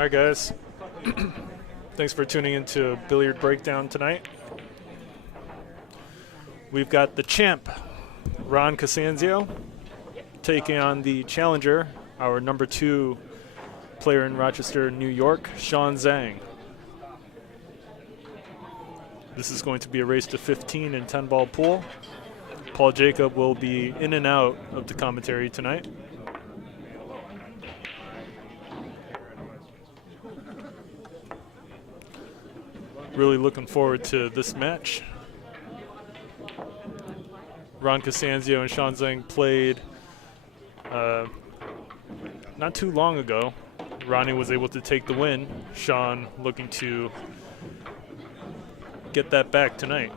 All right, guys. Thanks for tuning into Billiard Breakdown tonight. We've got the champ, Ron CASANZIO, taking on the challenger, our number 2 player in Rochester, New York, Shaun Zink. This is going to be a race to 15 in 10-ball pool. Paul Jacob will be in and out of the commentary tonight. Really looking forward to this match. Ron CASANZIO and Shaun Zink played not too long ago. Ronnie was able to take the win. Shaun looking to get that back tonight.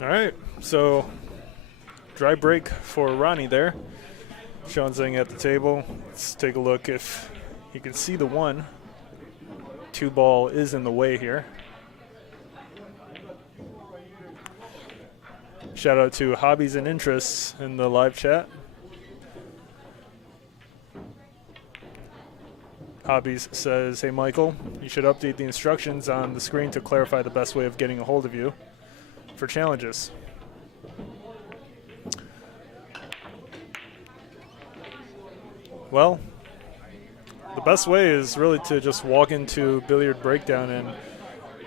All right, so dry break for Ronnie there. Shaun Zink at the table. Let's take a look if you can see the 1. 2-ball is in the way here. Shout out to Hobbies and Interests in the live chat. Hobbies says, hey Michael, you should update the instructions on the screen to clarify the best way of getting a hold of you for challenges. Well, the best way is really to just walk into Billiard Breakdown and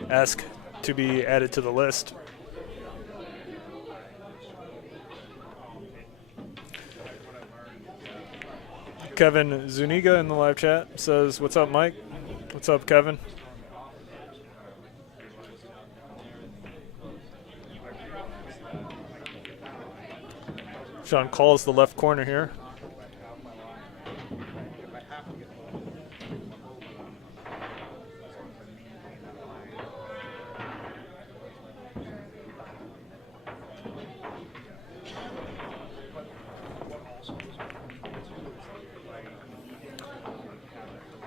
ask to be added to the list. Kevin Zuniga in the live chat says, what's up, Mike? What's up, Kevin? Shaun calls the left corner here.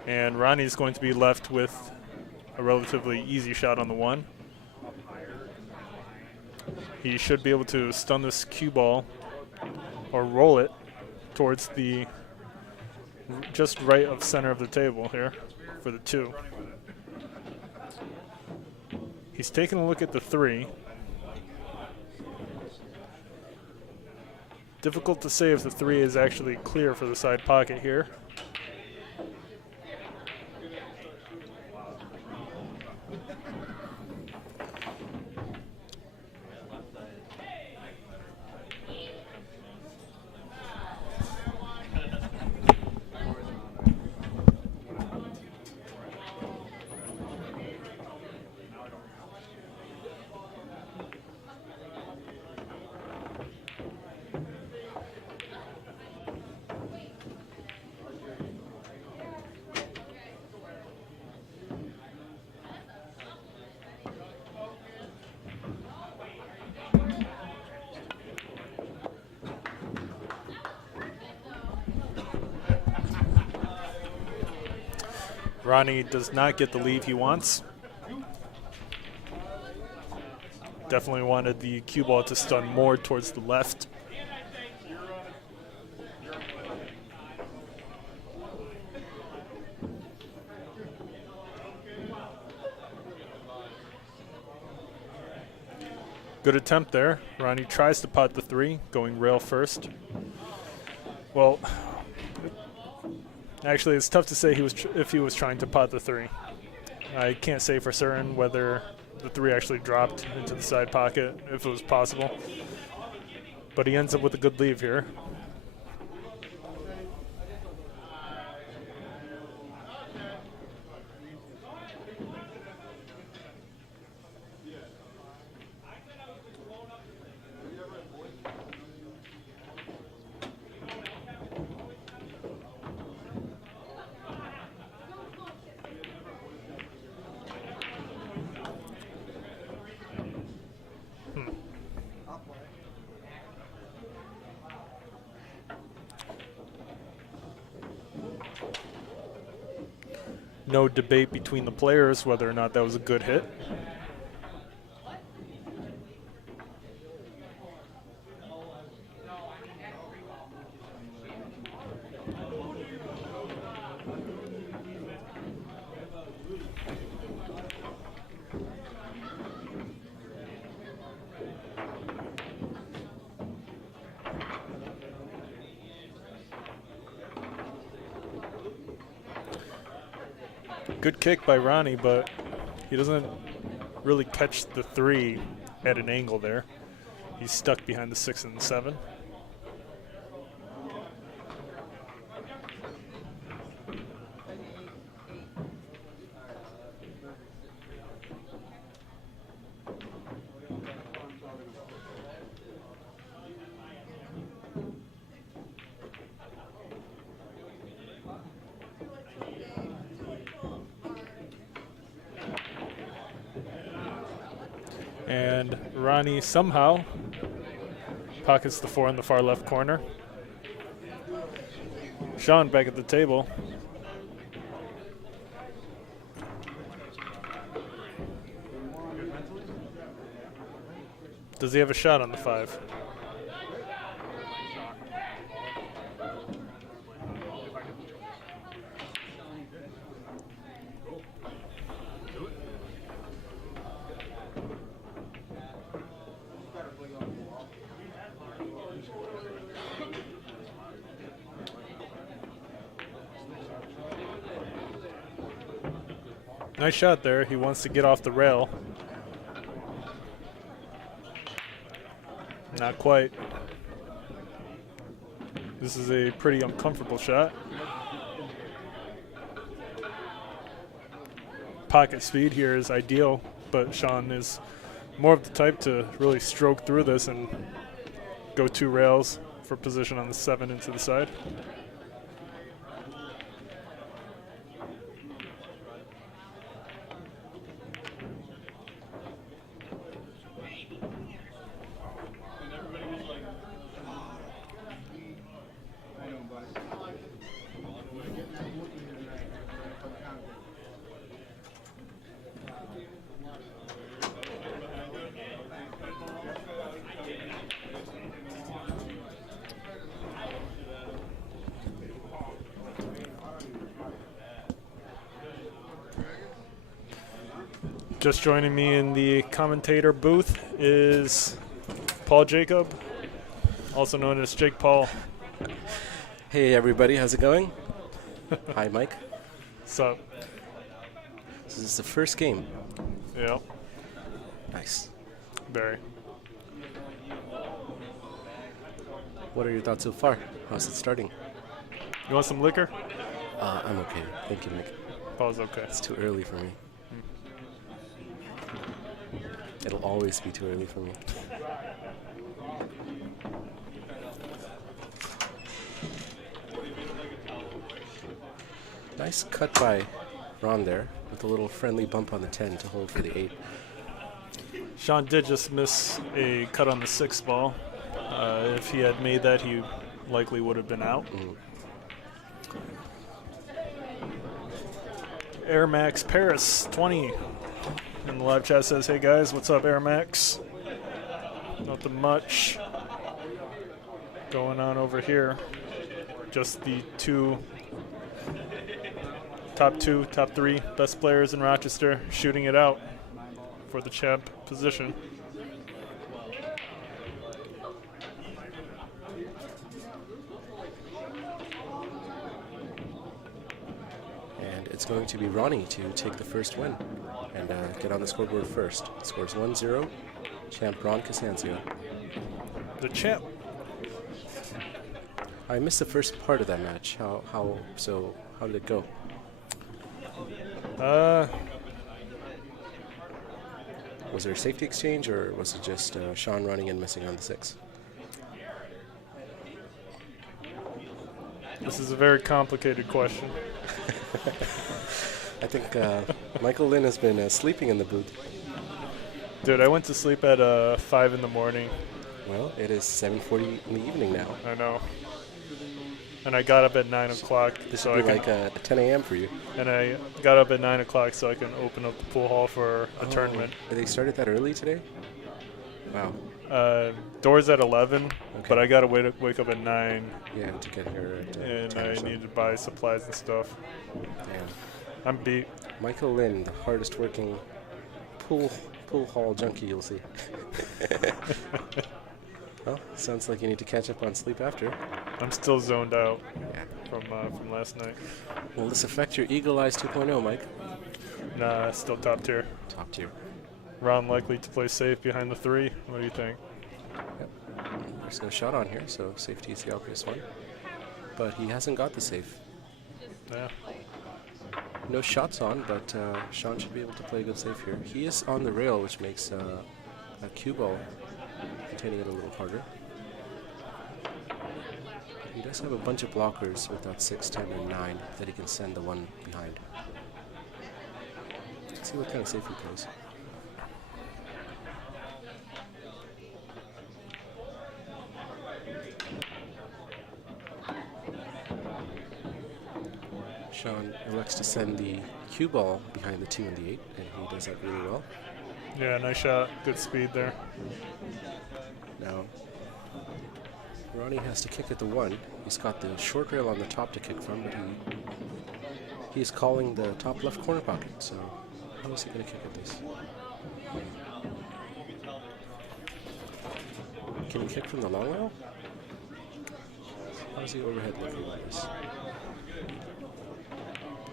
And Ronnie's going to be left with a relatively easy shot on the 1. He should be able to stun this cue ball or roll it towards the just right of center of the table here for the 2. He's taking a look at the 3. Difficult to say if the 3 is actually clear for the side pocket here. Ronnie does not get the lead he wants. Definitely wanted the cue ball to stun more towards the left. Good attempt there. Ronnie tries to pot the 3, going rail first. Well, actually, it's tough to say if he was trying to pot the 3. I can't say for certain whether the 3 actually dropped into the side pocket, if it was possible. But he ends up with a good leave here. No debate between the players whether or not that was a good hit. Good kick by Ronnie, but he doesn't really catch the 3 at an angle there. He's stuck behind the 6 and the 7. And Ronnie somehow pockets the 4 in the far left corner. Shaun back at the table. Does he have a shot on the 5? Nice shot there. He wants to get off the rail. Not quite. This is a pretty uncomfortable shot. Pocket speed here is ideal, but Shaun is more of the type to really stroke through this and go 2 rails for position on the 7 into the side. Just joining me in the commentator booth is Paul Jacob, also known as Jake Paul. Hey everybody, how's it going? Hi Mike. What's up? This is the first game. Yeah. Nice. Very. What are your thoughts so far? How's it starting? You want some liquor? I'm okay. Thank you, Mike. Paul's okay. It's too early for me. It'll always be too early for me. Nice cut by Ron there with a little friendly bump on the 10 to hold for the 8. Shaun did just miss a cut on the 6 ball. If he had made that, he likely would have been out. Air Max Paris 20 in the live chat says, "Hey guys, what's up, Air Max?" Nothing much going on over here. Just the top three best players in Rochester shooting it out for the champ position. And it's going to be Ronnie to take the first win and get on the scoreboard first. Scores 1-0. Champ Ron CASANZIO. The champ. I missed the first part of that match. How did it go? Was there a safety exchange, or was it just Shaun running and missing on the 6? This is a very complicated question. I think Michael Lynn has been sleeping in the booth. Dude, I went to sleep at 5 in the morning. Well, it is 7:40 in the evening now. I know. And I got up at 9 o'clock. This so would be like 10 a.m. for you. And I got up at 9 o'clock so I can open up the pool hall for a tournament. They started that early today? Wow. Doors at 11, Okay. but I got to wake up at 9. Yeah, to get here at And 10 or I so. need to buy supplies and stuff. Damn. I'm beat. Michael Lynn, the hardest working pool hall junkie you'll see. Well, sounds like you need to catch up on sleep after. I'm still zoned out from last night. Will this affect your Eagle Eyes 2.0, Mike? Nah, still top tier. Top tier. Ron likely to play safe behind the 3. What do you think? Yep. There's no shot on here, so safety is the obvious one. But he hasn't got the safe. Yeah. No shots on, but Shaun should be able to play a good save here. He is on the rail, which makes a cue ball containing it a little harder. He does have a bunch of blockers with that 6, 10, and 9 that he can send the one behind. Let's see what kind of save he plays. Shaun elects to send the cue ball behind the 2 and the 8, and he does that really well. Yeah, nice shot. Good speed there. Now, Ronnie has to kick at the 1. He's got the short rail on the top to kick from, but he's calling the top left corner pocket, so how is he going to kick at this? Can he kick from the long rail? How is he overhead looking like this?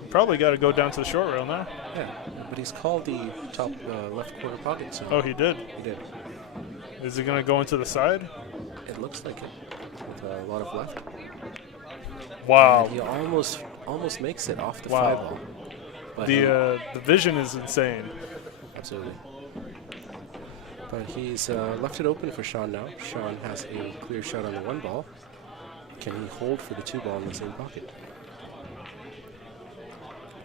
Probably got to go down to the short rail now. Yeah, but he's called the top left corner pocket, so... Oh, he did? He did. Is he going to go into the side? It looks like it, with a lot of left. Wow. And he almost makes it off the Wow. 5 ball. But The vision is insane. absolutely. But he's left it open for Shaun now. Shaun has a clear shot on the 1 ball. Can he hold for the 2 ball in the same pocket?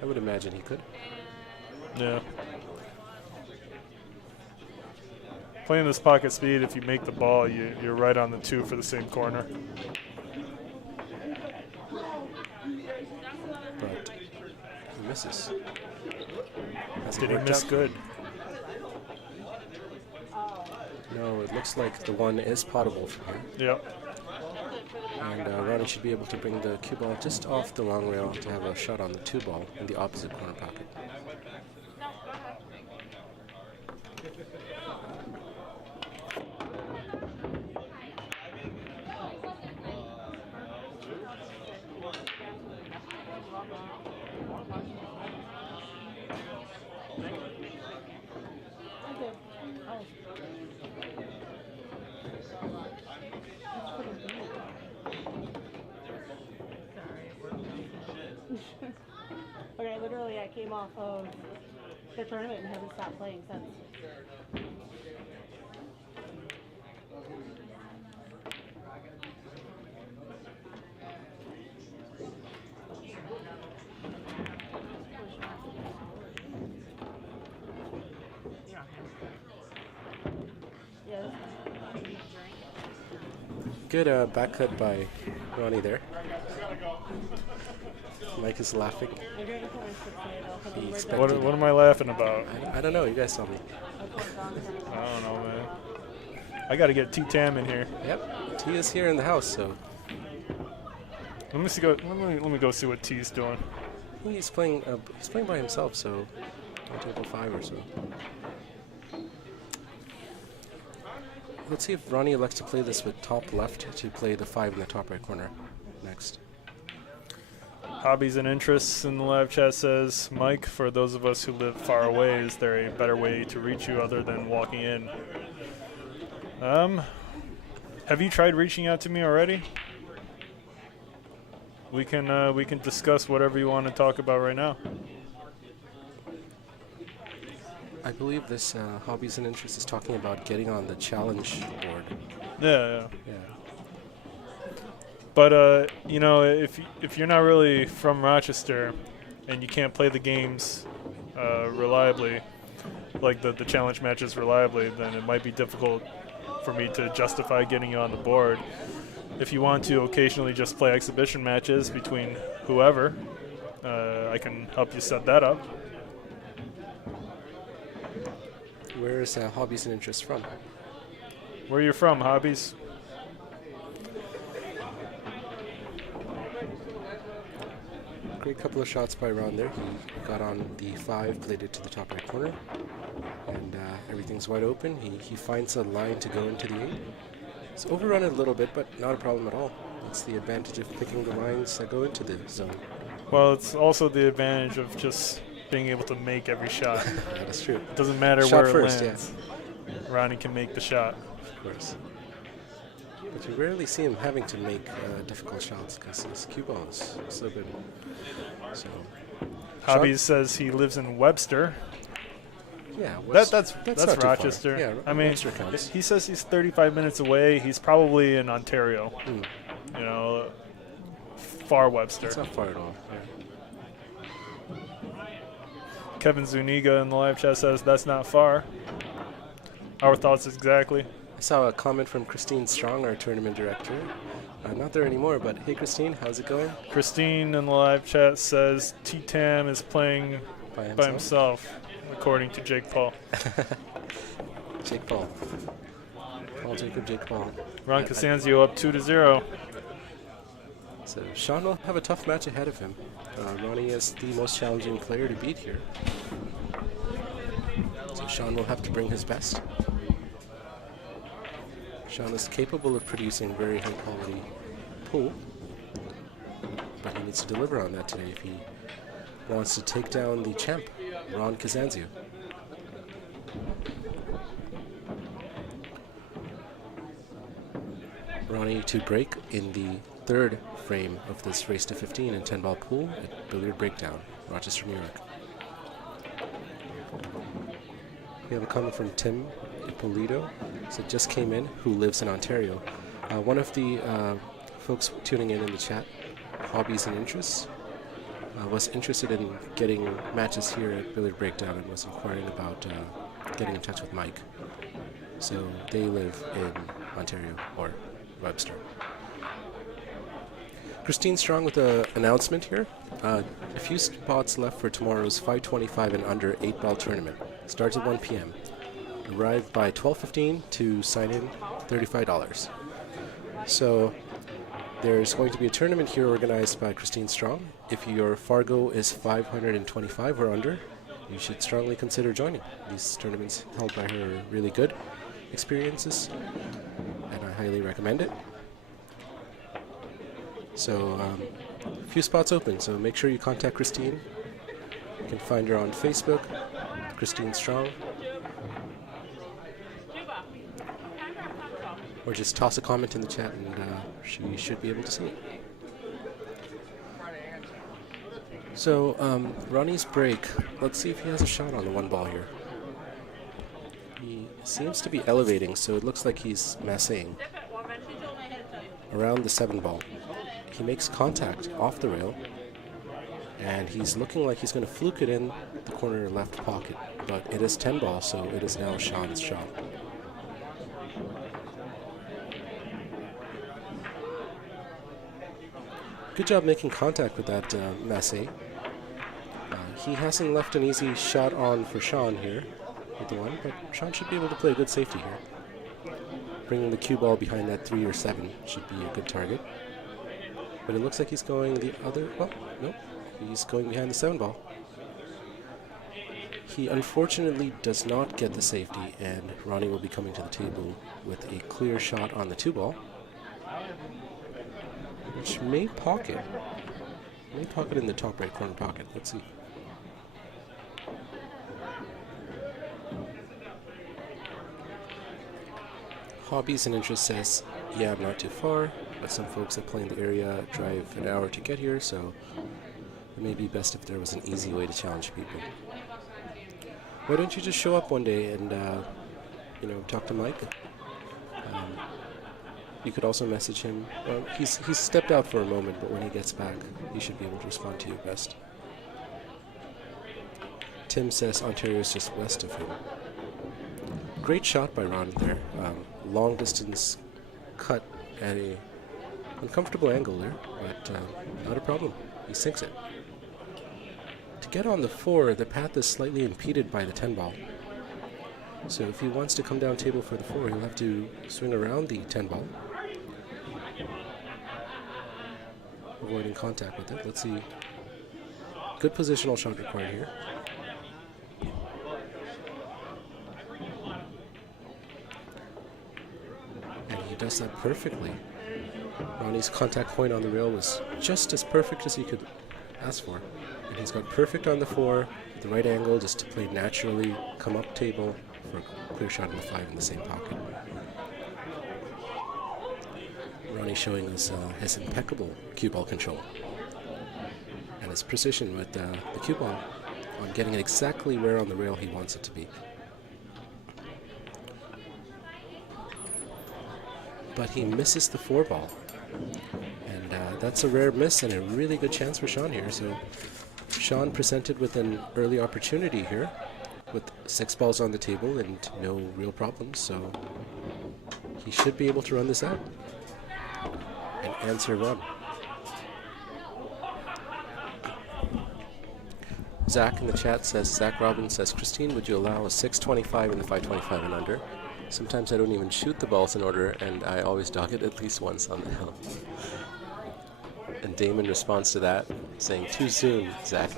I would imagine he could. Yeah. Playing this pocket speed, if you make the ball, you're right on the 2 for the same corner. But he misses. Did he miss good? No, it looks like the 1 is potable from here. Yep. And Ronnie should be able to bring the cue ball just off the long rail to have a shot on the 2 ball in the opposite corner pocket. Okay, literally, I came off of the tournament and haven't stopped playing since. Good back cut by Ronnie there. Mike is laughing. He expected What am I laughing about? I don't know. You guys tell me. I don't know, man. I got to get T-Tam in here. Yep. T is here in the house, so Let me go see what T's doing. he's playing by himself, so on table 5 or so. Let's see if Ronnie elects to play this with top left to play the 5 in the top right corner next. Hobbies and interests in the live chat says, Mike, for those of us who live far away, is there a better way to reach you other than walking in? Have you tried reaching out to me already? We can discuss whatever you want to talk about right now. I believe this Hobbies and Interests is talking about getting on the challenge board. Yeah. Yeah. But you know, if you're not really from Rochester and you can't play the games reliably, like the challenge matches reliably, then it might be difficult for me to justify getting you on the board. If you want to occasionally just play exhibition matches between whoever, I can help you set that up. Where is Hobbies and Interests from? Where are you from, Hobbies? Great couple of shots by Ron there. He got on the 5, played it to the top right corner, and everything's wide open. He finds a line to go into the 8. It's overrun it a little bit, but not a problem at all. It's the advantage of picking the lines that go into the zone. Well, it's also the advantage of just being able to make every shot. Yeah, that's true. It doesn't matter Shot where first, it lands. yeah. Ronnie can make the shot. Of course. But you rarely see him having to make difficult shots because his cue ball is so good. So, Hobbies says he lives in Webster. yeah, That's not too far. Rochester. Yeah, I mean, Webster counts. he says he's 35 minutes away. He's probably in Ontario. Mm. You know, far Webster. It's not far at all. Yeah. Kevin Zuniga in the live chat says that's not far. Our thoughts exactly. I saw a comment from Christine Strong, our tournament director. Not there anymore, but hey, Christine, how's it going? Christine in the live chat says T-Tam is playing by himself, according to Jake Paul. Jake Paul. Paul Jacob, Jake Paul. Ron CASANZIO up 2-0. So Shaun will have a tough match ahead of him. Ronnie is the most challenging player to beat here. So Shaun will have to bring his best. Shaun is capable of producing very high quality pool, but he needs to deliver on that today if he wants to take down the champ, Ron CASANZIO. Ronnie to break in the 3rd frame of this race to 15 and 10-ball pool at Billiard Breakdown, Rochester, New York. We have a comment from Tim Ippolito, so just came in, who lives in Ontario. One of the folks tuning in the chat, Hobbies and Interests, was interested in getting matches here at Billiard Breakdown and was inquiring about getting in touch with Mike. So they live in Ontario or Webster. Christine Strong with an announcement here. A few spots left for tomorrow's 525 and under 8-ball tournament. Starts at 1 p.m. Arrive by 12:15 to sign in, $35. So there's going to be a tournament here organized by Christine Strong. If your Fargo is 525 or under, you should strongly consider joining. These tournaments held by her are really good experiences, and I highly recommend it. So a few spots open, so make sure you contact Christine. You can find her on Facebook, Christine Strong. Or just toss a comment in the chat and she should be able to see it. So, Ronnie's break. Let's see if he has a shot on the 1 ball here. He seems to be elevating, so it looks like he's massing around the 7 ball. He makes contact off the rail, and he's looking like he's going to fluke it in the corner left pocket. But it is 10 ball, so it is now Shaun's shot. Good job making contact with that masse. He hasn't left an easy shot on for Shaun here with the 1, but Shaun should be able to play a good safety here. Bringing the cue ball behind that 3 or 7 should be a good target. But it looks like he's going the other, well, nope, he's going behind the 7 ball. He unfortunately does not get the safety, and Ronnie will be coming to the table with a clear shot on the 2 ball, which may pocket in the top right corner pocket. Let's see. Hobbies and Interest says, yeah, I'm not too far, but some folks that play in the area drive an hour to get here, so it may be best if there was an easy way to challenge people. Why don't you just show up one day and, talk to Mike? You could also message him. Well, he's stepped out for a moment, but when he gets back, he should be able to respond to you best. Tim says Ontario is just west of him. Great shot by Ron there. Long distance cut at a uncomfortable angle there, but not a problem. He sinks it. To get on the 4, the path is slightly impeded by the 10 ball. So if he wants to come down table for the 4, he'll have to swing around the 10 ball, avoiding contact with it. Let's see. Good positional shot required here. And he does that perfectly. Ronnie's contact point on the rail was just as perfect as he could ask for. And he's got perfect on the 4, the right angle just to play naturally, come up table for a clear shot on the 5 in the same pocket. Ronnie showing us his impeccable cue ball control and his precision with the cue ball on getting it exactly where on the rail he wants it to be. But he misses the 4 ball, and that's a rare miss and a really good chance for Shaun here. So Shaun presented with an early opportunity here with 6 balls on the table and no real problems, so he should be able to run this out and answer run. Zach in the chat says, Zach Robbins says, Christine, would you allow a 625 in the 525 and under? Sometimes I don't even shoot the balls in order, and I always dog it at least once on the hill. And Damon responds to that, saying, too soon, Zach.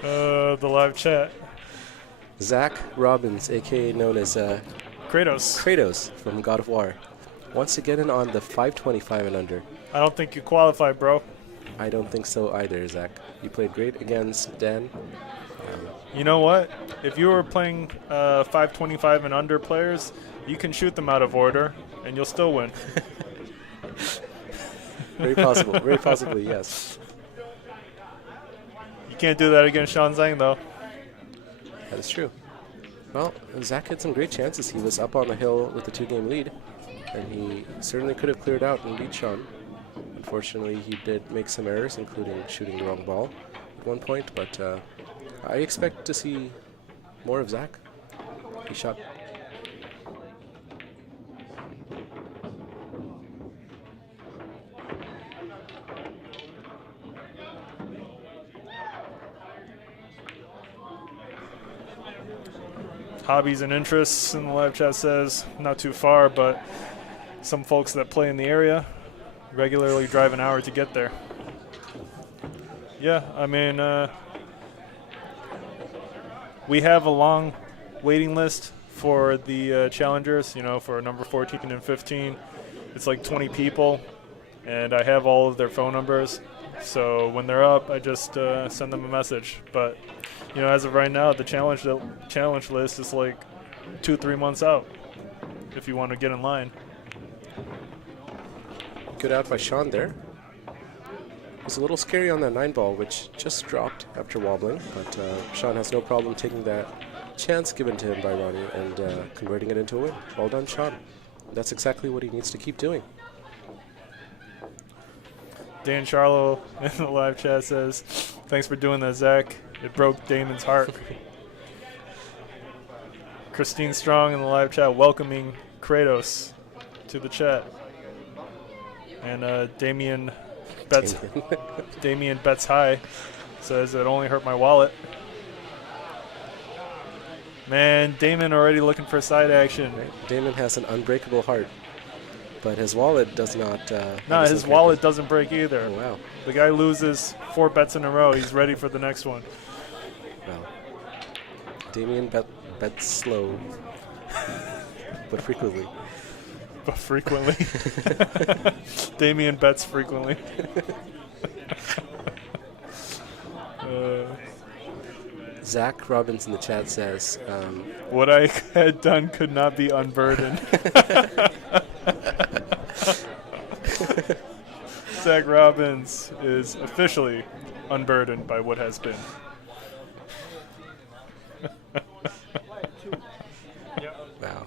The live chat. Zach Robbins, a.k.a. known as Kratos from God of War, wants to get in on the 525 and under. I don't think you qualify, bro. I don't think so either, Zach. You played great against Dan. You know what? If you were playing 525 and under players, you can shoot them out of order, and you'll still win. Very possible. Very possibly, yes. You can't do that against Shaun Zink, though. That is true. Well, Zach had some great chances. He was up on the hill with a 2-game lead, and he certainly could have cleared out and beat Shaun. Unfortunately, he did make some errors, including shooting the wrong ball at one point, but I expect to see more of Zach. He shot. Hobbies and interests in the live chat says not too far, but some folks that play in the area regularly drive an hour to get there. Yeah, I mean, we have a long waiting list for the challengers, you know, for number 14 and 15. It's like 20 people, and I have all of their phone numbers. So when they're up, I just send them a message. But, you know, as of right now, the challenge list is like 2-3 months out. if you want to get in line. Good out by Shaun there. It was a little scary on that 9 ball, which just dropped after wobbling, but Shaun has no problem taking that chance given to him by Ronnie and converting it into a win. Well done, Shaun. That's exactly what he needs to keep doing. Dan Charlo in the live chat says, "Thanks for doing that, Zach. It broke Damon's heart." Christine Strong in the live chat welcoming Kratos to the chat. And Damien Bets High says, "It only hurt my wallet." Man, Damon already looking for side action. Right. Damon has an unbreakable heart, but his wallet does not. No, his wallet doesn't break either. Oh, wow. The guy loses 4 bets in a row. He's ready for the next one. Well, Damien bets slow, but frequently. But frequently. Damien bets frequently. Zach Robbins in the chat says, what I had done could not be unburdened. Zach Robbins is officially unburdened by what has been. wow.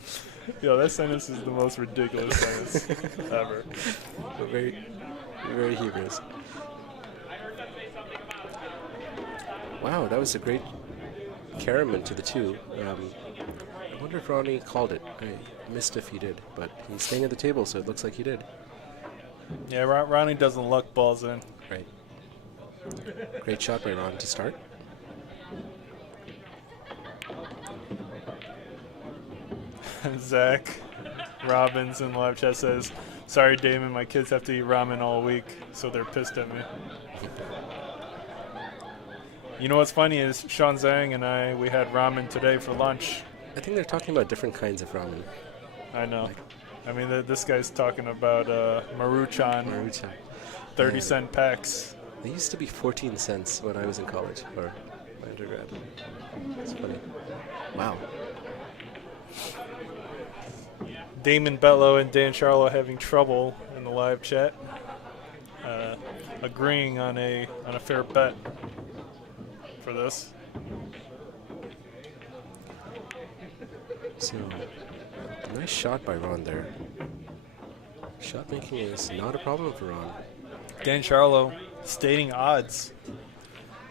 Yo, that sentence is the most ridiculous sentence ever. But very, very humorous. Wow, that was a great Karaman to the 2. I wonder if Ronnie called it. I missed if he did, but he's staying at the table, so it looks like he did. Yeah, Ronnie doesn't luck balls in. Right. Great shot by Ron to start. Zach Robbins in the live chat says, "Sorry, Damon, my kids have to eat ramen all week, so they're pissed at me." You know what's funny is Shaun Zink and we had ramen today for lunch. I think they're talking about different kinds of ramen. I know. I mean, this guy's talking about Maruchan. Maruchan. 30-cent packs. They used to be 14 cents when I was in college, or my undergrad. It's funny. Wow. Damon Bello and Dan Charlo having trouble in the live chat, agreeing on a fair bet for this. So, nice shot by Ron there. Shot making is not a problem for Ron. Dan Charlo stating odds.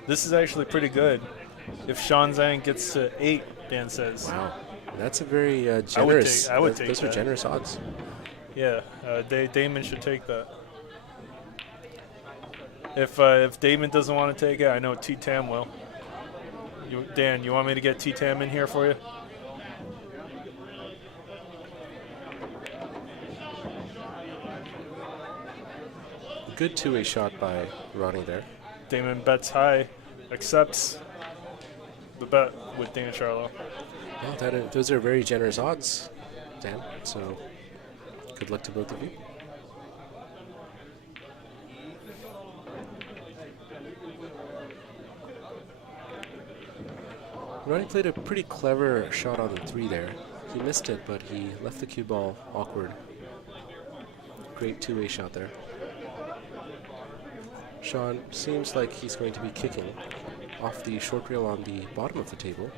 This is actually pretty good. If Shaun Zink gets to 8, Dan says. Wow. That's a very generous. I would take those that. are generous odds. Yeah, Damon should take that. If Damon doesn't want to take it, I know T-Tam will. Dan, you want me to get T-Tam in here for you? Good two-way shot by Ronnie there. Damon bets high, accepts the bet with Dan Charlo. Well, those are very generous odds, Dan. So, good luck to both of you. Ronnie played a pretty clever shot on the 3 there. He missed it, but he left the cue ball awkward. Great two-way shot there. Shaun seems like he's going to be kicking off the short rail on the bottom of the table.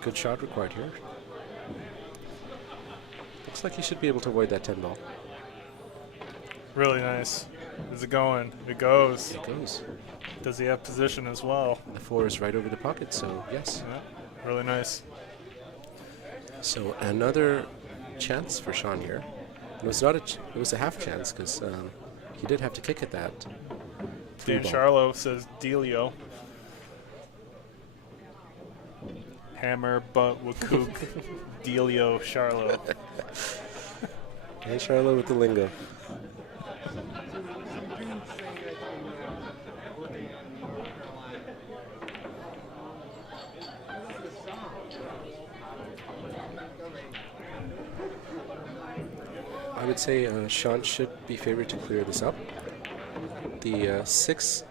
Good shot required here. Looks like he should be able to avoid that 10 ball. Really nice. Is it going? It goes. It goes. Does he have position as well? The 4 is right over the pocket, so yes. Yeah, really nice. So another chance for Shaun here. It was not it was a half chance because he did have to kick at that. Dan Charlo says Delio. Hammer, butt, Wakook, Delio, Charlo. Dan Charlo with the lingo. I would say Shaun should be favored to clear this up. The 6.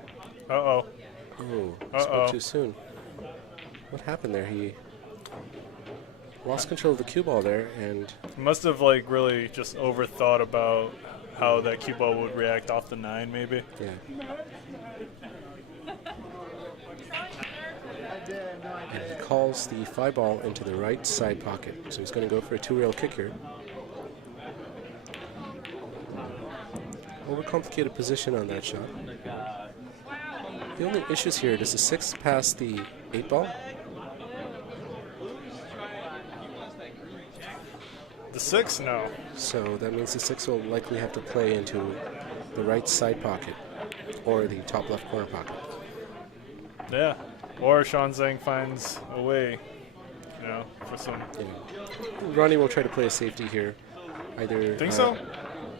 Uh-oh. Oh, spoke too soon. What happened there? lost control of the cue ball there, and Must have like really just overthought about how that cue ball would react off the 9, maybe. yeah. And he calls the 5 ball into the right side pocket, so he's going to go for a 2-rail kick here. Overcomplicated position on that shot. The only issues here, does the 6 pass the 8 ball? The 6, no. So that means the 6 will likely have to play into the right side pocket or the top left corner pocket. Yeah. Or Shaun Zink finds a way, for some. Yeah. Ronnie will try to play a safety here. Either. Think so?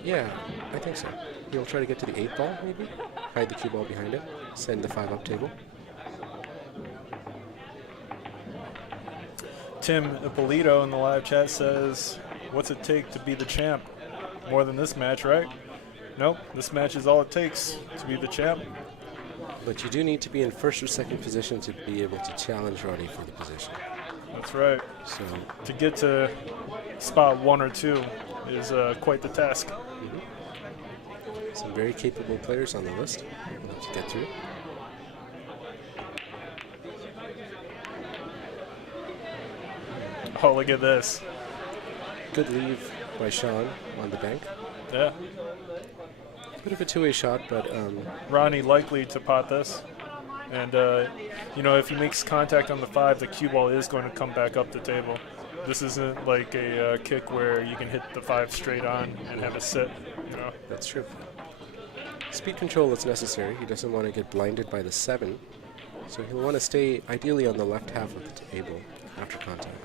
Yeah, I think so. He'll try to get to the 8 ball, maybe. Hide the cue ball behind it. Send the 5 up table. Tim Ippolito in the live chat says, "What's it take to be the champ? More than this match, right?" Nope, this match is all it takes to be the champ. But you do need to be in first or second position to be able to challenge Ronnie for the position. That's right. So To get to spot 1 or 2 is quite the task. some very capable players on the list we'll have to get through. Oh, look at this. Good leave by Shaun on the bank. Yeah. Bit of a two-way shot, but Ronnie likely to pot this. And, if he makes contact on the 5, the cue ball is going to come back up the table. This isn't like a kick where you can hit the 5 straight on and have it sit. that's true. Speed control is necessary. He doesn't want to get blinded by the 7, so he'll want to stay ideally on the left half of the table after contact.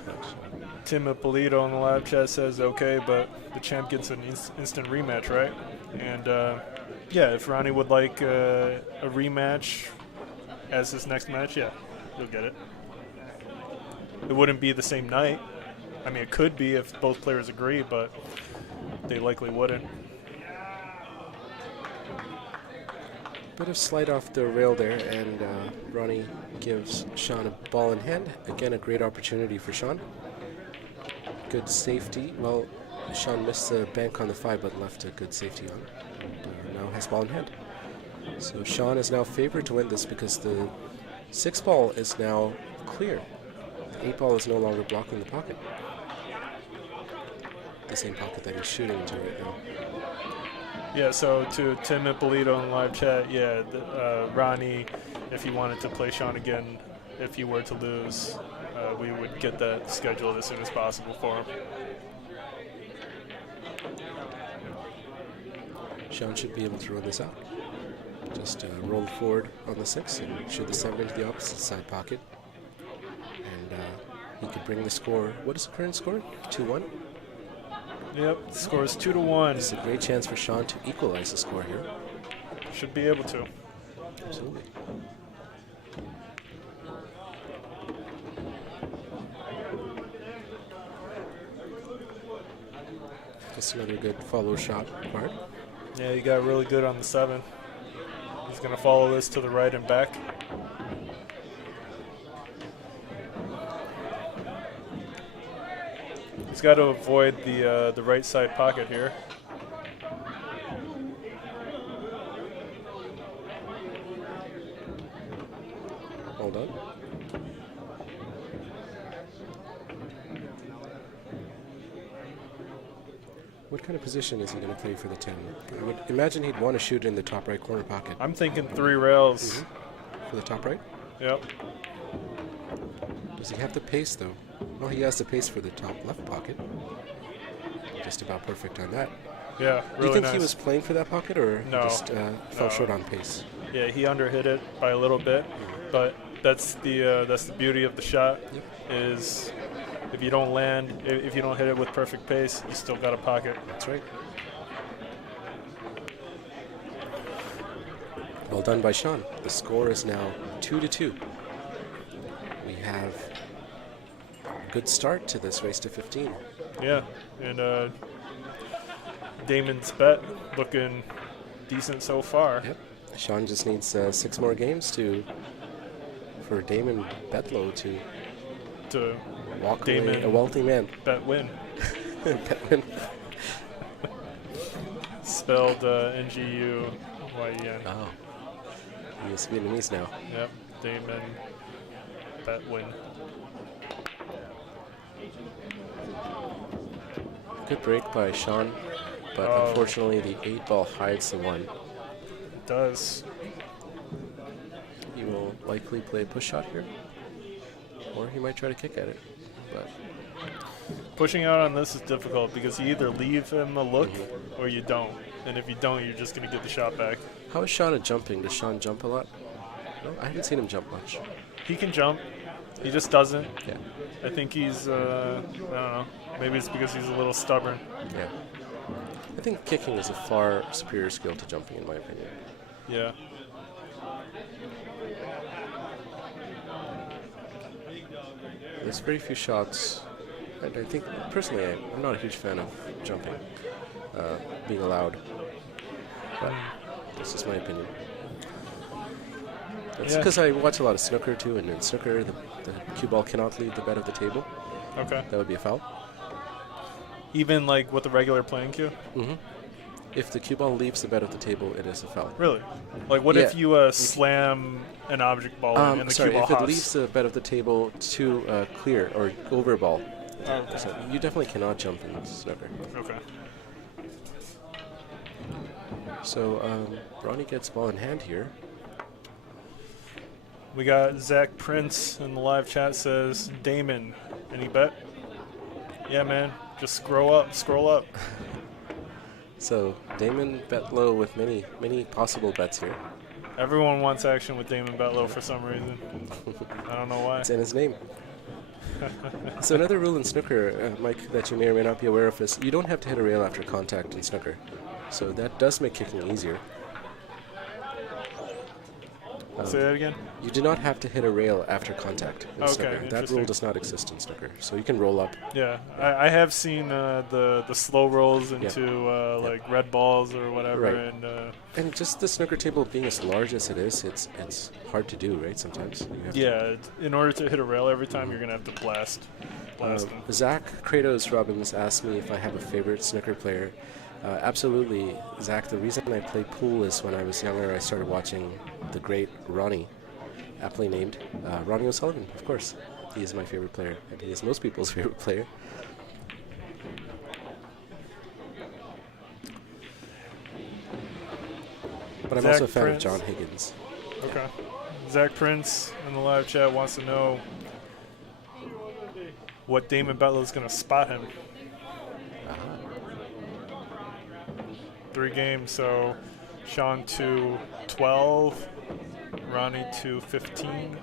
Tim Ippolito in the live chat says, okay, but the champ gets an instant rematch, right? And, if Ronnie would like a rematch as his next match, yeah, he'll get it. It wouldn't be the same night. I mean, it could be if both players agree, but they likely wouldn't. Bit of slide off the rail there, and Ronnie gives Shaun a ball in hand. Again, a great opportunity for Shaun. Good safety. Well, Shaun missed the bank on the 5, but left a good safety on. Now has ball in hand. So Shaun is now favored to win this because the 6 ball is now clear. The 8 ball is no longer blocking the pocket. The same pocket that he's shooting into right now. Yeah, so to Tim Ippolito in live chat, Ronnie, if he wanted to play Shaun again, if he were to lose, we would get that scheduled as soon as possible for him. Shaun should be able to run this out. Just roll forward on the 6 and shoot the 7 into the opposite side pocket. And he could bring the score. What is the current score? 2-1? Yep, the score is 2-1. It's a great chance for Shaun to equalize the score here. Should be able to. Absolutely. That's another good follow shot part. Yeah, he got really good on the 7. He's going to follow this to the right and back. He's got to avoid the right side pocket here. Well done. What kind of position is he going to play for the 10? I would imagine he'd want to shoot in the top right corner pocket. I'm thinking 3 rails. For the top right? Yep. Does he have the pace, though? Well, he has the pace for the top left pocket. Just about perfect on that. Yeah, really Do you think nice. he was playing for that pocket, or No. he just fell short on pace? Yeah, he underhit it by a little bit, but that's the beauty of the shot. Yep. Is if you don't land, if you don't hit it with perfect pace, you still got a pocket. That's right. Well done by Shaun. The score is now 2-2. We have a good start to this race to 15. Yeah, and Damon's bet looking decent so far. Yep. Shaun just needs 6 more games for Damon Betlow to Walk Damon. away, a wealthy man. Bet win. Bet win. Spelled Nguyen. Oh. He's Vietnamese now. Yep. Damon. Bet win. Good break by Shaun, but unfortunately the 8-ball hides the 1. It does. He will likely play a push shot here, or he might try to kick at it. But Pushing out on this is difficult because you either leave him a look or you don't. And if you don't, you're just going to get the shot back. how is Shaun at jumping? Does Shaun jump a lot? No, I haven't seen him jump much. He can jump. He just doesn't. Yeah. I think he's, I don't know. Maybe it's because he's a little stubborn. Yeah. I think kicking is a far superior skill to jumping, in my opinion. Yeah. There's very few shots, and I think, personally, I'm not a huge fan of jumping, being allowed. But this is my opinion. That's Yeah. because I watch a lot of snooker, too, and in snooker, the cue ball cannot leave the bed of the table. Okay. That would be a foul. Even like with the regular playing cue? Mm-hmm. If the cue ball leaves the bed of the table, it is a foul. Really? Like what if Yeah. you slam an object ball in and the Sorry, cue ball if it hops? leaves the bed of the table to clear or over a ball, Oh, okay. so you definitely cannot jump in snooker. Okay. So Ronnie gets ball in hand here. We got Zach Prince in the live chat says, Damon, any bet? Yeah, man. Just scroll up. So Damon bet low with many possible bets here. Everyone wants action with Damon Betlow for some reason. I don't know why. It's in his name. So another rule in snooker, Mike, that you may or may not be aware of is you don't have to hit a rail after contact in snooker. So that does make kicking easier. Say that again? You do not have to hit a rail after contact in Okay, snooker. That interesting. rule does not exist in snooker. So you can roll up. Yeah, I have seen the slow rolls into like red balls or whatever, Right. and And just the snooker table being as large as it is, it's hard to do, right? Sometimes. You have to- yeah, in order to hit a rail every time, you're gonna have to blast them. Zach Kratos Robbins asked me if I have a favorite snooker player. Absolutely, Zach. The reason I play pool is when I was younger, I started watching the great Ronnie, aptly named Ronnie O'Sullivan, of course. He is my favorite player, and he is most people's favorite player. But I'm Zach also a fan Prince. of John Higgins. Okay. Zach Prince in the live chat wants to know what Damon Betlow is gonna spot him. 3 games, so Shaun to 12, Ronnie to 15.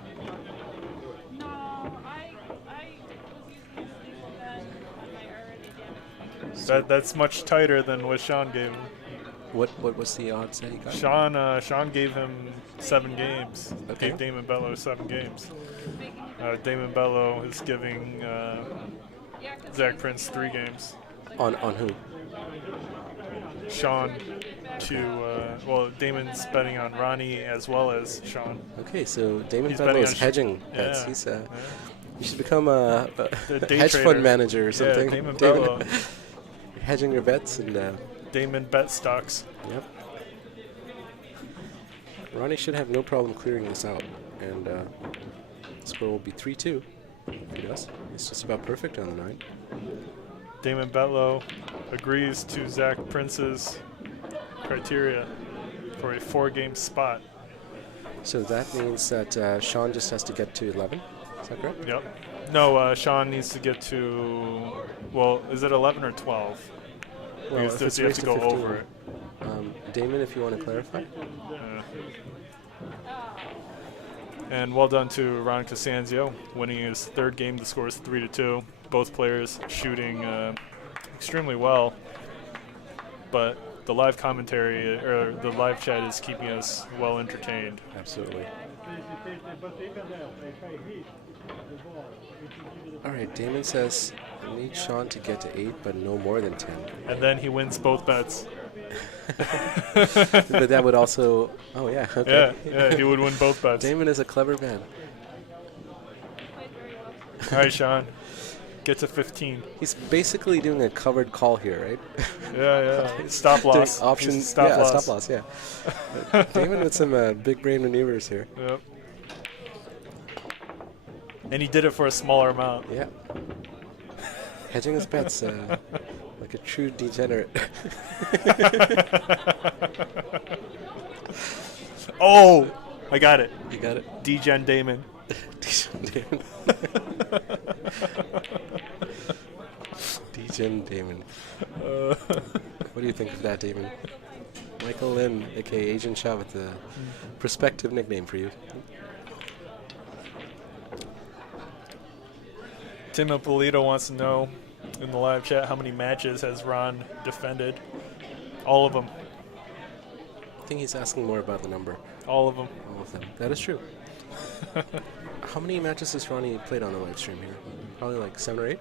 That's much tighter than what Shaun gave him. What was the odds that he got? Shaun gave him 7 games. Okay. Gave Damon Betlow 7 games. Damon Betlow is giving Zach Prince 3 games. On who? Shaun to Damon's betting on Ronnie as well as Shaun. Okay, so Damon He's Betlow betting is on hedging. Yeah, Bets. He's yeah. you should become a day hedge trader. fund manager or something. Yeah, Damon Betlow. Hedging your bets and Damon bet stocks. yep. Ronnie should have no problem clearing this out, and the score will be 3-2. If he does, it's just about perfect on the 9. Damon Betlow agrees to Zach Prince's criteria for a 4-game spot. So that means that Shaun just has to get to 11. Is that correct? Yep. No, Shaun needs to get to, well, is it 11 or 12? Well, Because if does it's he have raised to to go 15, over it? Damon, if you want to clarify. And well done to Ron CASANZIO, winning his 3rd game. The score is 3-2. Both players shooting extremely well, but the live commentary or the live chat is keeping us well entertained. Absolutely. All right, Damon says, I need Shaun to get to 8, but no more than 10. And then he wins both bets. But that would also, oh yeah, okay. Yeah, he would win both bets. Damon is a clever man. All right, Shaun. get to 15. He's basically doing a covered call here, right? Yeah. Stop loss. Option. Stop Yeah, loss. stop loss, yeah. Damon with some big brain maneuvers here. Yep. And he did it for a smaller amount. Yeah. Hedging his bets like a true degenerate. Oh! I got it. You got it? Degen Damon. Damon. Degen Damon. What do you think of that, Damon? Michael Lynn, a.k.a. Agent Shaw, with the prospective nickname for you. Tim Ippolito wants to know in the live chat how many matches has Ron defended. All of them. I think he's asking more about the number. All of them. All of them. That is true. How many matches has Ronnie played on the live stream here? Probably like 7 or 8?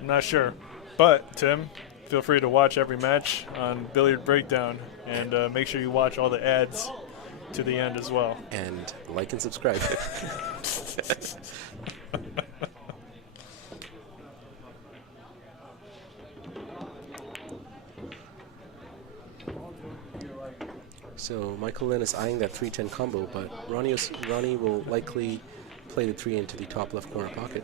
I'm not sure. But, Tim, feel free to watch every match on Billiard Breakdown. And make sure you watch all the ads to the end as well. And like and subscribe. So Michael Lynn is eyeing that 310 combo, but Ronnie will likely play the 3 into the top left corner pocket.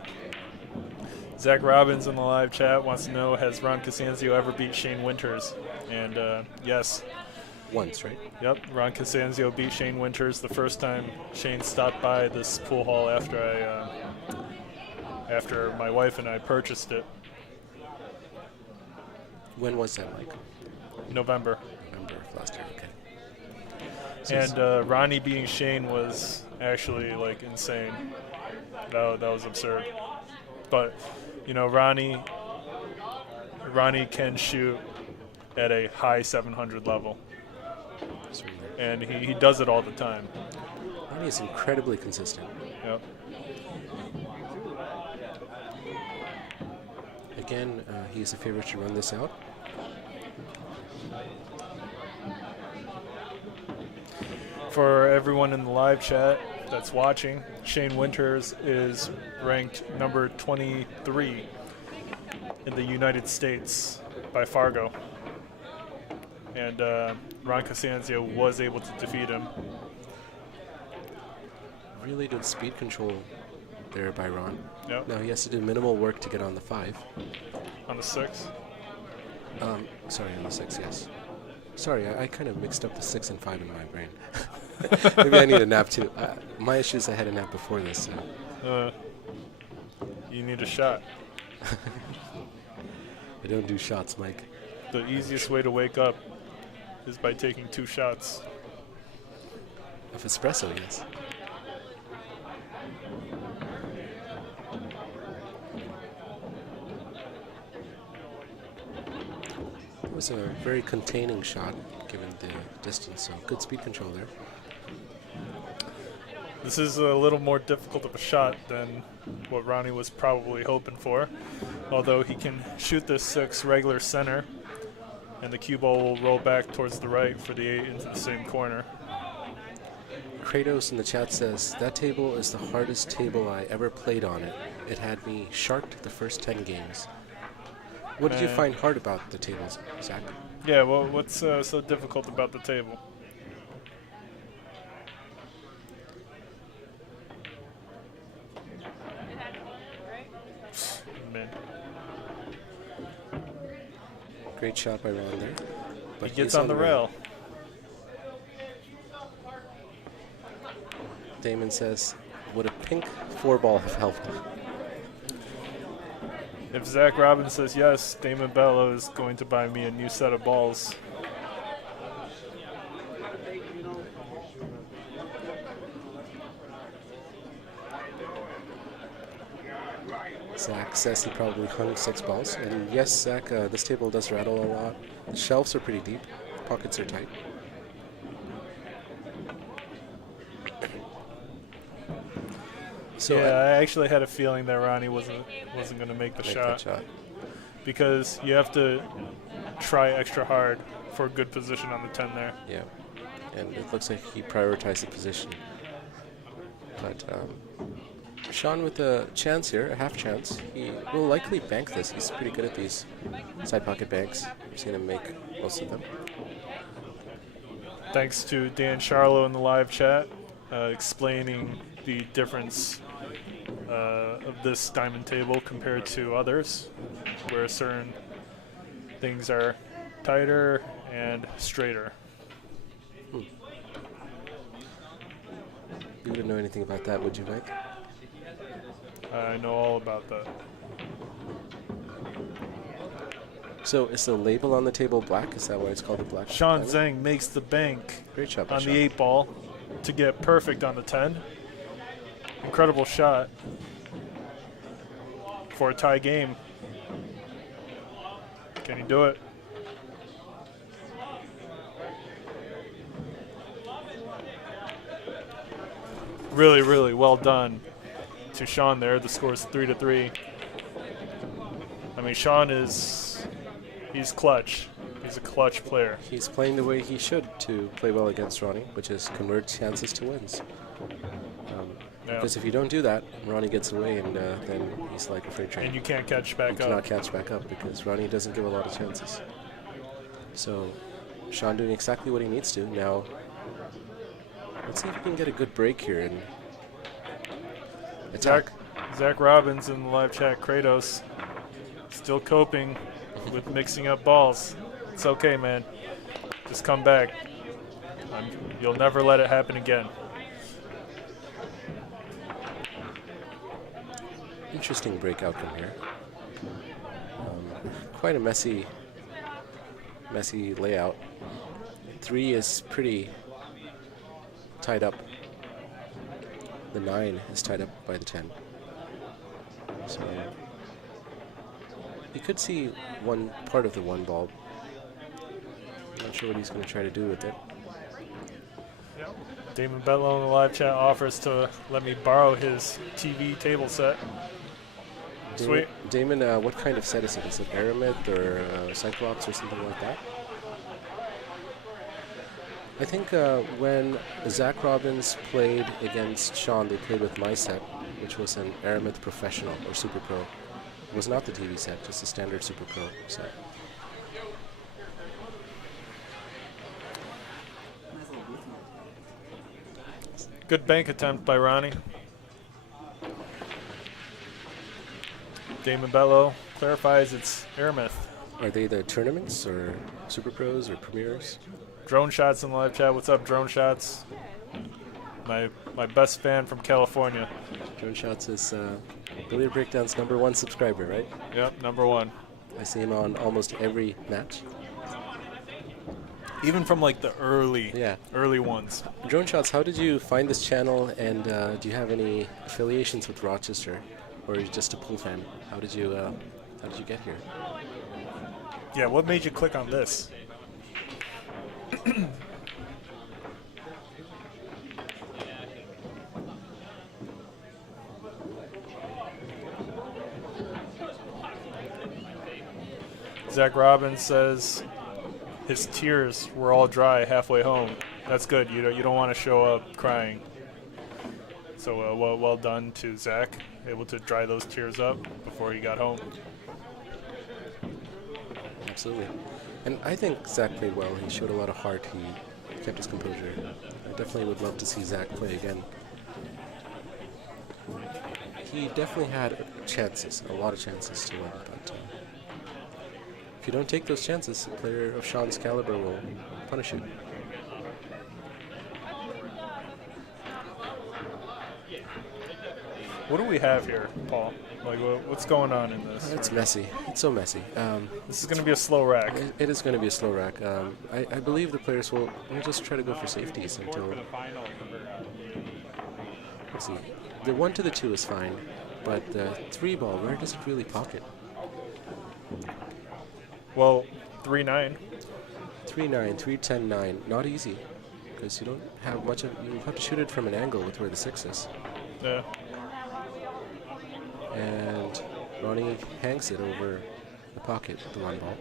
Zach Robbins in the live chat wants to know, has Ron CASANZIO ever beat Shane Winters? And yes. Once, right? Yep, Ron CASANZIO beat Shane Winters the first time Shane stopped by this pool hall after my wife and I purchased it. When was that, Mike? November. November of last year, okay. And Ronnie beating Shane was actually like insane. That was absurd. But you know, Ronnie can shoot at a high 700 level, and he does it all the time. Ronnie is incredibly consistent. Yep. Again, he's a favorite to run this out. For everyone in the live chat that's watching, Shane Winters is ranked number 23 in the United States by Fargo. And Ron CASANZIO was able to defeat him. Really good speed control there by Ron. Yep. Now he has to do minimal work to get on the 5. On the 6? Sorry, on the 6, yes. Sorry, I kind of mixed up the 6 and 5 in my brain. Maybe I need a nap too. My issue is I had a nap before this. So. You need a shot. I don't do shots, Mike. The easiest way to wake up is by taking 2 shots. Of espresso, yes. It was a very containing shot given the distance, so good speed control there. This is a little more difficult of a shot than what Ronnie was probably hoping for, although he can shoot this 6 regular center, and the cue ball will roll back towards the right for the 8 into the same corner. Kratos in the chat says, that table is the hardest table I ever played on it. It had me sharked the first 10 games. What did you find hard about the tables, Zach? Yeah, well, what's so difficult about the table? Man. Great shot by Ron there. But He gets on the rail. Damon says, would a pink 4-ball have helped? If Zach Robbins says yes, Damon Bello is going to buy me a new set of balls. Zach says he probably hung 6 balls. And yes, Zach, this table does rattle a lot. The shelves are pretty deep. Pockets are tight. So yeah, I actually had a feeling that Ronnie wasn't going to make the shot, because you have to try extra hard for a good position on the 10 there. Yeah, and it looks like he prioritized the position. But Shaun with a chance here, a half chance. He will likely bank this. He's pretty good at these side pocket banks. I've seen him make most of them. Thanks to Dan Charlo in the live chat explaining the difference of this diamond table compared to others, where certain things are tighter and straighter. You wouldn't know anything about that, would you, Mike? I know all about that. So is the label on the table black? Is that why it's called a black? Shaun diamond? Zeng makes the bank Great shot by on Shaun. the 8 ball to get perfect on the 10. Incredible shot for a tie game. Can he do it? Really, really well done to Shaun there. The score is 3-3. I mean, Shaun he's clutch. He's a clutch player. He's playing the way he should to play well against Ronnie, which is convert chances to wins. Yeah. Because if you don't do that, Ronnie gets away, and then he's like a freight train. And you can't catch back You cannot up. catch back up because Ronnie doesn't give a lot of chances. So Shaun doing exactly what he needs to. Now, let's see if we can get a good break here and attack. Zach Robbins in the live chat, Kratos, still coping with mixing up balls. It's okay, man. Just come back. You'll never let it happen again. Interesting break outcome here. Quite a messy layout. 3 is pretty tied up. The 9 is tied up by the 10. So you could see one part of the 1 ball. Not sure what he's going to try to do with it. Damon Betlow in the live chat offers to let me borrow his TV table set. Sweet. Damon, what kind of set is it? Is it Aramith or Cyclops or something like that? I think when Zach Robbins played against Shaun, they played with my set, which was an Aramith Professional or Super Pro. It was not the TV set, just a standard Super Pro set. Good bank attempt by Ronnie. Damon Bello clarifies it's Aramith. Are they the tournaments or Super Pros or Premiers? Drone Shots in the live chat. What's up, Drone Shots? My best fan from California. Drone Shots is Billiard Breakdown's #1 subscriber, right? Yep, #1. I see him on almost every match. Even from like the early ones. Drone Shots, how did you find this channel, and do you have any affiliations with Rochester, or are you just a pool fan? How did you get here? Yeah, what made you click on this? Zach Robbins says his tears were all dry halfway home. That's good. You don't want to show up crying. So well done to Zach, able to dry those tears up before he got home. Absolutely. And I think Zach played well. He showed a lot of heart. He kept his composure. I definitely would love to see Zach play again. He definitely had chances, a lot of chances to win, but if you don't take those chances, a player of Shaun's caliber will punish you. What do we have here, Paul? Like, what's going on in this? It's messy. It's so messy. This is going to be a slow rack. It is going to be a slow rack. I believe the players will just try to go for safeties until... Let's see. The 1 to the 2 is fine, but the 3 ball, where does it really pocket? Well, 3-9. 3-9, 3-10-9. Not easy, because you don't have much of... You have to shoot it from an angle with where the 6 is. Yeah. And Ronnie hangs it over the pocket, the 1 ball.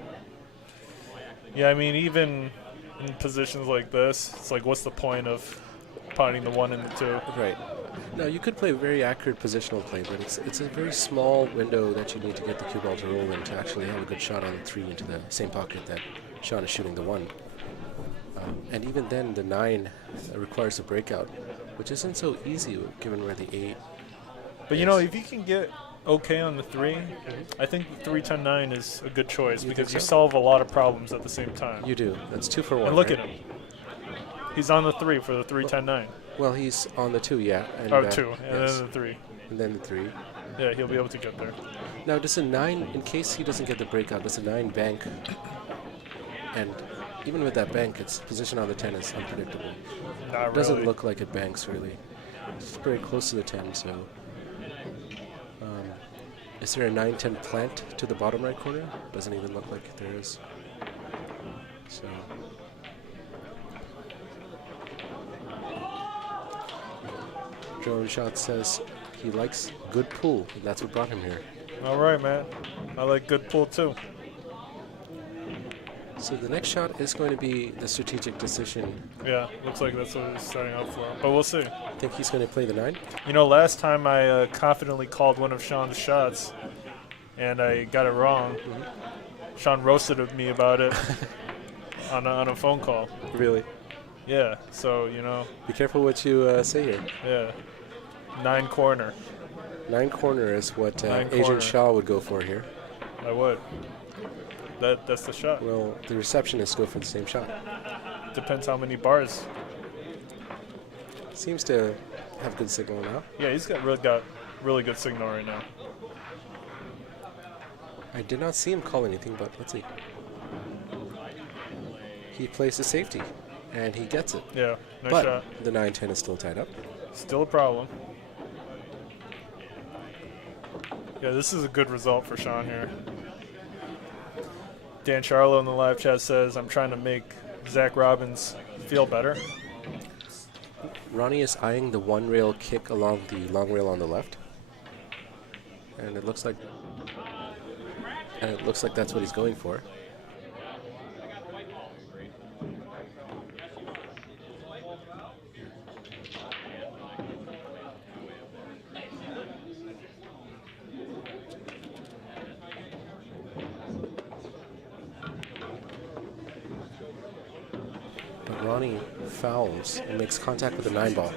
Yeah, I mean, even in positions like this, it's like, what's the point of potting the 1 and the 2? Right. No, you could play very accurate positional play, but it's a very small window that you need to get the cue ball to roll in to actually have a good shot on the 3 into the same pocket that Shaun is shooting the 1. And even then, the 9 requires a breakout, which isn't so easy given where the 8. But you know, if you can get okay on the 3, I think the 3-10-9 is a good choice because you solve a lot of problems at the same time. You do. That's 2 for 1. And look right? at him. He's on the 3 for the 3-10-9. Well, he's on the 2, yeah. And, 2, and yes. then the 3. And then the 3. Yeah, he'll be able to get there. Now, does a 9, in case he doesn't get the breakout, does a 9 bank? And even with that bank, its position on the 10 is unpredictable. Not It doesn't really. look like it banks, really. It's very close to the 10, so... is there a 9-10 plant to the bottom right corner? Doesn't even look like there is. So... Drone Shot says he likes good pool, and that's what brought him here. All right, man. I like good pull, too. So the next shot is going to be the strategic decision. Yeah, looks like that's what he's starting out for. But we'll see. I think he's going to play the 9. You know, last time I confidently called one of Shaun's shots, and I got it wrong. Shaun roasted me about it on a phone call. Really? Yeah, so, you know, Be careful what you say here. yeah. 9 corner. 9 corner is what 9 corner. Agent Shaw would go for here. I would. That's the shot. Well, the receptionists go for the same shot. Depends how many bars. Seems to have good signal now. Yeah, he's got really good signal right now. I did not see him call anything, but let's see. He plays the safety, and he gets it. Yeah, nice but shot. the 9-10 is still tied up. Still a problem. Yeah, this is a good result for Shaun here. Dan Charlo in the live chat says, I'm trying to make Zach Robbins feel better. Ronnie is eyeing the 1-rail kick along the long rail on the left. And it looks like that's what he's going for. But Ronnie fouls and makes contact with the 9 ball.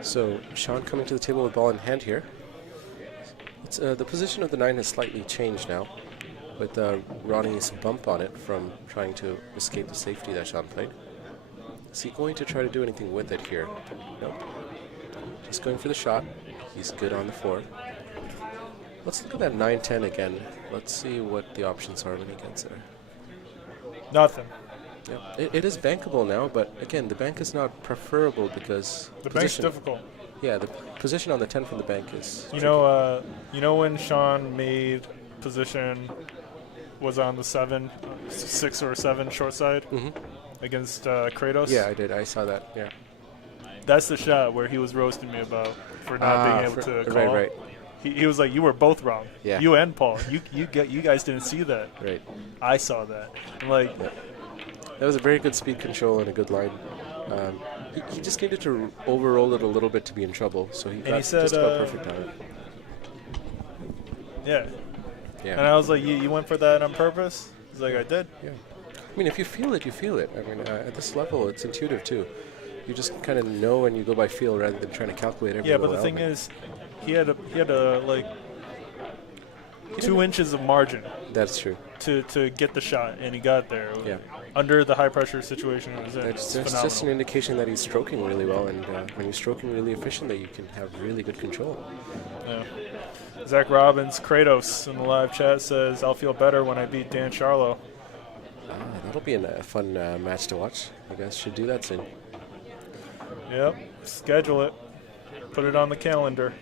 So Shaun coming to the table with ball in hand here. It's, the position of the 9 has slightly changed now, with Ronnie's bump on it from trying to escape the safety that Shaun played. Is he going to try to do anything with it here? Nope. Just going for the shot. He's good on the 4. Let's look at that 9-10 again. Let's see what the options are when he gets there. Nothing. Yep. It is bankable now, but again, the bank is not preferable because The bank's difficult. Yeah, the position on the 10 from the bank is. You know when Shaun made position was on the 6 or 7 short side against Kratos? Yeah, I did. I saw that. Yeah. That's the shot where he was roasting me about for not being able to call. Right. He was like, you were both wrong. Yeah. You and Paul. You guys didn't see that. Right. I saw that. I'm like, Yeah. That was a very good speed control and a good line. He just needed to overroll it a little bit to be in trouble, so he got said, just about perfect on it. yeah. Yeah. And I was like, you went for that on purpose? He's like, I did. Yeah. I mean, if you feel it, you feel it. I mean, at this level, it's intuitive too. You just kind of know and you go by feel rather than trying to calculate every Yeah, but little the thing element. is, he had a like 2 inches of margin That's true. to get the shot, and he got there. Yeah. Under the high pressure situation it was in. That's It's just an phenomenal. indication that he's stroking really well, and when you're stroking really efficiently, you can have really good control. Yeah. Zach Robbins, Kratos in the live chat says, I'll feel better when I beat Dan Charlo. That'll be a fun match to watch. You guys should do that soon. Yep, schedule it. Put it on the calendar.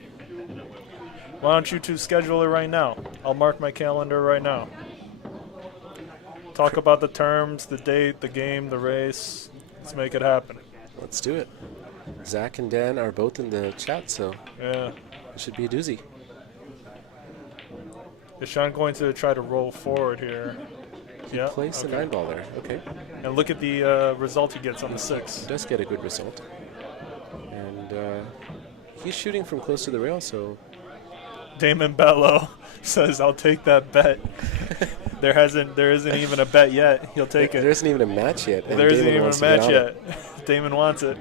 Why don't you two schedule it right now? I'll mark my calendar right now. Talk about the terms, the date, the game, the race. Let's make it happen. Let's do it. Zach and Dan are both in the chat, so Yeah. it should be a doozy. Is Shaun going to try to roll forward here? Yeah. Place a 9-ball there. Okay. And look at the result he gets on the 6. He does get a good result. And he's shooting from close to the rail, so Damon Bello says, "I'll take that bet." there isn't even a bet yet. He'll take there it. isn't even a match yet. And There isn't Damon even a wants to get match on yet. it. Damon wants it.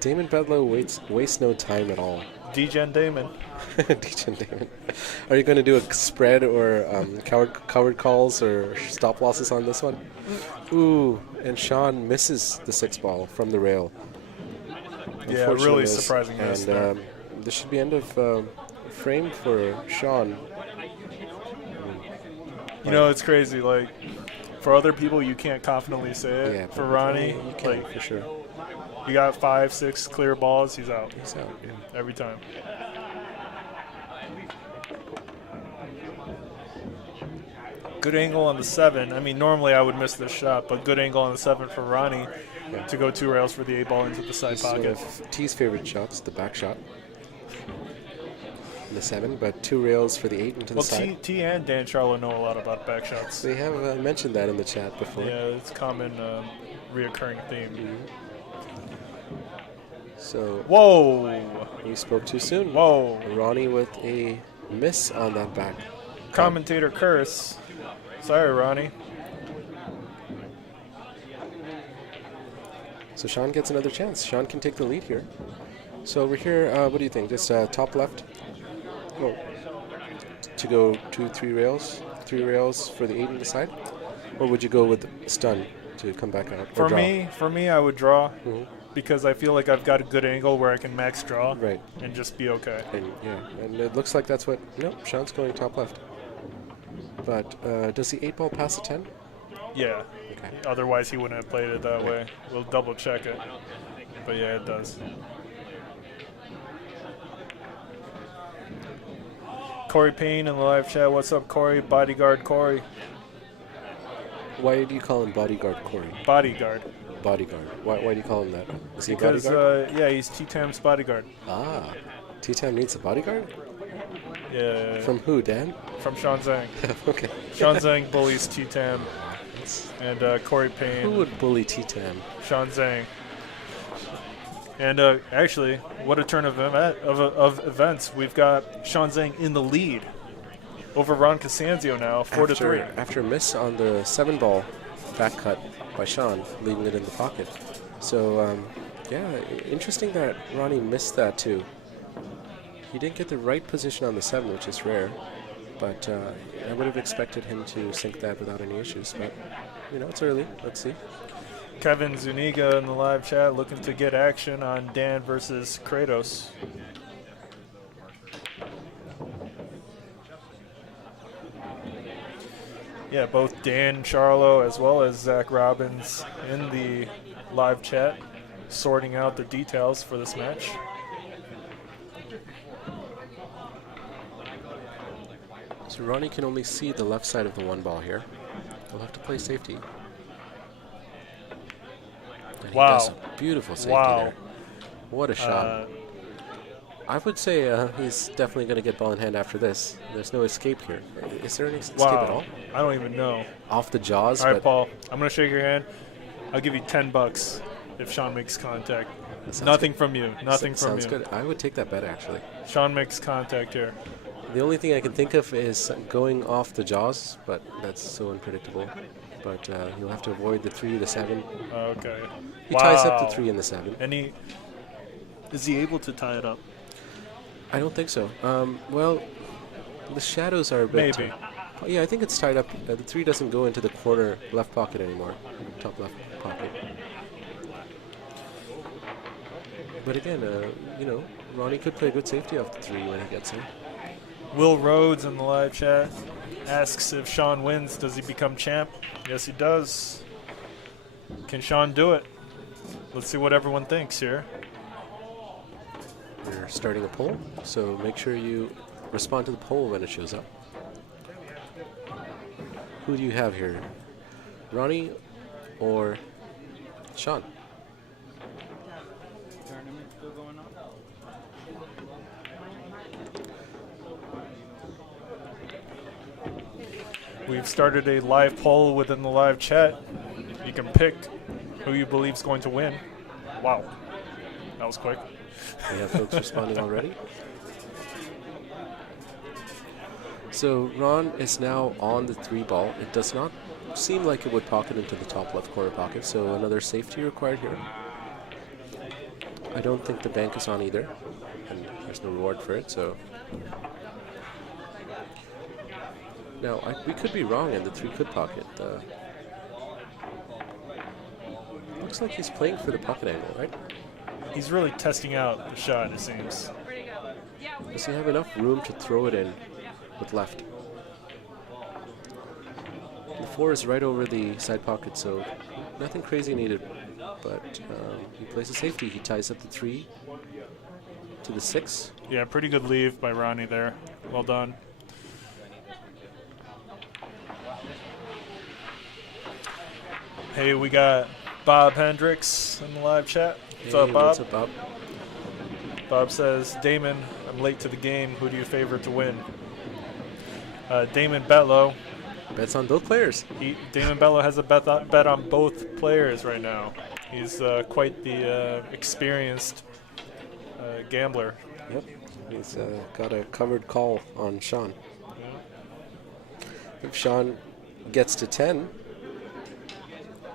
Damon Bedlow wastes no time at all. Degen Damon. Degen Damon. Are you going to do a spread or coward calls or stop losses on this one? Ooh, and Shaun misses the 6-ball from the rail. Yeah, really surprising miss there. And this should be end of frame for Shaun. You know, it's crazy. Like, for other people, you can't confidently say it. Yeah, For Ronnie, you can like, for sure. you got 5, 6 clear balls, he's out. He's out. Yeah. Every time. Good angle on the 7. I mean, normally I would miss this shot, but good angle on the 7 for Ronnie to go 2 rails for the 8-ball into the side This is one pocket. of T's favorite shots, the back shot. The 7, but 2 rails for the 8 into the Well, side. T and Dan Charlo know a lot about back shots. They have mentioned that in the chat before. Yeah, it's a common reoccurring theme. So Whoa! we spoke too soon. Whoa! Ronnie with a miss on that back. Commentator curse. Sorry, Ronnie. So Shaun gets another chance. Shaun can take the lead here. So over here, what do you think? Just top left? Oh, to go 2, 3 rails? 3 rails for the 8 on the side? Or would you go with stun to come back out? Or draw? For me, I would draw Mhm. because I feel like I've got a good angle where I can max draw Right. and just be okay. And yeah, and it looks like that's what. Nope, Shaun's going top left. But does the 8-ball pass the 10? Yeah. Okay. Otherwise, he wouldn't have played it that way. We'll double check it. But yeah, it does. Cory Payne in the live chat. What's up, Cory? Bodyguard Cory. Why do you call him Bodyguard Cory? Bodyguard. Bodyguard. Why do you call him that? Is he a Because, bodyguard? yeah, he's T-Tam's bodyguard. Ah, T-Tam needs a bodyguard? Yeah. From who, Dan? From Shaun Zink. Okay. Shaun Zink bullies T-Tam. And Cory Who Payne, would bully T-Tam? Shaun Zink. And actually, what a turn of events. We've got Shaun Zink in the lead over Ron CASANZIO now, 4-3. After a miss on the 7-ball back cut by Shaun, leaving it in the pocket. So, yeah, interesting that Ronnie missed that too. He didn't get the right position on the 7, which is rare. But I would have expected him to sink that without any issues. But, you know, it's early. Let's see. Kevin Zuniga in the live chat looking to get action on Dan versus Kratos. Yeah, both Dan Charlo as well as Zach Robbins in the live chat sorting out the details for this match. So Ronnie can only see the left side of the 1-ball here. He'll have to play safety. And Wow. He does a beautiful safety there. What a shot. I would say he's definitely going to get ball in hand after this. There's no escape here. Is there any escape at all? I don't even know. Off the jaws? All right, but Paul, I'm going to shake your hand. I'll give you $10 if Shaun makes contact. sounds Nothing good. from you. Nothing from Sounds you. good. I would take that bet, actually. Shaun makes contact here. The only thing I can think of is going off the jaws, but that's so unpredictable. But you'll have to avoid the 3, the 7. Okay. He ties up the 3 and the 7. And is he able to tie it up? I don't think so. Well, the shadows are a bit... Maybe. Yeah, I think it's tied up. The 3 doesn't go into the corner left pocket anymore. Top left pocket. But again, you know, Ronnie could play good safety off the 3 when he gets in. Will Rhodes in the live chat asks if Shaun wins, does he become champ? Yes, he does. Can Shaun do it? Let's see what everyone thinks here. We're starting a poll, so make sure you respond to the poll when it shows up. Who do you have here? Ronnie or Shaun? Tournament still going on? We've started a live poll within the live chat. You can pick who you believe is going to win. Wow, that was quick. We have folks responding already. So Ron is now on the 3 ball. It does not seem like it would pocket into the top left corner pocket, so another safety required here. I don't think the bank is on either, and there's no reward for it, so. Now, we could be wrong, and the 3 could pocket. Looks like he's playing for the pocket angle, right? He's really testing out the shot, it seems. Does he have enough room to throw it in with left? The 4 is right over the side pocket, so nothing crazy needed. But he plays a safety. He ties up the 3 to the 6. Yeah, pretty good leave by Ronnie there. Well done. Hey, we got Bob Hendrix in the live chat. What's up, Bob? What's up, Bob? Bob says, Damon, I'm late to the game. Who do you favor to win? Damon Betlow. Bets on both players. Damon Betlow has a bet on both players right now. He's quite the experienced gambler. Yep. He's got a covered call on Shaun. If Shaun gets to 10,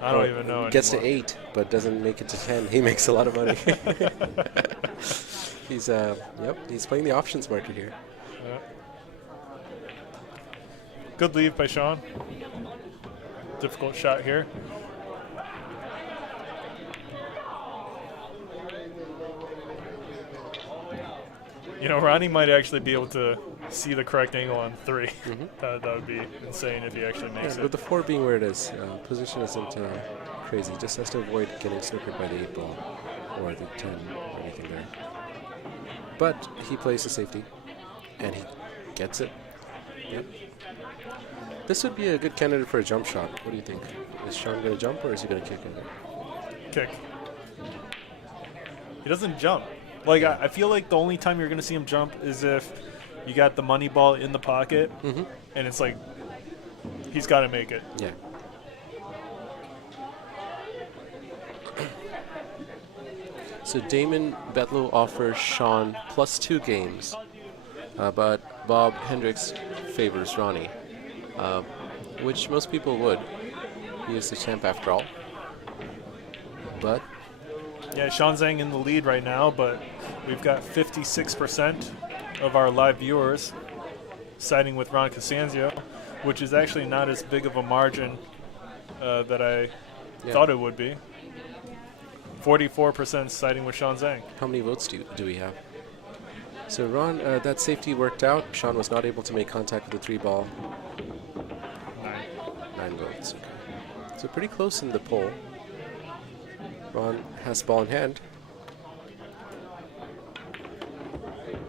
I don't even know gets anymore. to 8, but doesn't make it to 10, he makes a lot of money. He's playing the options market here. Yeah. Good leave by Shaun. Difficult shot here. You know, Ronnie might actually be able to see the correct angle on 3. That would be insane if he actually makes With it. the 4 being where it is, position isn't crazy. Just has to avoid getting snookered by the 8 ball or the 10 or anything there. But he plays the safety, and he gets it. Yep. This would be a good candidate for a jump shot. What do you think? Is Shaun going to jump, or is he going to kick it? Kick. He doesn't jump. Like, I feel like the only time you're going to see him jump is if you got the money ball in the pocket, and it's like, he's got to make it. Yeah. So Damon Betlow offers Shaun +2 games, but Bob Hendrix favors Ronnie, which most people would. He is the champ after all. But Yeah, Shaun Zink in the lead right now, but we've got 56% of our live viewers siding with Ron CASANZIO, which is actually not as big of a margin that I thought it would be. 44% siding with Shaun Zink. how many votes do we have? So Ron, that safety worked out. Shaun was not able to make contact with the 3 ball. 9 votes. Okay. So pretty close in the poll. Ron has the ball in hand.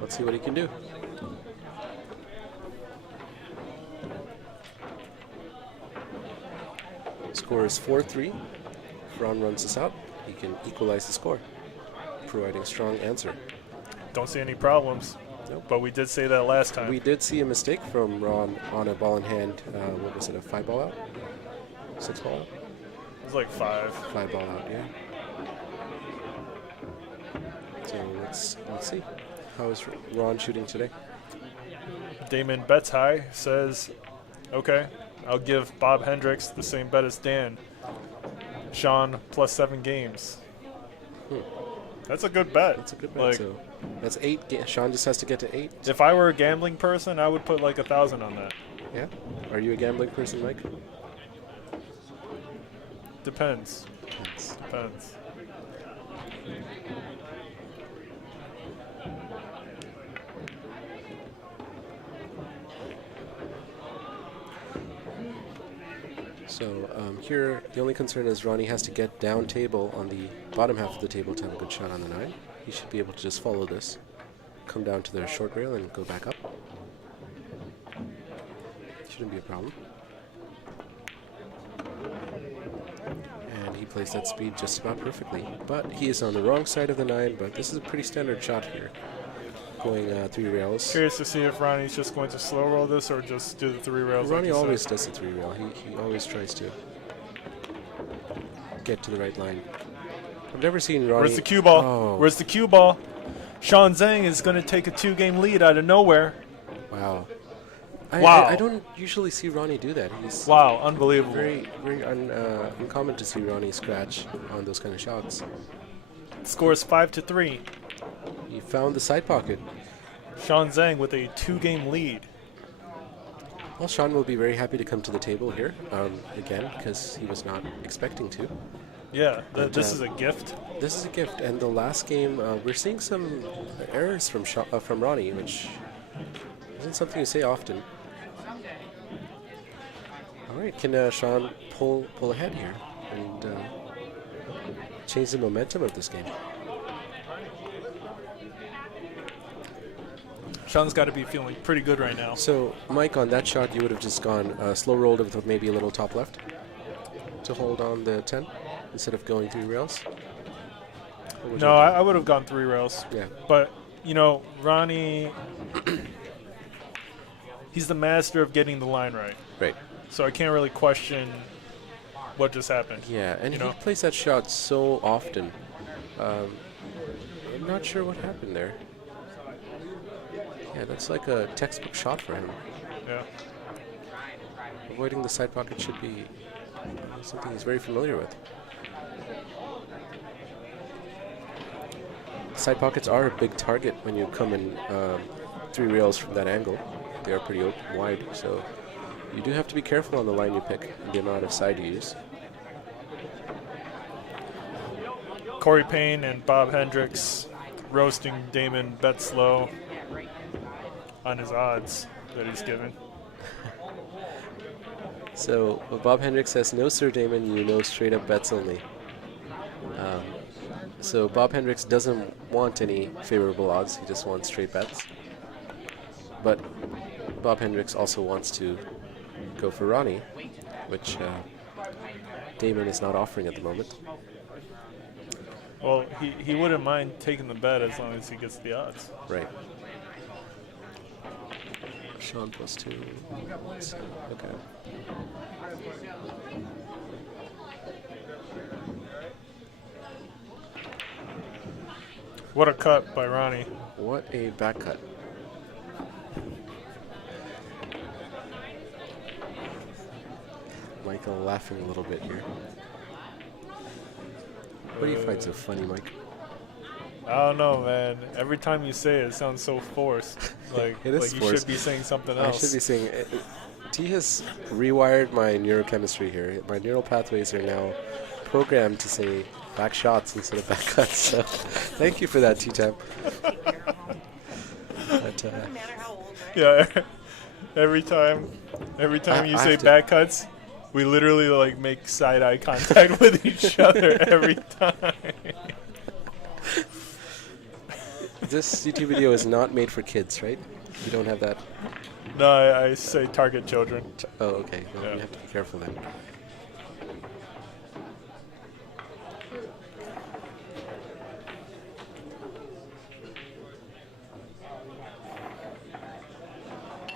Let's see what he can do. Score is 4-3. If Ron runs this out, he can equalize the score, providing a strong answer. Don't see any problems. Nope. But we did say that last time. We did see a mistake from Ron on a ball in hand. What was it, a 5 ball out? 6 ball out? It was like 5. 5 ball out, yeah. So let's see. How is Ron shooting today? Damon bets high, says, okay, I'll give Bob Hendrix the same bet as Dan. Shaun +7 games. That's a good bet. That's a good bet. Like, So that's 8. Shaun just has to get to 8. if I were a gambling person, I would put like 1,000 on that. Yeah. Are you a gambling person, Mike? Depends. Yes. Depends. So here, the only concern is Ronnie has to get down table on the bottom half of the table to have a good shot on the 9. He should be able to just follow this, come down to the short rail and go back up. Shouldn't be a problem. he plays that speed just about perfectly. But he is on the wrong side of the 9, but this is a pretty standard shot here. Going 3 rails. Curious to see if Ronnie's just going to slow roll this or just do the 3 rails. Ronnie like always does the 3 rail. He always tries to get to the right line. I've never seen Ronnie. Where's the cue ball? Oh. Where's the cue ball? Shaun Zink is going to take a 2-game lead out of nowhere. Wow. Wow. I don't usually see Ronnie do that. He's Wow, unbelievable. very uncommon to see Ronnie scratch on those kind of shots. Scores 5-3. He found the side pocket. Shaun Zink with a 2-game lead. Well, Shaun will be very happy to come to the table here again because he was not expecting to. Yeah, this is a gift. This is a gift, and the last game we're seeing some errors from Ronnie, which isn't something you say often. All right, can Shaun pull ahead here and change the momentum of this game? Shaun's got to be feeling pretty good right now. So, Mike, on that shot, you would have just gone slow rolled it with maybe a little top left to hold on the 10 instead of going 3 rails? No, I would have gone 3 rails. Yeah. But, you know, Ronnie, he's the master of getting the line right. Right. So I can't really question what just happened. Yeah, and you he know? plays that shot so often. I'm not sure what happened there. Yeah, that's like a textbook shot for him. Yeah. Avoiding the side pocket should be something he's very familiar with. Side pockets are a big target when you come in 3 rails from that angle. They are pretty wide, so you do have to be careful on the line you pick and the amount of side you use. Cory Payne and Bob Hendrix roasting Damon Betzlow on his odds that he's given. So Bob Hendrix says, "No, sir, Damon, you know straight up bets only." So Bob Hendrix doesn't want any favorable odds. He just wants straight bets. But Bob Hendrix also wants to go for Ronnie, which Damon is not offering at the moment. Well, he wouldn't mind taking the bet as long as he gets the odds. Right. Shaun +2. Okay. What a cut by Ronnie. What a back cut. Michael laughing a little bit here. What do you find so funny, Mike? I don't know, man. Every time you say it, it sounds so forced. Like, It is like you forced. should be saying something I else. should be saying, T has rewired my neurochemistry here. My neural pathways are now programmed to say back shots instead of back cuts. So thank you for that, T-Tap. But, Yeah. Every time you I say have to- back cuts, we literally like make side-eye contact with each other every time. this YouTube video is not made for kids, right? You don't have that? No, I say target children. Oh, okay. Well, Yeah. you have to be careful then.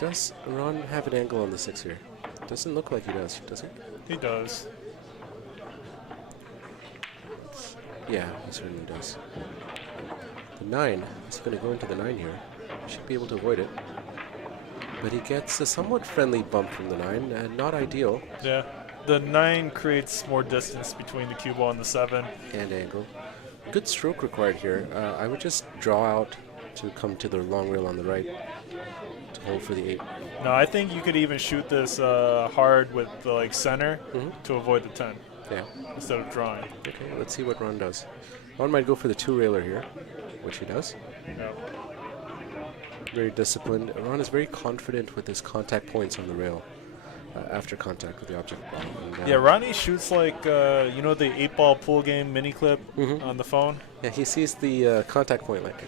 Does Ron have an angle on the 6 here? Doesn't look like he does he? He does. Yeah, he certainly does. The 9, he's going to go into the 9 here. Should be able to avoid it. But he gets a somewhat friendly bump from the 9, and not ideal. Yeah. The 9 creates more distance between the cue ball and the 7. And angle. Good stroke required here. I would just draw out to come to the long rail on the right to hold for the 8. No, I think you could even shoot this hard with the like center Mhm. to avoid the 10 Yeah. instead of drawing. Okay, let's see what Ron does. Ron might go for the 2-railer here, which he does. Yeah. Very disciplined. Ron is very confident with his contact points on the rail after contact with the object ball. And, Yeah, Ronnie shoots like, you know, the 8-ball pool game mini clip Mhm. on the phone? Yeah, he sees the contact point like.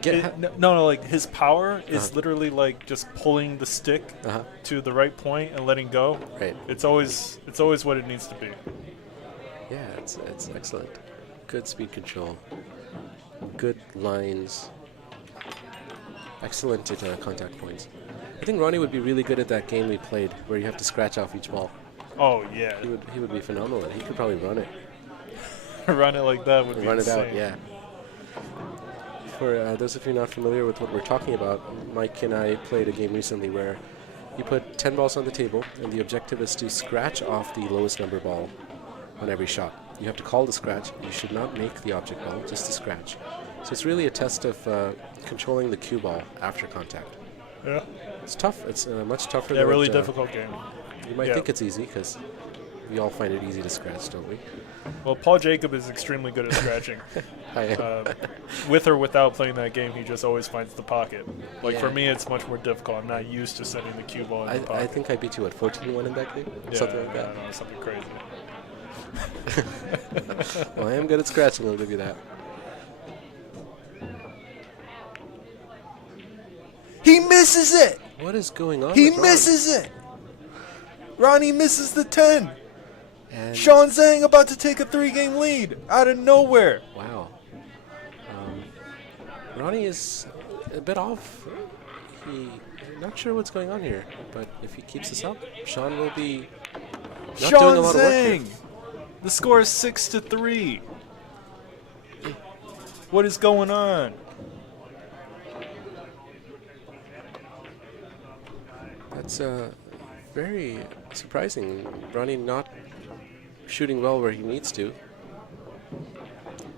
Get No, like his power is literally like just pulling the stick uh-huh. to the right point and letting go. Right. It's always what it needs to be. Yeah, it's excellent. Good speed control. Good lines. Excellent at contact points. I think Ronnie would be really good at that game we played where you have to scratch off each ball. Oh, yeah. He would be phenomenal at it. He could probably run it. Run it like that would be Run insane. it out, yeah. For those of you not familiar with what we're talking about, Mike and I played a game recently where you put 10 balls on the table, and the objective is to scratch off the lowest number ball on every shot. You have to call the scratch. You should not make the object ball, just the scratch. So it's really a test of controlling the cue ball after contact. Yeah. It's tough. It's much tougher Yeah, than really it, difficult game. You might think it's easy because we all find it easy to scratch, don't we? Well, Paul Jacob is extremely good at scratching. I am. With or without playing that game, he just always finds the pocket. Like, for Yeah. me, it's much more difficult. I'm not used to sending the cue ball in the pocket. I think I beat you, 14-1 in that game? Yeah, Something like that. I don't know, something crazy. Well, I am good at scratching, I'll give you that. He misses it. What is going on? He with Ron? misses it. Ronnie misses the 10. And Shaun Zink about to take a 3-game lead out of nowhere. wow. Ronnie is a bit off. Not sure what's going on here, but if he keeps this up, Shaun will be not doing a Shaun lot of work here. Zink. The score is 6-3. What is going on? That's very surprising. Ronnie not shooting well where he needs to.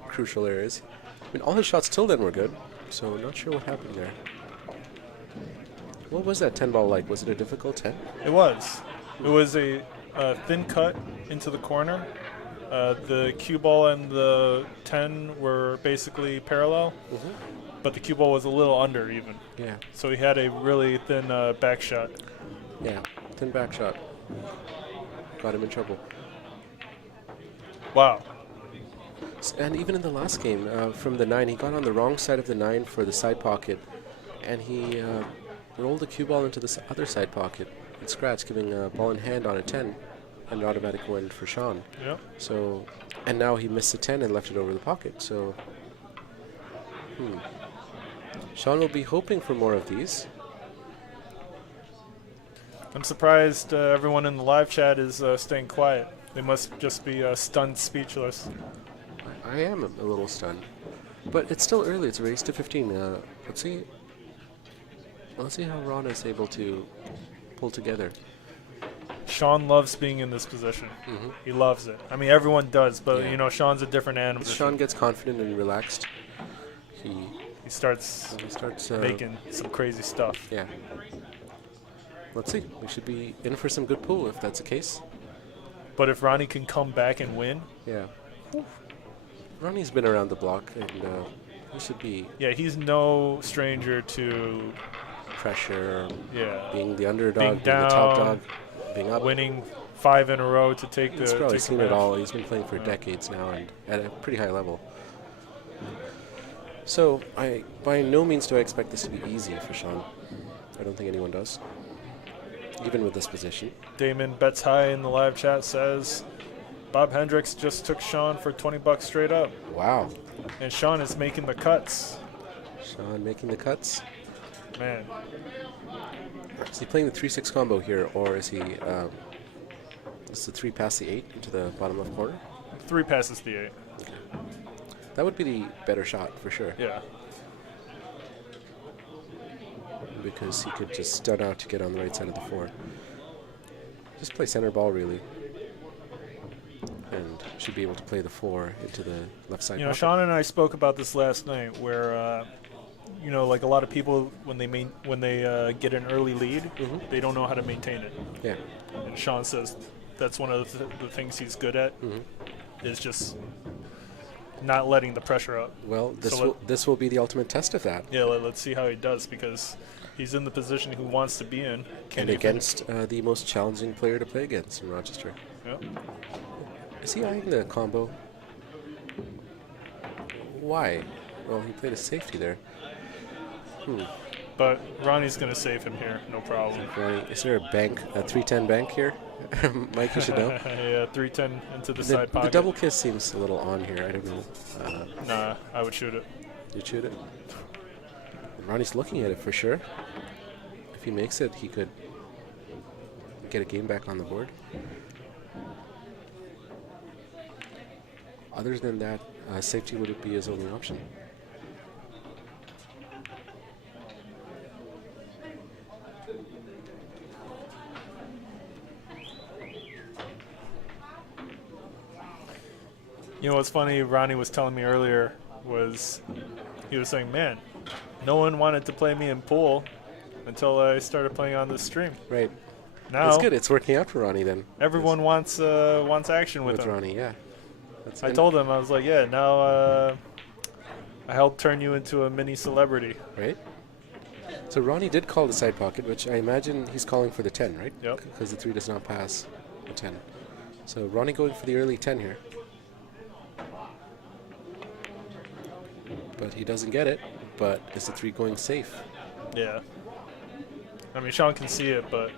Crucial areas. I mean, all his shots till then were good, so not sure what happened there. What was that 10 ball like? Was it a difficult 10? It was. It was a thin cut into the corner. The cue ball and the 10 were basically parallel, but the cue ball was a little under even. Yeah. So he had a really thin back shot. Yeah, thin back shot. Got him in trouble. Wow. And even in the last game, from the 9, he got on the wrong side of the 9 for the side pocket, and he rolled the cue ball into the other side pocket and scratch, giving a ball in hand on a 10, and an automatic win for Shaun. Yep. So, and now he missed the 10 and left it over the pocket. So, Shaun will be hoping for more of these. I'm surprised everyone in the live chat is staying quiet. They must just be stunned speechless. I am a little stunned, but it's still early. It's a race to 15. Let's see how Ron is able to pull together. Shaun loves being in this position. He loves it. I mean, everyone does, but Yeah. you know, Shaun's a different animal. Shaun gets confident and relaxed. He He starts starts making some crazy stuff. Yeah. Let's see. We should be in for some good pool if that's the case. But if Ronnie can come back and win, Yeah. Ronnie's been around the block, and he should be yeah, he's no stranger to pressure, yeah being the underdog, Being being the top down, dog, being up. winning 5 in a row to take the. He's probably take the seen it match. all. He's been playing for decades now and at a pretty high level. So I by no means do I expect this to be easy for Shaun. I don't think anyone does, even with this position. Damon Bets High in the live chat says, Bob Hendrix just took Shaun for $20 straight up, Wow. and Shaun is making the cuts. Shaun making the cuts. Man, Is he playing the 3-6 combo here, or is he is the 3 past the 8 into the bottom left corner? 3 passes the 8. That would be the better shot for sure, Yeah. because he could just stun out to get on the right side of the 4. Just play center ball really, and should be able to play the 4 into the left side. You know, pocket. Shaun and I spoke about this last night, where you know, like a lot of people when they get an early lead, they don't know how to maintain it. Yeah. And Shaun says that's one of the things he's good at is just not letting the pressure up. Well, So this will be the ultimate test of that. Yeah, let's see how he does, because he's in the position he wants to be in. And against the most challenging player to play against in Rochester. Yep. Is he eyeing the combo? Why? Well, he played a safety there. But Ronnie's going to save him here, no problem. Ronnie, is there a bank, a 310 bank here? Mike, you should know. Yeah, 310 into the side pocket. The double kiss seems a little on here. I don't know. Nah, I would shoot it. You'd shoot it? Ronnie's looking at it for sure. If he makes it, he could get a game back on the board. Other than that, safety would be his only option. You know what's funny, Ronnie was telling me earlier, was he was saying, man, no one wanted to play me in pool until I started playing on this stream. Right. Now It's good. It's working out for Ronnie then. everyone wants action with him. Ronnie, yeah. I told him, I was like, yeah, now I helped turn you into a mini celebrity. Right. So Ronnie did call the side pocket, which I imagine he's calling for the 10, right? Yep. Because the 3 does not pass the 10. So Ronnie going for the early 10 here. But he doesn't get it. But is the 3 going safe? Yeah. I mean, Shaun can see it, but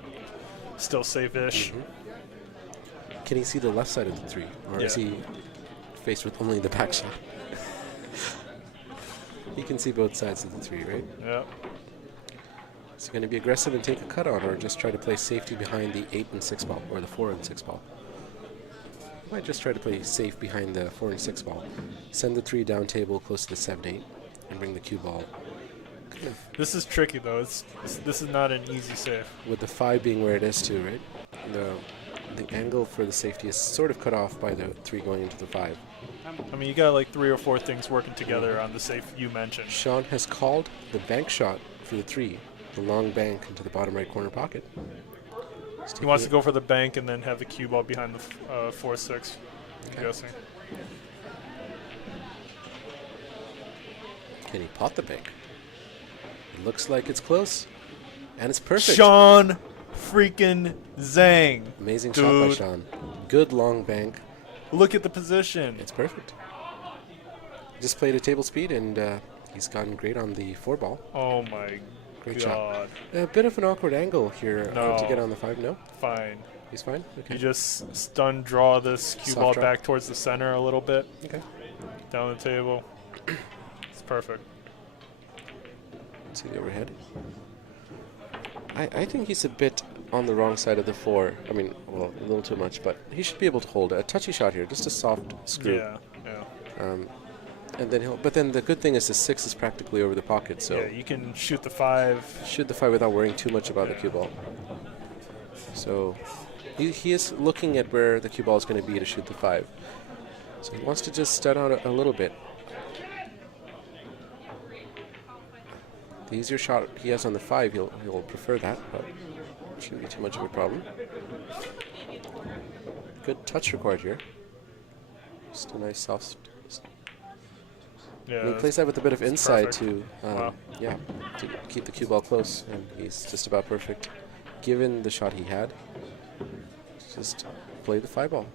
still safe-ish. Can he see the left side of the 3? Or is he faced with only the back shot? He can see both sides of the 3, right? Yeah. Is he going to be aggressive and take a cut on, or just try to play safety behind the 8 and 6 ball, or the 4 and 6 ball? He might just try to play safe behind the 4 and 6 ball. Send the 3 down table close to the 7-8, and bring the cue ball. Kind of This is tricky, though. This is not an easy save. with the 5 being where it is too, right? The angle for the safety is sort of cut off by the 3 going into the 5. I mean, you got like 3 or 4 things working together on the safe you mentioned. Shaun has called the bank shot for the 3, the long bank into the bottom right corner pocket. He wants to go for the bank and then have the cue ball behind the 4-6, I'm guessing. Can he pot the bank? It looks like it's close, and it's perfect. Shaun freaking Zeng. Amazing shot by Dude. Shaun. Good long bank. Look at the position. It's perfect. Just played at table speed, and he's gotten great on the 4 ball. Oh my Great shot. God. A bit of an awkward angle here to No. get on the 5. No, Fine. he's fine. Okay. You just stun draw this cue Soft ball draw. back towards the center a little bit. Okay. Down the table. It's perfect. See the overhead. I think he's a bit on the wrong side of the 4. I mean, well, a little too much, but he should be able to hold a touchy shot here, just a soft screw. Yeah. And then but then the good thing is the 6 is practically over the pocket, so Yeah, you can shoot the 5. shoot the 5 without worrying too much about the cue ball. So he is looking at where the cue ball is going to be to shoot the 5. So he wants to just stun out a little bit. The easier shot he has on the 5, he'll prefer that, but it shouldn't be too much of a problem. Good touch required here. Just a nice soft. Yeah. And he plays that with a bit of inside perfect. to, Wow. yeah, to keep the cue ball close, and he's just about perfect. Given the shot he had, just play the 5 ball,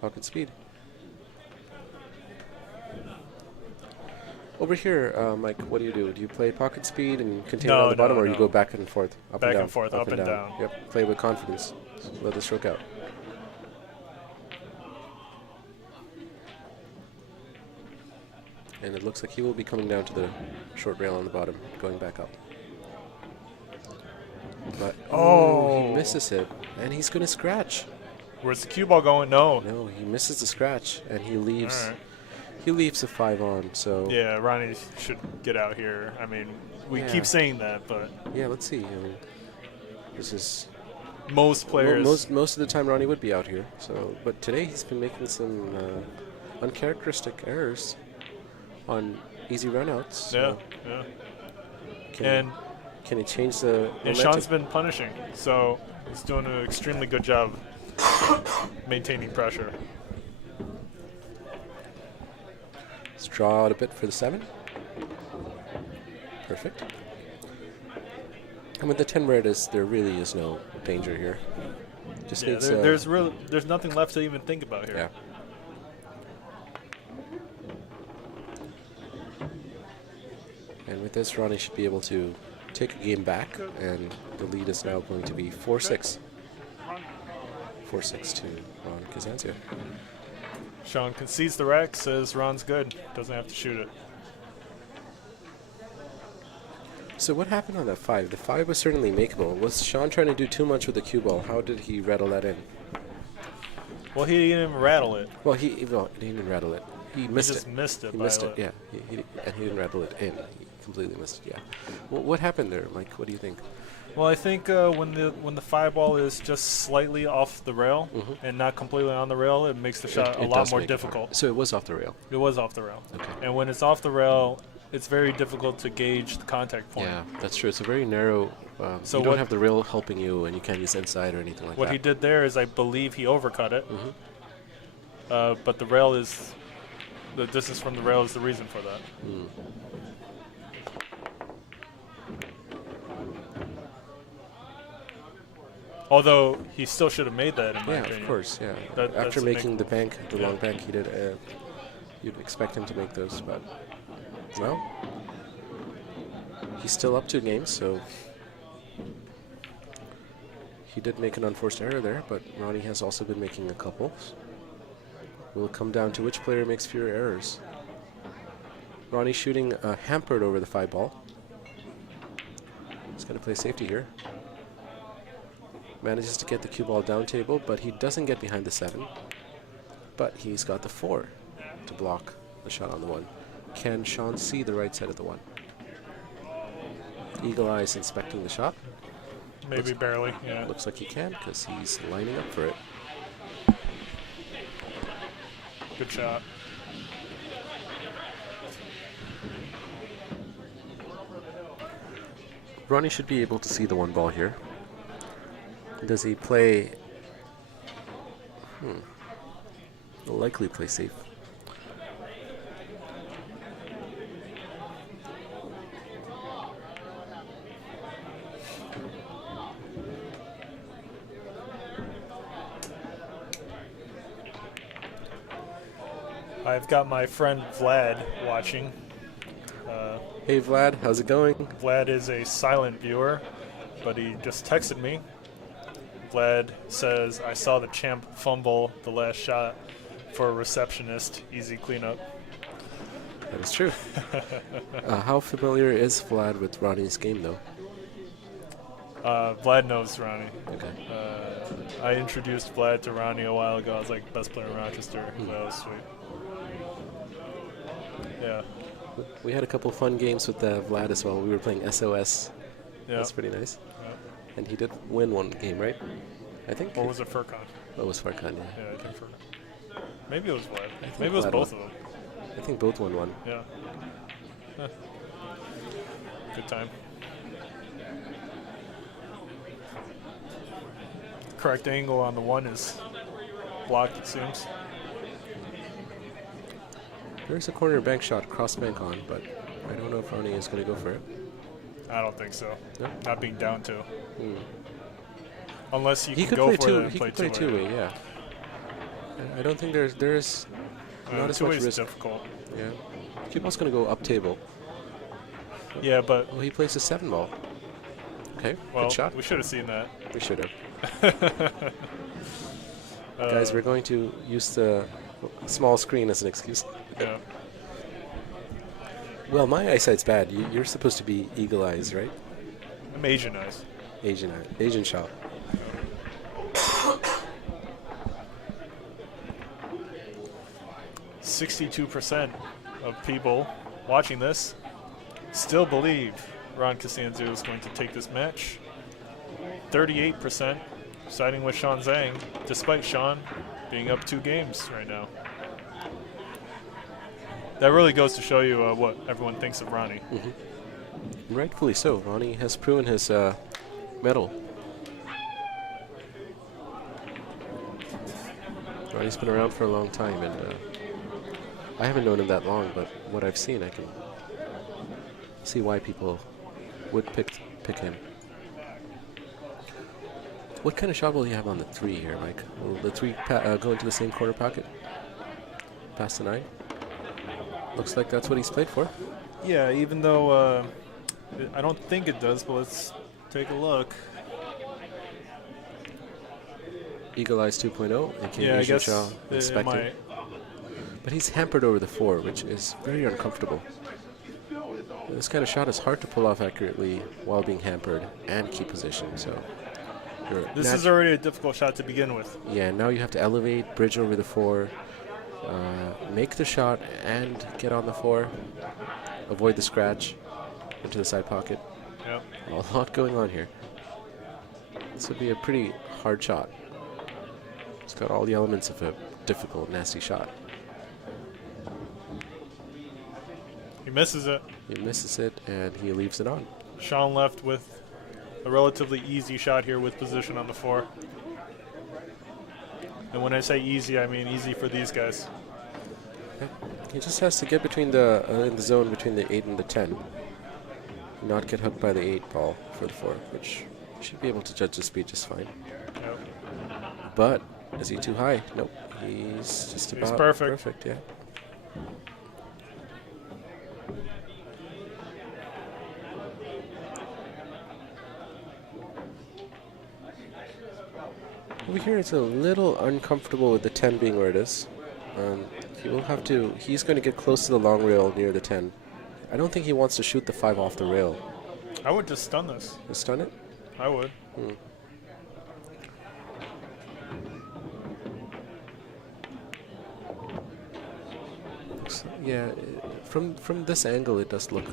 pocket speed. Over here, Mike, what do? Do you play pocket speed and continue No, on the bottom, no, or you no. go back and forth, up Back and down? and forth, up and down. Yep, play with confidence. Let the stroke out. And it looks like he will be coming down to the short rail on the bottom, going back up. But he misses it, and he's going to scratch. Where's the cue ball going? No. No, he misses the scratch, and he leaves. All right. He leaves the 5 on. So Yeah, Ronnie should get out here. I mean, we Yeah. keep saying that, but yeah, let's see. I mean, this is most players. most of the time Ronnie would be out here. So, but today he's been making some uncharacteristic errors on easy runouts. So Yeah. can he change the And momentum? Shaun's been punishing, so he's doing an extremely good job maintaining pressure. Let's draw out a bit for the 7. Perfect. And with the 10 where it is, there really is no danger here. Just Yeah, needs there's nothing left to even think about here. yeah. And with this, Ronnie should be able to take a game back, and the lead is now going to be 4-6. 4-6 to Ron CASANZIO. Shaun concedes the rack, says Ron's good. Doesn't have to shoot it. So what happened on that 5? The 5 was certainly makeable. Was Shaun trying to do too much with the cue ball? How did he rattle that in? Well, he didn't even rattle it. Well, he didn't rattle it. He missed He just it. missed it. He by missed a it, yeah. And he didn't rattle it in. He completely missed it, yeah. Well, what happened there, Mike? What do you think? Well, I think when the 5 ball is just slightly off the rail and not completely on the rail, it makes the shot a It lot does more make it hard. difficult. So it was off the rail. It was off the rail. Okay. And when it's off the rail, it's very difficult to gauge the contact point. Yeah, that's true. It's a very narrow. So you don't what- have the rail helping you, and you can't use inside or anything like What that. he did there is, I believe, he overcut it. But the rail is, the distance from the rail is the reason for that. Although he still should have made that, in my Yeah, opinion. of course. Yeah. That's After a making the make- bank, the long bank, he did. You'd expect him to make those, but well, he's still up 2 games, so he did make an unforced error there. But Ronnie has also been making a couple. Will it come down to which player makes fewer errors? Ronnie shooting hampered over the 5 ball. He's going to play safety here. Manages to get the cue ball down table, but he doesn't get behind the 7. But he's got the 4 to block the shot on the 1. Can Shaun see the right side of the 1? Eagle eyes inspecting the shot. Maybe barely, yeah. Looks like he can because he's lining up for it. Good shot. Ronnie should be able to see the 1 ball here. Does he play? He'll likely play safe. I've got my friend Vlad watching. Hey Vlad, how's it going? Vlad is a silent viewer, but he just texted me. Vlad says, I saw the champ fumble the last shot for a receptionist. Easy cleanup. That is true. How familiar is Vlad with Ronnie's game, though? Vlad knows Ronnie. Okay. I introduced Vlad to Ronnie a while ago. I was like, best player in Rochester. So that was sweet. Yeah. We had a couple fun games with Vlad as well. We were playing SOS. Yeah. That's pretty nice. Yeah. And he did win one game, right? I think. Or was it Furcon? Oh, it was Falconio. Yeah, I think Furcon. Maybe it was Vlad. think Maybe it was Vlad both won. of them. I think both won one. Yeah. Huh. Good time. Correct angle on the 1 is blocked, it seems. There's a corner bank shot, cross bank on, but I don't know if Ronnie is going to go for it. I don't think so. No? Not being down 2. Unless you He can could go play for it two. and He play could play two-way, yeah. I don't think there's not as much two-way is risk. difficult. Yeah. Cue ball's going to go up table. Yeah, but Well, he plays a 7 ball. Okay, well, good shot. we should have seen that. We should have. Guys, we're going to use the small screen as an excuse. Yeah. Well, my eyesight's bad. You're supposed to be eagle eyes, right? I'm Asian eyes. Asian shot. – 62% of people watching this still believe Ron CASANZIO is going to take this match. 38% siding with Shaun Zink, despite Shaun being up 2 games right now. That really goes to show you what everyone thinks of Ronnie. Rightfully so. Ronnie has proven his mettle. Ronnie's been around for a long time, and I haven't known him that long, but what I've seen, I can see why people would pick him. What kind of shot will you have on the 3 here, Mike? Will the 3 go into the same corner pocket? Past the 9? Looks like that's what he's played for. Yeah, even though I don't think it does, but let's take a look. Eagle Eyes 2.0, aka Yeah, I guess Shaw it Inspector. might. But he's hampered over the 4, which is very uncomfortable. This kind of shot is hard to pull off accurately while being hampered and keep position. So This is already a difficult shot to begin with. Yeah, now you have to elevate, bridge over the 4, make the shot, and get on the 4. Avoid the scratch into the side pocket. Yep. A lot going on here. This would be a pretty hard shot. It's got all the elements of a difficult, nasty shot. He misses it. He misses it, and he leaves it on. Shaun left with a relatively easy shot here with position on the 4. And when I say easy, I mean easy for these guys. Okay. He just has to get between the in the zone between the 8 and the 10. Not get hooked by the 8 ball for the 4, which you should be able to judge the speed just fine. Yep. But is he too high? Nope. He's just about perfect. Perfect, yeah. Over here, it's a little uncomfortable with the 10 being where it is. He will have to. He's going to get close to the long rail near the 10. I don't think he wants to shoot the 5 off the rail. I would just stun this. Just stun it? I would. Yeah, from this angle, it does look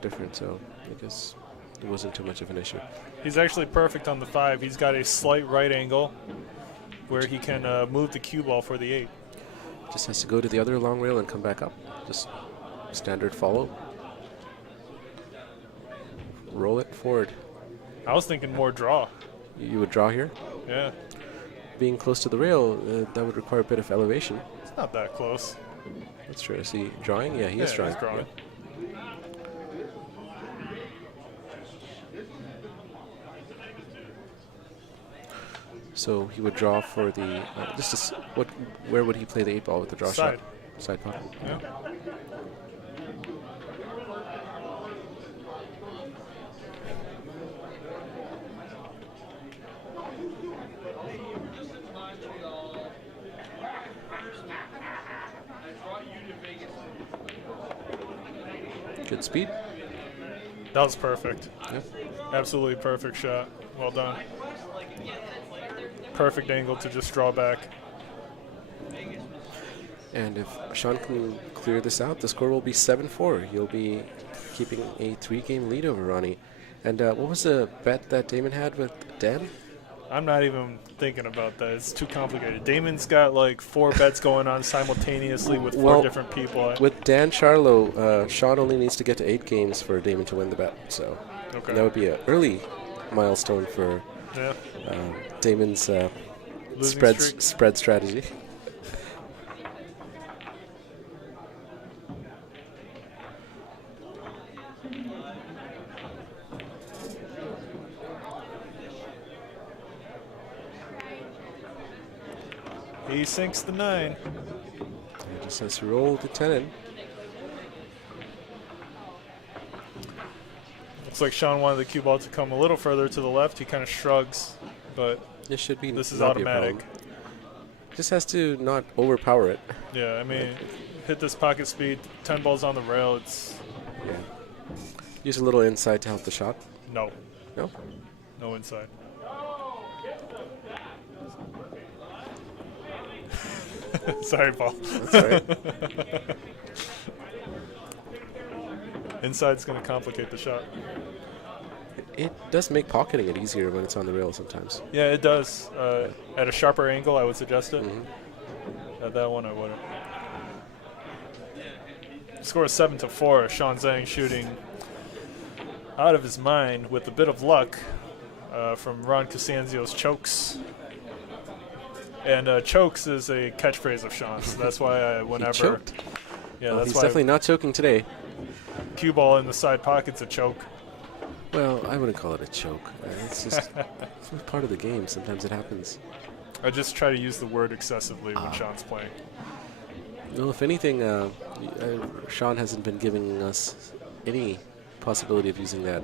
different. So I guess it wasn't too much of an issue. He's actually perfect on the 5. He's got a slight right angle where he can move the cue ball for the 8. Just has to go to the other long rail and come back up. Just standard follow. Roll it forward. I was thinking more draw. You would draw here? Yeah. Being close to the rail, that would require a bit of elevation. It's not that close. That's true. Is he drawing? Yeah, he is drawing. He's drawing. So he would draw for the where would he play the 8 ball with the draw Side. shot? Side pocket. Yeah. Good speed. That was perfect. Yep. Absolutely perfect shot. Well done. Perfect angle to just draw back. And if Shaun can clear this out, the score will be 7-4. He'll be keeping a 3-game lead over Ronnie. And what was the bet that Damon had with Dan? I'm not even thinking about that. It's too complicated. Damon's got like 4 bets going on simultaneously with 4 different people. With Dan Charlo, Shaun only needs to get to 8 games for Damon to win the bet. So that would be an early milestone for Damon's spread strategy. He sinks the 9. He just has to roll the 10 in. Looks like Shaun wanted the cue ball to come a little further to the left. He kind of shrugs, but this should be. This is automatic. Just has to not overpower it. Yeah, I mean, hit this pocket speed. 10 balls on the rail. It's use a little inside to help the shot. No. No. No inside. Sorry, Paul. That's all right. Inside's going to complicate the shot. It does make pocketing it easier when it's on the rail sometimes. Yeah, it does. At a sharper angle, I would suggest it. At that one, I wouldn't. Score is 7-4. Shaun Zink shooting out of his mind with a bit of luck from Ron CASANZIO's chokes. And chokes is a catchphrase of Shaun, so that's why whenever... He choked? Yeah, well, that's he's why definitely not choking today. Cue ball in the side pocket's a choke. Well, I wouldn't call it a choke. It's just it's part of the game. Sometimes it happens. I just try to use the word excessively when Shaun's playing. Well, if anything, Shaun hasn't been giving us any possibility of using that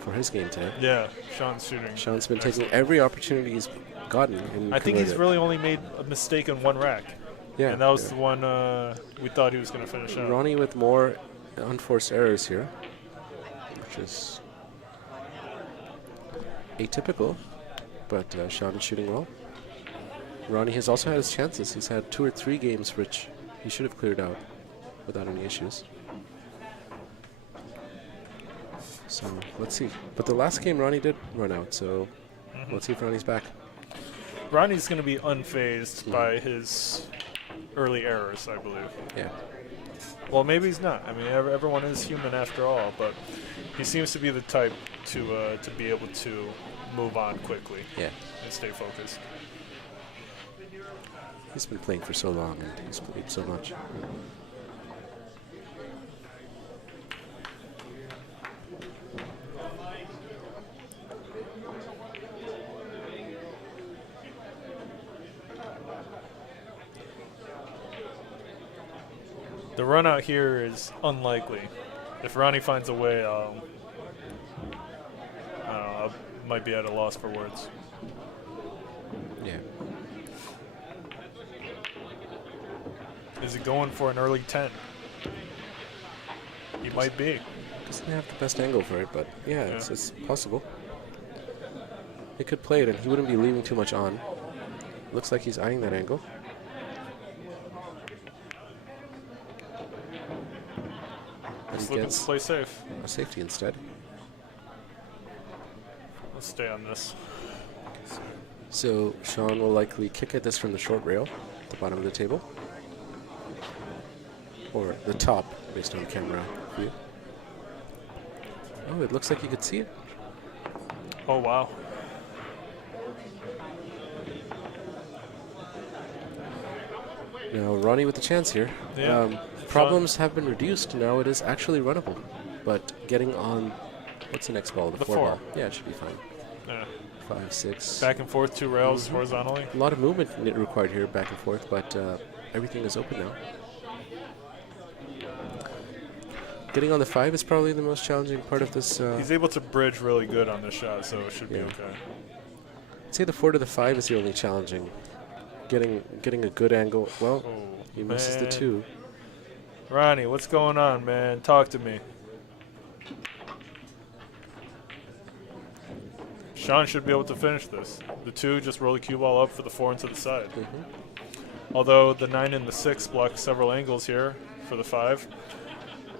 for his game today. Yeah, Shaun's shooting. Shaun's been taking every opportunity he's gotten. And I think he's converted. really only made a mistake in one rack. Yeah, And that was the one we thought he was going to finish out. Ronnie with more unforced errors here, which is atypical, but Shaun is shooting well. Ronnie has also had his chances. He's had 2 or 3 games which he should have cleared out without any issues. So let's see. But the last game Ronnie did run out, so let's see if Ronnie's back. Ronnie's going to be unfazed by his early errors, I believe. Yeah. Well, maybe he's not. I mean, everyone is human after all, but he seems to be the type to be able to move on quickly and stay focused. He's been playing for so long and he's played so much. The run out here is unlikely. If Ronnie finds a way, I don't know, I might be at a loss for words. Yeah. Is he going for an early 10? He might be. Doesn't have the best angle for it, but yeah, it's possible. He could play it and he wouldn't be leaving too much on. Looks like he's eyeing that angle. He's looking to play safe. A safety instead. Let's stay on this. So Shaun will likely kick at this from the short rail, at the bottom of the table. Or the top, based on camera view. Oh, it looks like you could see it. Oh, wow. Now Ronnie with the chance here. Yeah. Problems have been reduced. Now it is actually runnable. But getting on, what's the next ball? The 4 ball. Yeah, it should be fine. Yeah. 5, 6. Back and forth, 2 rails horizontally. A lot of movement required here, back and forth, but everything is open now. Getting on the 5 is probably the most challenging part of this. He's able to bridge really good on this shot, so it should be okay. I'd say the 4 to the 5 is the only challenging. Getting a good angle. Well, he misses the 2. Ronnie, what's going on, man? Talk to me. Shaun should be able to finish this. The 2, just roll the cue ball up for the 4 into the side. Although the 9 and the 6 block several angles here for the 5.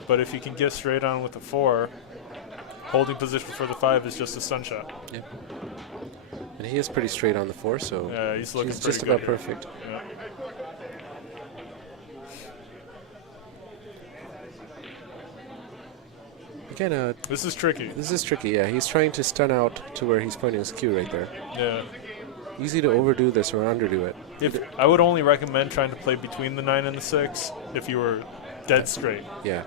But if you can get straight on with the 4, holding position for the 5 is just a sun shot. Yeah. And he is pretty straight on the 4, so yeah, he's looking just pretty about good perfect. Yeah. Again, this is tricky. This is tricky, yeah. He's trying to stun out to where he's pointing his cue right there. Yeah. Easy to overdo this or underdo it. If I would only recommend trying to play between the 9 and the 6 if you were dead straight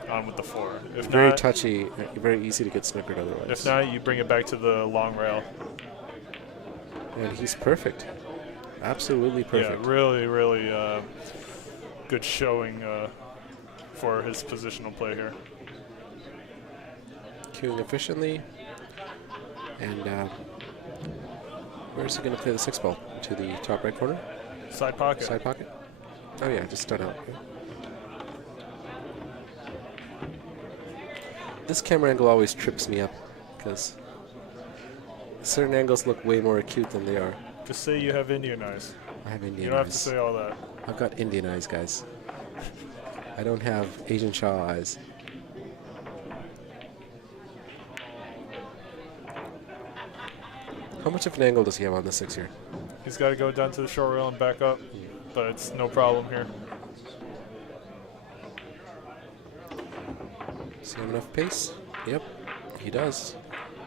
on with the 4. If very not, touchy, very easy to get snookered otherwise. If not, you bring it back to the long rail. And he's perfect. Absolutely perfect. Yeah, really, really good showing for his positional play here. Queuing efficiently. And where is he going to play the 6 ball? To the top right corner? Side pocket. Side pocket? Oh yeah, just stun out. This camera angle always trips me up because certain angles look way more acute than they are. Just say you have Indian eyes. I have Indian eyes. You don't have to say all that. I've got Indian eyes, guys. I don't have Asian Shaw eyes. How much of an angle does he have on the 6 here? He's got to go down to the short rail and back up, but it's no problem here. Does he have enough pace? Yep, he does.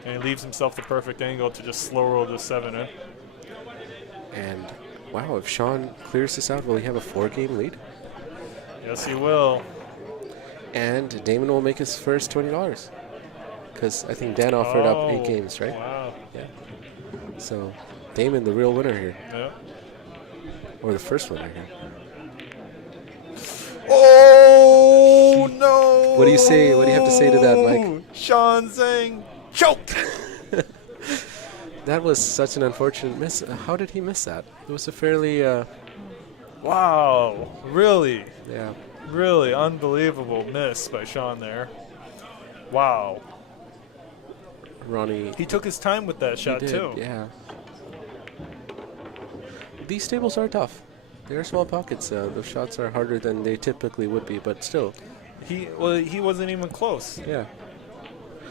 And he leaves himself the perfect angle to just slow roll the 7 in. And wow, if Shaun clears this out, will he have a 4-game lead? Yes, he will. And Damon will make his first $20. Because I think Dan offered up 8 games, right? Wow. Yeah. So Damon, the real winner here. Yeah. Or the first winner here. Oh! Oh no! What do you say? What do you have to say to that, Mike? Shaun Zink choked. That was such an unfortunate miss. How did he miss that? It was a fairly, Wow. Really, yeah. really unbelievable miss by Shaun there. Wow. Ronnie. He took his time with that shot did, too. Yeah. These tables are tough. They are small pockets. Those shots are harder than they typically would be, but still. He wasn't even close. Yeah.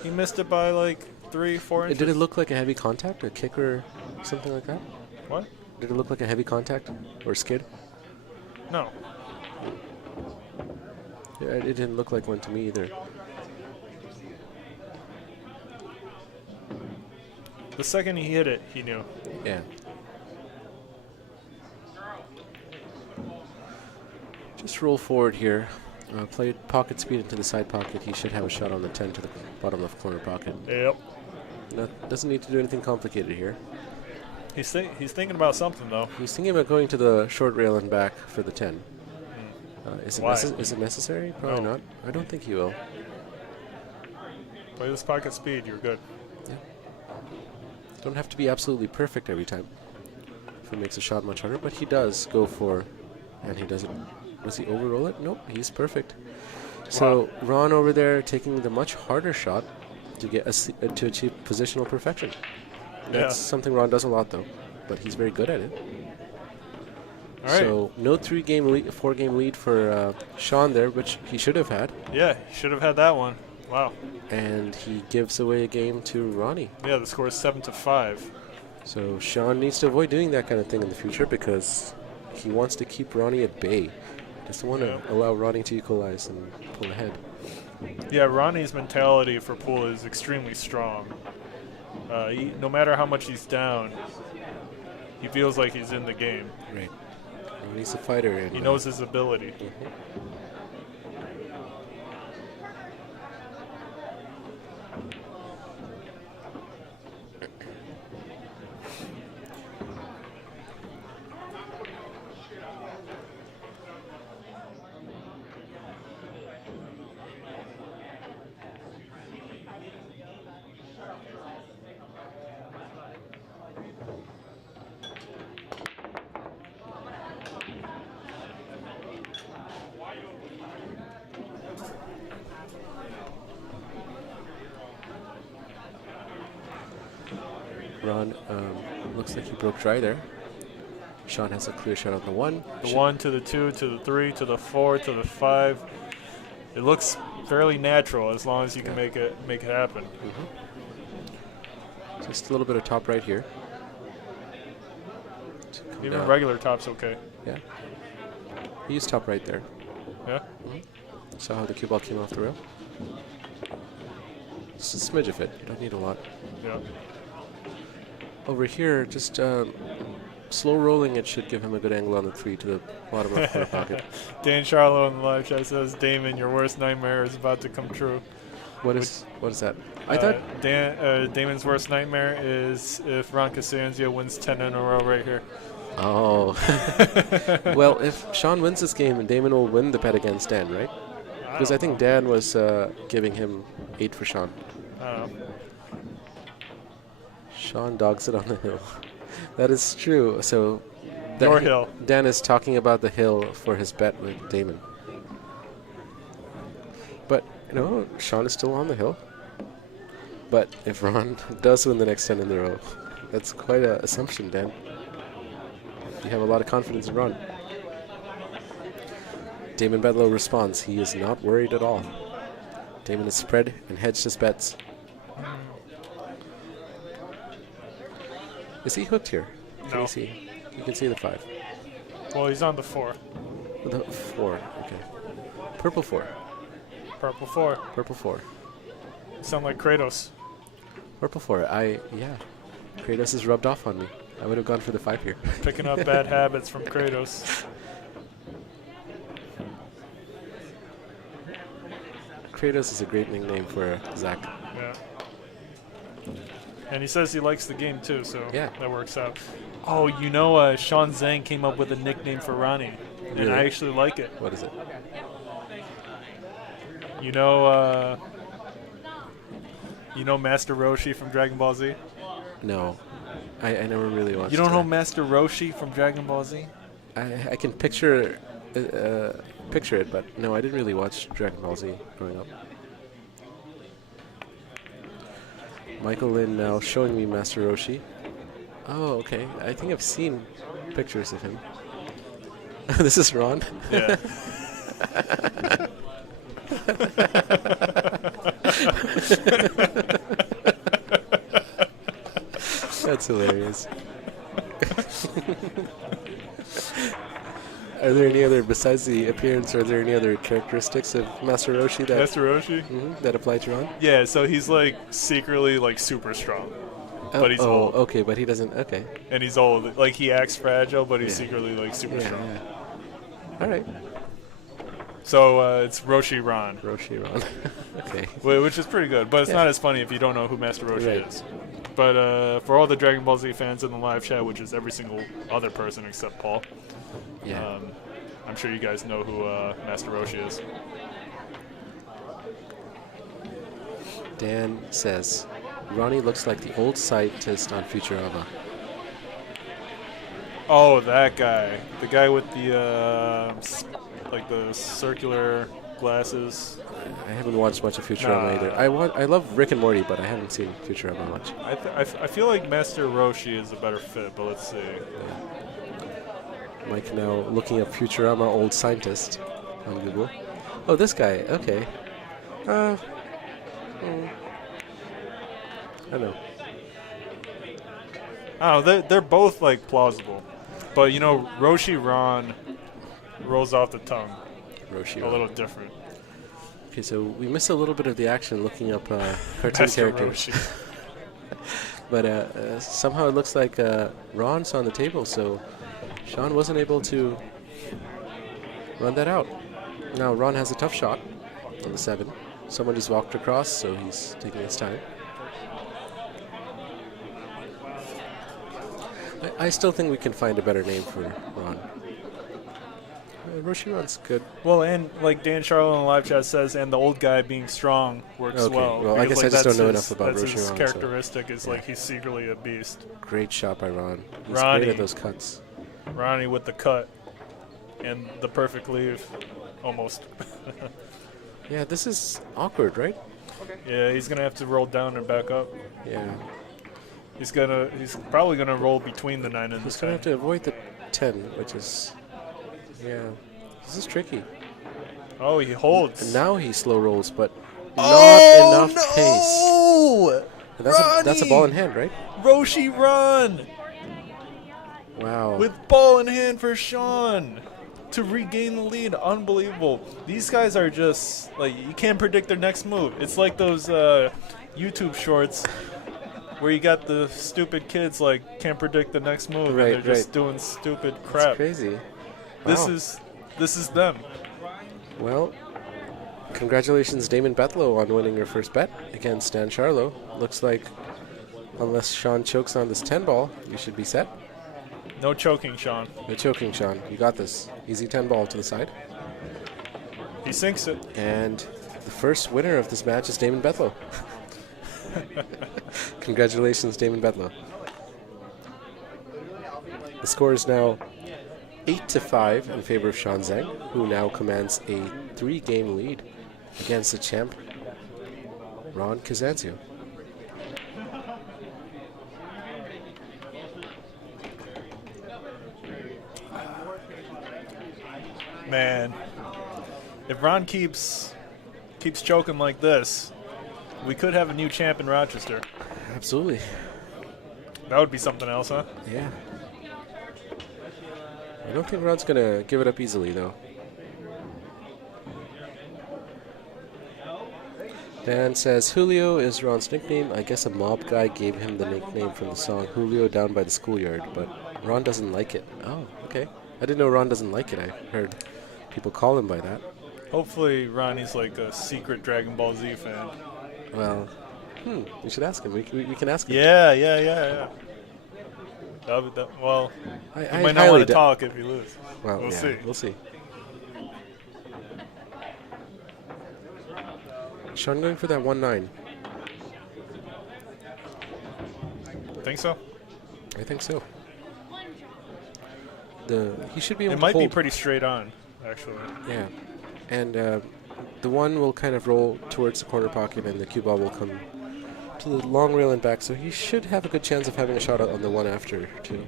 He missed it by like 3-4 inches. Did it look like a heavy contact, a kick or something like that? What? Did it look like a heavy contact or skid? No. Yeah, it didn't look like one to me either. The second he hit it, he knew. Yeah. Just roll forward here. Play pocket speed into the side pocket. He should have a shot on the 10 to the bottom left corner pocket. Yep. Doesn't need to do anything complicated here. He's thinking about something though. He's thinking about going to the short rail and back for the 10. Is Why? it necessary? Probably No. not. I don't think he will. Play this pocket speed, you're good. Don't have to be absolutely perfect every time. If it makes a shot much harder, but he does go for, and he doesn't. Does he overroll it? Nope, he's perfect. So Ron over there taking the much harder shot to get to achieve positional perfection. That's something Ron does a lot though, but he's very good at it. All right. So no 4-game lead for Shaun there, which he should have had. Yeah, he should have had that one. Wow. And he gives away a game to Ronnie. Yeah, the score is 7-5. So Shaun needs to avoid doing that kind of thing in the future because he wants to keep Ronnie at bay. Doesn't want to allow Ronnie to equalize and pull ahead. Yeah, Ronnie's mentality for pool is extremely strong. No matter how much he's down, he feels like he's in the game. Right. Ronnie's a fighter. And he knows his ability. Ron looks like he broke dry there. Shaun has a clear shot on the 1. The 1 to the 2 to the 3 to the 4 to the 5. It looks fairly natural as long as you can make it happen. Just a little bit of top right here. Even regular top's okay. Yeah. He used top right there. Yeah. Saw how the cue ball came off the rail. Just a smidge of it. You don't need a lot. Yeah. Over here, just slow rolling it should give him a good angle on the 3 to the bottom left corner pocket. Dan Charlo in the live chat says, Damon, your worst nightmare is about to come true. What is that? I thought Damon's worst nightmare is if Ron CASANZIO wins 10 in a row right here. Oh. Well, if Shaun wins this game, Damon will win the bet against Dan, right? Because I think Dan was giving him 8 for Shaun. I don't know. Shaun dogs it on the hill. That is true. So Your hill. Dan is talking about the hill for his bet with Damon. But, Shaun is still on the hill. But if Ron does win the next 10 in a row, that's quite an assumption, Dan. You have a lot of confidence in Ron. Damon Bedlow responds. He is not worried at all. Damon has spread and hedged his bets. Is he hooked here? Can No. you see? You can see the 5. Well, he's on the 4. The 4, okay. Purple 4. Purple 4. Purple 4. Sound like Kratos. Purple 4. Yeah. Kratos is rubbed off on me. I would have gone for the 5 here. Picking up bad habits from Kratos. Kratos is a great nickname for Zach. Yeah. And he says he likes the game too, so Yeah. that works out. Oh, Shaun Zink came up with a nickname for Ronnie, and Really? I actually like it. What is it? You know Master Roshi from Dragon Ball Z? No, I never really watched. You don't know Master Roshi from Dragon Ball Z? I can picture it, but no, I didn't really watch Dragon Ball Z growing up. Michael Lin now showing me Master Roshi. Oh, okay. I think I've seen pictures of him. This is Ron. Yeah. That's hilarious. Are there any other, besides the appearance, are there any other characteristics of Master Roshi that apply to Ron? Yeah, so he's like secretly like super strong. But he's old. Okay, but he doesn't, okay. And he's old. Like he acts fragile, but he's secretly like super strong. Yeah. All right. So it's Roshi Ron. Roshi Ron. Okay. Which is pretty good, but it's not as funny if you don't know who Master Roshi is. But for all the Dragon Ball Z fans in the live chat, which is every single other person except Paul, I'm sure you guys know who Master Roshi is. Dan says, Ronnie looks like the old scientist on Futurama. Oh, that guy. The guy with the like the circular glasses. I haven't watched much of Futurama either. I love Rick and Morty, but I haven't seen Futurama much. I feel like Master Roshi is a better fit, but let's see. Mike now looking up Futurama old scientist on Google. Oh, this guy. Okay. I don't know. I don't know. They're both like plausible, but you know, Roshi Ron rolls off the tongue. Roshi a little different. Okay, so we missed a little bit of the action looking up cartoon Master characters. Roshi. But somehow it looks like Ron's on the table, so Shaun wasn't able to run that out. Now Ron has a tough shot on the 7. Someone just walked across, so he's taking his time. I still think we can find a better name for Ron. Roshi Ron's good. Well, and like Dan Charlo in the live chat says, and the old guy being strong works well. Well, I guess like, I just don't know enough about that's Roshi his Ron. characteristic is like he's secretly a beast. Great shot by Ron. He's Ronnie. great at those cuts. Ronnie with the cut and the perfect leave, almost. Yeah, this is awkward, right? Yeah, he's gonna have to roll down and back up. Yeah. He's probably gonna roll between the 9 and the 10. He's gonna have to avoid the 10, which is, this is tricky. Oh, he holds. And now he slow rolls, but not enough pace. And that's a ball in hand, right? Roshi Ron Wow. with ball in hand for Shaun to regain the lead. Unbelievable. These guys are just like, you can't predict their next move. It's like those YouTube shorts where you got the stupid kids like can't predict the next move, Right, and they're just doing stupid That's crap. crazy. This Wow. is them. Well, congratulations, Damon Bethlow, on winning your first bet against Dan Charlo. Looks like, unless Shaun chokes on this 10 ball, you should be set. No choking, Shaun. No choking, Shaun. You got this. Easy 10 ball to the side. He sinks it. And the first winner of this match is Damon Bethlow. Congratulations, Damon Bethlow. The score is now 8-5 in favor of Shaun Zink, who now commands a 3-game lead against the champ, Ron CASANZIO. Man, if Ron keeps choking like this, we could have a new champ in Rochester. Absolutely. That would be something else, huh? Yeah. I don't think Ron's going to give it up easily, though. Dan says, Julio is Ron's nickname. I guess a mob guy gave him the nickname from the song Julio Down by the Schoolyard, but Ron doesn't like it. Oh, okay. I didn't know Ron doesn't like it. I heard people call him by that. Hopefully Ronnie's like a secret Dragon Ball Z fan. Well, we should ask him. We can ask him. Yeah. Well, you might not want to talk if you lose. Well, we'll see. We'll see. Shaun going for that 1-9. Think so? I think so. He should be able It to might be hold. pretty straight on, actually. Yeah. And the 1 will kind of roll towards the corner pocket, and the cue ball will come to the long rail and back. So he should have a good chance of having a shot on the 1 after, too.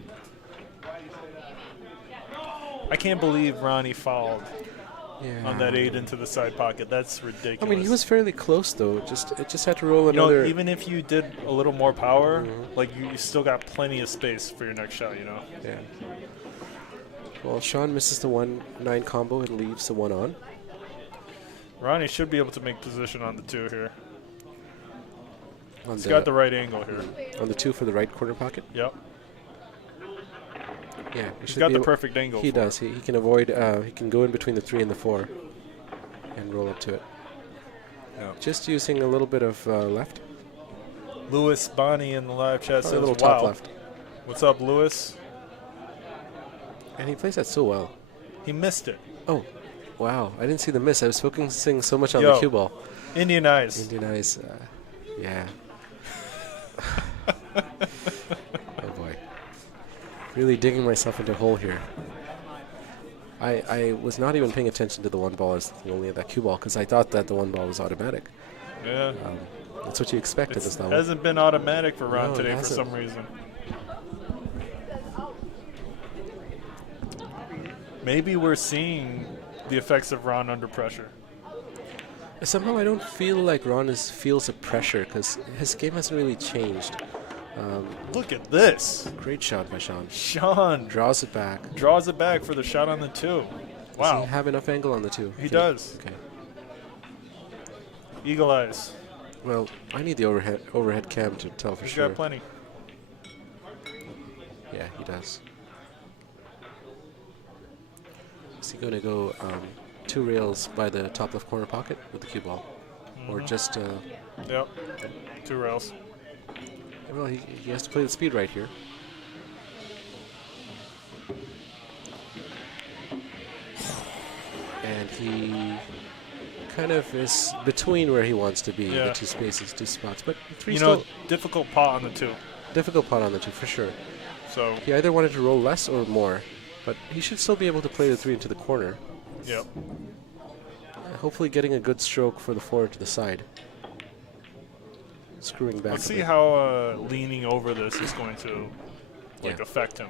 I can't believe Ronnie fouled Yeah. on that 8 into the side pocket. That's ridiculous. I mean, he was fairly close, though. It just had to roll You know, another. even if you did a little more power, like you still got plenty of space for your next shot, you know? Yeah. Well, Shaun misses the 1-9 combo and leaves the 1 on. Ronnie should be able to make position on the 2 here. On He's got the right angle here. on the 2 for the right corner pocket. Yep. Yeah, He's got the perfect angle. He for does. it. He can avoid. He can go in between the 3 and the 4, and roll up to it. Yeah. Just using a little bit of left. Lewis Bonnie in the live chat Probably says, a little "Wow, top left, what's up, Lewis?" and he plays that so well. He missed it. Oh, wow! I didn't see the miss. I was focusing so much on Yo. the cue ball. Indian eyes. Indian eyes. Yeah. Oh boy. Really digging myself into a hole here. I was not even paying attention to the 1 ball as only that cue ball because I thought that the 1 ball was automatic. Yeah. That's what you expect at It this level. hasn't been automatic for Ron No, it today for hasn't. some reason. Maybe we're seeing the effects of Ron under pressure. Somehow I don't feel like Ron feels the pressure because his game hasn't really changed. Look at this. Great shot by Shaun. Shaun Draws it back. draws it back for the shot on the 2. Does Wow. he have enough angle on the 2? He does. Okay. Eagle eyes. Well, I need the overhead cam to tell for He's sure. got plenty. Yeah, he does. Is he going to go 2 rails by the top left corner pocket with the cue ball? Or just... Yep. 2 rails. well, he has to play the speed right here. And he kind of is between where he wants to be, Yeah. the 2 spaces, 2 spots. But 3 You still know, difficult pot on the 2. difficult pot on the 2 for sure. So, He either wanted to roll less or more, but he should still be able to play the 3 into the corner. yep. Hopefully getting a good stroke for the 4 to the side. Screwing back. Let's a see bit. how leaning over this is going to Yeah. affect him.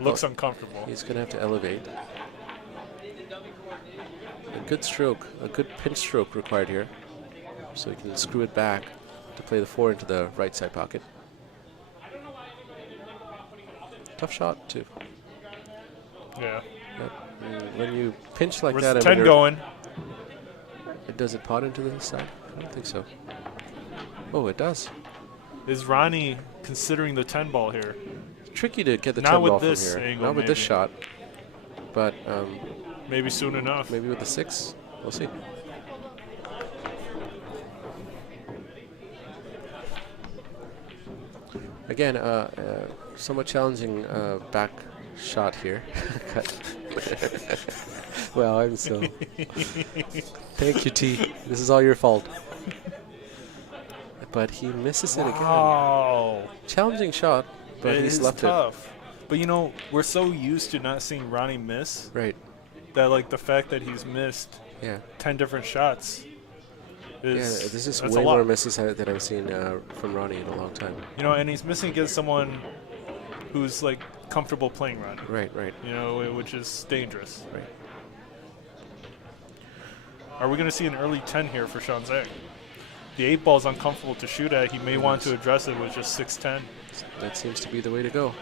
Looks Well, uncomfortable. He's going to have to elevate. A good stroke, a good pinch stroke required here. So he can screw it back to play the 4 into the right side pocket. Tough shot, too. Yeah. When you pinch like Where's that, the and when 10 you're- going? does it pot into the side? I don't think so. Oh, it does. Is Ronnie considering the 10 ball here? Tricky to get the Not 10 with ball this from here. angle, Not with this maybe. shot. But Maybe soon enough. maybe with the 6. We'll see. Again, somewhat challenging back shot here. Well, I'm so... Thank you, T. This is all your fault. But he misses it again. Wow. Challenging shot, but It he's is left tough. But you know, we're so used to not seeing Ronnie miss it. Right. that like the fact that he's missed Yeah. 10 different shots is Yeah, this is that's way a lot. more misses that I've seen from Ronnie in a long time. You know, and he's missing against someone who's like comfortable playing Ronnie. Right, right, You know, which is dangerous. right. Are we going to see an early 10 here for Shaun Zink? The 8 ball is uncomfortable to shoot at. He may want to address it with just 6-10. That seems to be the way to go.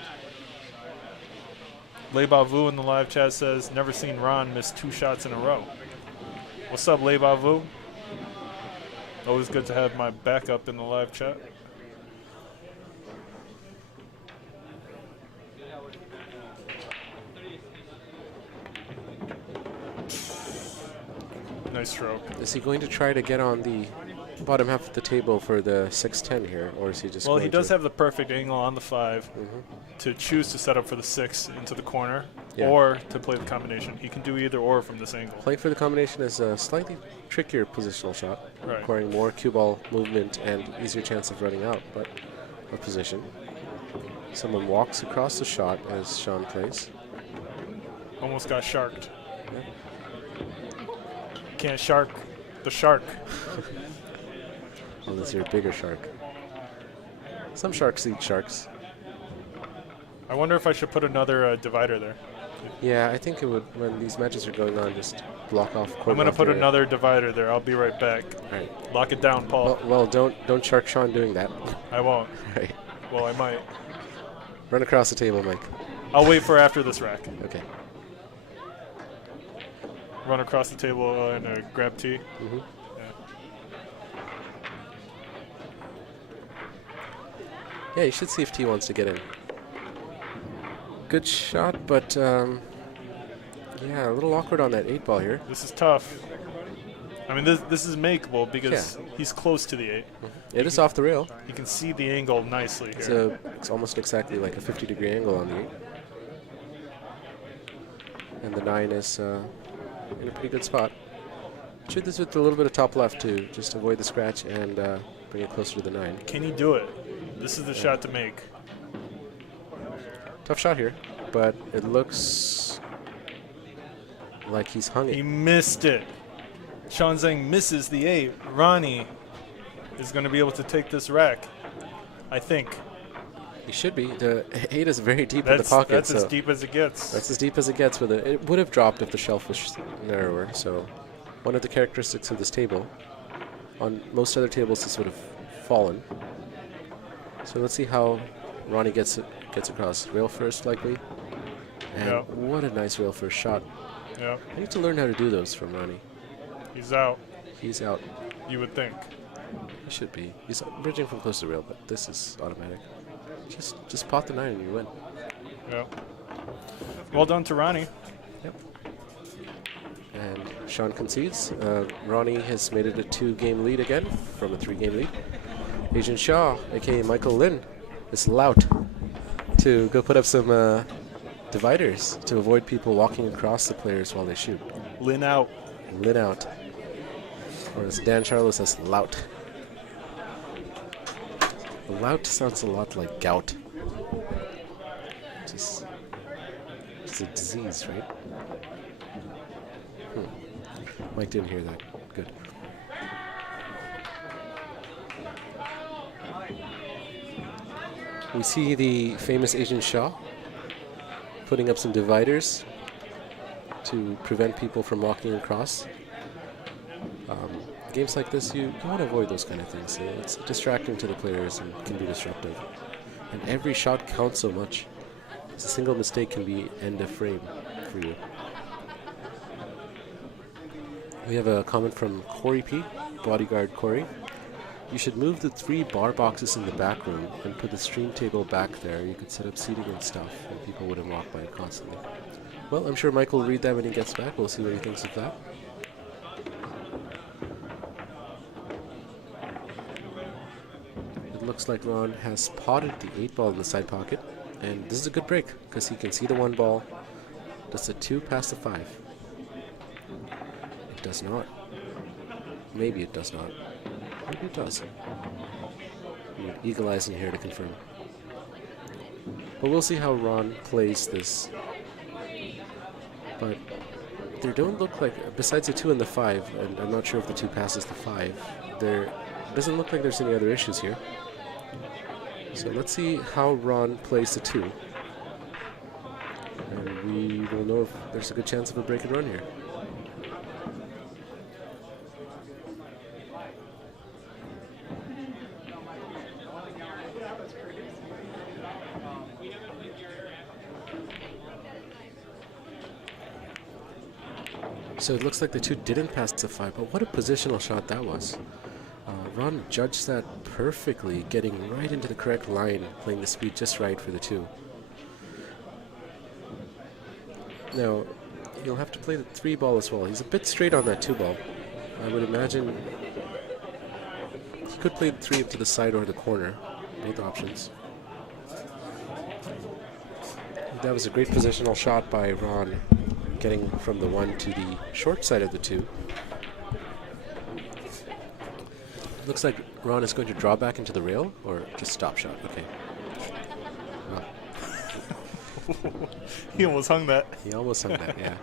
Le Bavu in the live chat says, never seen Ron miss 2 shots in a row. What's up, Le Bavu? Always good to have my backup in the live chat. Nice stroke. Is he going to try to get on the bottom half of the table for the 6-10 here, or is he just Well, going he does to have the perfect angle on the 5 to choose to set up for the 6 into the corner. Yeah. or to play the combination. He can do either or from this angle. Playing for the combination is a slightly trickier positional shot, Right. requiring more cue ball movement and easier chance of running out, but a position. Someone walks across the shot as Shaun plays. Almost got sharked. Can't shark the shark. Unless you're a bigger shark. Some sharks eat sharks. I wonder if I should put another divider there. Yeah, I think it would, when these matches are going on, just block off. I'm going to put another divider there. I'll be right back. All right. Lock it down, Paul. Well, don't shark Shaun doing that. I won't. Right. Well, I might. Run across the table, Mike. I'll wait for after this rack. Okay. Run across the table and grab T. Mm-hmm. Yeah, you should see if T wants to get in. Good shot, but yeah, a little awkward on that 8 ball here. This is tough. I mean, this is makeable because he's close to the 8. It is off the rail. You can see the angle nicely It's, here. it's almost exactly like a 50-degree angle on the 8. And the 9 is in a pretty good spot. Shoot this with a little bit of top left too, just to avoid the scratch and bring it closer to the 9. Can he do it? This is the shot to make. Tough shot here, but it looks like he's hung it. He missed it. Shaun Zink misses the 8. Ronnie is going to be able to take this rack, I think. He should be. The 8 is very deep in the pocket. That's so as deep as it gets. That's as deep as it gets. With it. It would have dropped if the shelf was narrower. So one of the characteristics of this table. On most other tables, this would have fallen. So let's see how Ronnie gets across. Rail first, likely. And what a nice rail first shot. Yeah. I need to learn how to do those from Ronnie. He's out. He's out. You would think. He should be. He's bridging from close to the rail, but this is automatic. Just pot the 9 and you win. Yeah. Well done to Ronnie. Yep. And Shaun concedes. Ronnie has made it a 2-game lead again from a 3-game lead. Agent Shaw, aka Michael Lin, is lout to go put up some dividers to avoid people walking across the players while they shoot. Lin out. Lin out. Or as Dan Charlo says, lout. Lout sounds a lot like gout. Just a disease, right? Mike didn't hear that. Good. We see the famous Agent Shaw putting up some dividers to prevent people from walking across. Games like this, you want to avoid those kind of things. It's distracting to the players and can be disruptive. And every shot counts so much. A single mistake can be end of frame for you. We have a comment from Cory P, bodyguard Cory. You should move the 3 bar boxes in the back room and put the stream table back there. You could set up seating and stuff, and people wouldn't walk by it constantly. Well, I'm sure Mike will read that when he gets back. We'll see what he thinks of that. It looks like Ron has potted the 8 ball in the side pocket, and this is a good break because he can see the 1 ball. Does the 2 pass the 5? It does not. Maybe it does not. Maybe it does. Eagle eyes in here to confirm. But we'll see how Ron plays this. But there don't look like, besides the 2 and the 5, and I'm not sure if the 2 passes the 5, there doesn't look like there's any other issues here. So let's see how Ron plays the 2. And we will know if there's a good chance of a break and run here. So it looks like the 2 didn't pass the 5, but what a positional shot that was. Ron judged that perfectly, getting right into the correct line, playing the speed just right for the 2. Now, he'll have to play the 3 ball as well. He's a bit straight on that 2 ball. I would imagine he could play the 3 up to the side or the corner, both options. That was a great positional shot by Ron, getting from the 1 to the short side of the 2. Looks like Ron is going to draw back into the rail, or just stop shot. Okay. Well, He almost hung that. he almost hung that, yeah.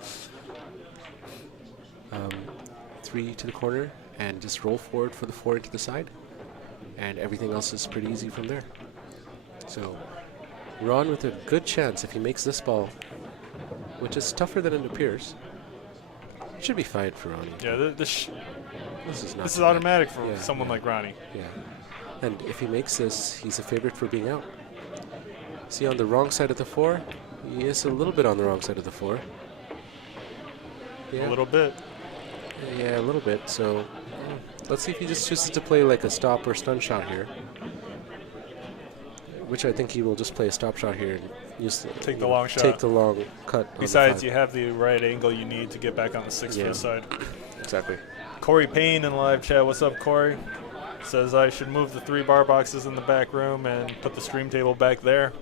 3 to the corner, and just roll forward for the 4 into the side. And everything else is pretty easy from there. So, Ron with a good chance if he makes this ball, which is tougher than it appears. It should be fine for Ronnie. Yeah, This is not this is too bad. automatic for Yeah, someone yeah. like Ronnie. Yeah. And if he makes this, he's a favorite for being out. See, on the wrong side of the 4, he is a little bit on the wrong side of the 4. Yeah. A little bit. Yeah, a little bit. So let's see if he just chooses to play like a stop or stun shot here. Which I think he will just play a stop shot here and use Take the long shot. Take the long cut. on the Besides, 5. you have the right angle you need to get back on the 6-foot Yeah. side. Exactly. Cory Payne in the live chat. What's up, Cory? Says I should move the 3 bar boxes in the back room and put the stream table back there.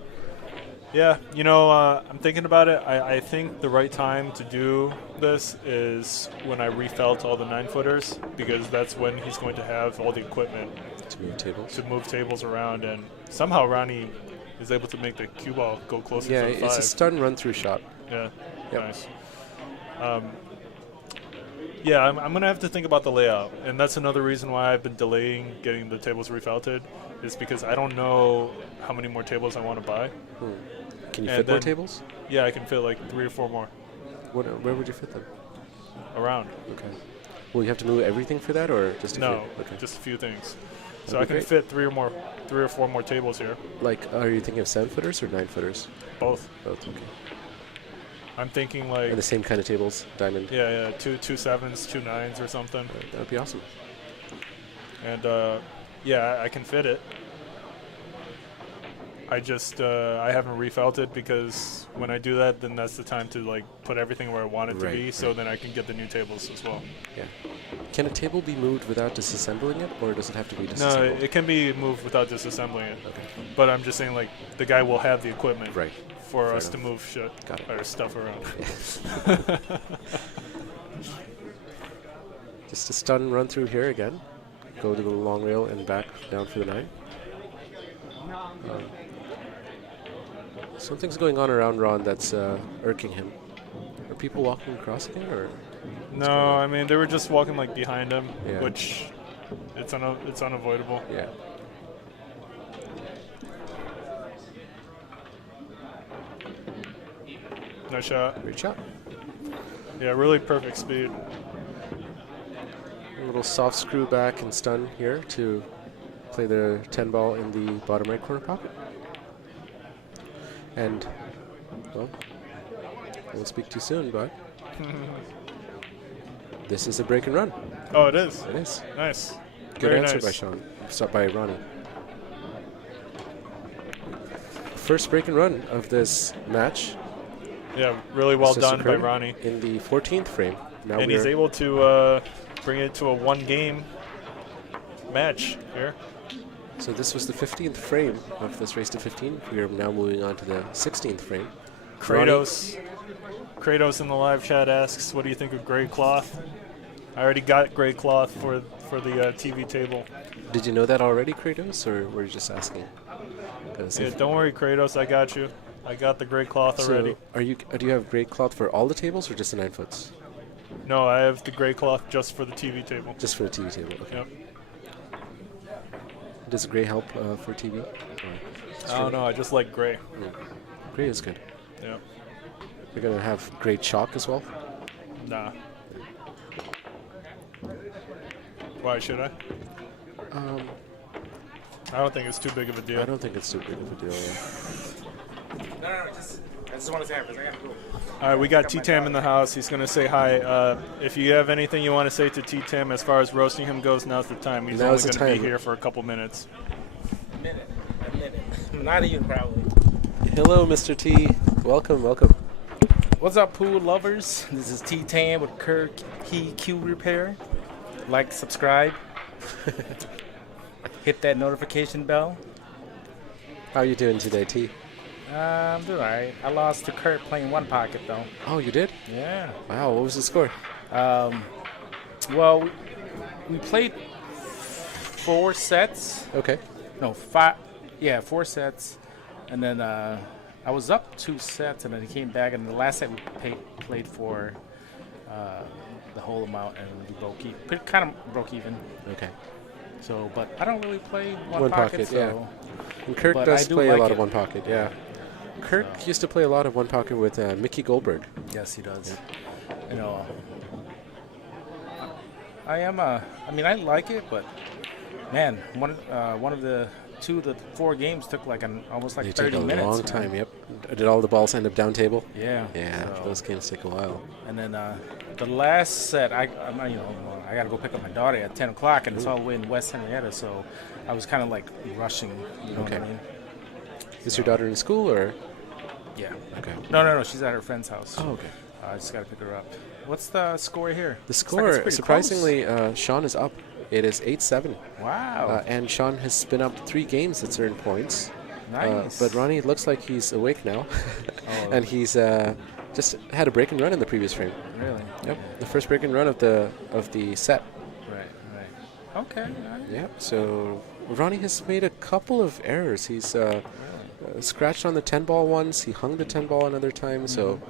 Yeah, you know, I'm thinking about it. I think the right time to do this is when I refelt all the 9-footers, because that's when he's going to have all the equipment To move tables. to move tables around, and somehow Ronnie is able to make the cue ball go closer Yeah, to the 5. it's a stun run through shot. Yeah, Yep. nice. Yeah, I'm going to have to think about the layout, and that's another reason why I've been delaying getting the tables refelted, is because I don't know how many more tables I want to buy. Can you And fit more then- tables? Yeah, I can fit like 3 or 4 more Where would you fit them? around. Okay. Will you have to move everything for that, or just a No, few? Okay. just a few things. So That'd I be can great. fit 3 or 4 more tables here. Like, are you thinking of 7-footers or 9-footers? Both. Both. Okay. I'm thinking like, And the same kind of tables, diamond. yeah, two 7s, 2 9s or something. That would be awesome. And yeah, I can fit it. I just I haven't refelted, because when I do that, then that's the time to like put everything where I want it to Right, be, so right. then I can get the new tables as well. Yeah. Can a table be moved without disassembling it, or does it have to be No, disassembled? it can be moved without disassembling it. Okay. But I'm just saying, like, the guy will have the equipment Right. for Fair us to enough. move shit Got it. or stuff around. Just a stun run through here again. Go to the long rail and back down for the 9. Something's going on around Ron that's irking him. Are people walking across again, or? No, going on? I mean, they were just walking like behind him, Yeah. which it's unavoidable. Yeah. No shot. Great shot. Yeah, really perfect speed. A little soft screw back and stun here to play the 10 ball in the bottom right corner pocket. And, well, I won't speak too soon, but this is a break and run. Oh, it is. It is. Nice. Good Very answer nice. by Shaun. Stop by Ronnie. First break and run of this match. Yeah, really well This has done by occurred Ronnie. in the 14th frame. Now And we he's are able to bring it to a 1-game match here. So this was the 15th frame of this race to 15. We are now moving on to the 16th frame. Kratos in the live chat asks, "What do you think of gray cloth?" I already got gray cloth for the TV table. Did you know that already, Kratos, or were you just asking? 'Cause Yeah, if- don't worry, Kratos, I got you. I got the gray cloth already. So do you have gray cloth for all the tables or just the 9-foots? No, I have the gray cloth just for the TV table. Just for the TV table. Okay. Yep. Does gray help for TV? I don't know. I just like gray. Gray is good. Yep. We're gonna have gray chalk as well. Nah. Why should I? I don't think it's too big of a deal. I don't think it's too big of a deal. Yeah. No, I just want to say it because I got to go. All right, we got T-Tam in the house. He's going to say hi. If you have anything you want to say to T-Tam as far as roasting him goes, now's the time. He's Now's only the going to be time. here for a couple minutes. A minute. Not even probably. Hello, Mr. T. Welcome. What's up, pool lovers? This is T-Tan with Kirk Key Q Repair. Like, subscribe. Hit that notification bell. How are you doing today, T? I'm doing all right. I lost to Kurt playing one pocket, though. Oh, you did? Yeah. Wow, what was the score? Well, we played 4 sets. Okay. No, 5. Yeah, 4 sets. And then I was up 2 sets, and then he came back. And the last set we played for the whole amount, and we broke even. Kind of broke even. Okay. So, but I don't really play one One pocket, pocket, so. yeah. And Kirk But does I do play a like lot of it. one pocket, yeah. Kirk used to play a lot of one pocket with Mickey Goldberg. Yes, he does. You know, I mean, I like it, but man, one of the 2 of the 4 games took like almost like They 30 take a minutes. long man. time, yep. Did all the balls end up down table? Yeah. Yeah, so- those games take a while. And then the last set, I got to go pick up my daughter at 10 o'clock, and it's all the way in West Henrietta, so I was kind of like rushing. You know Okay. what I mean? Is your daughter in school or? Yeah. Okay. No. She's at her friend's house. Oh, okay. I just got to pick her up. What's the score here? The Looks like score, it's pretty surprisingly, Shaun is up. It is 8-7. close. Wow. And Shaun has been up 3 games at certain points. Nice. But Ronnie looks like he's awake now. Oh. And he's just had a break and run in the previous frame. Really? Yep. The first break and run of the set. Right. Okay. all right. Yep. So Ronnie has made a couple of errors. He's scratched on the 10 ball once. He hung the 10 ball another time. So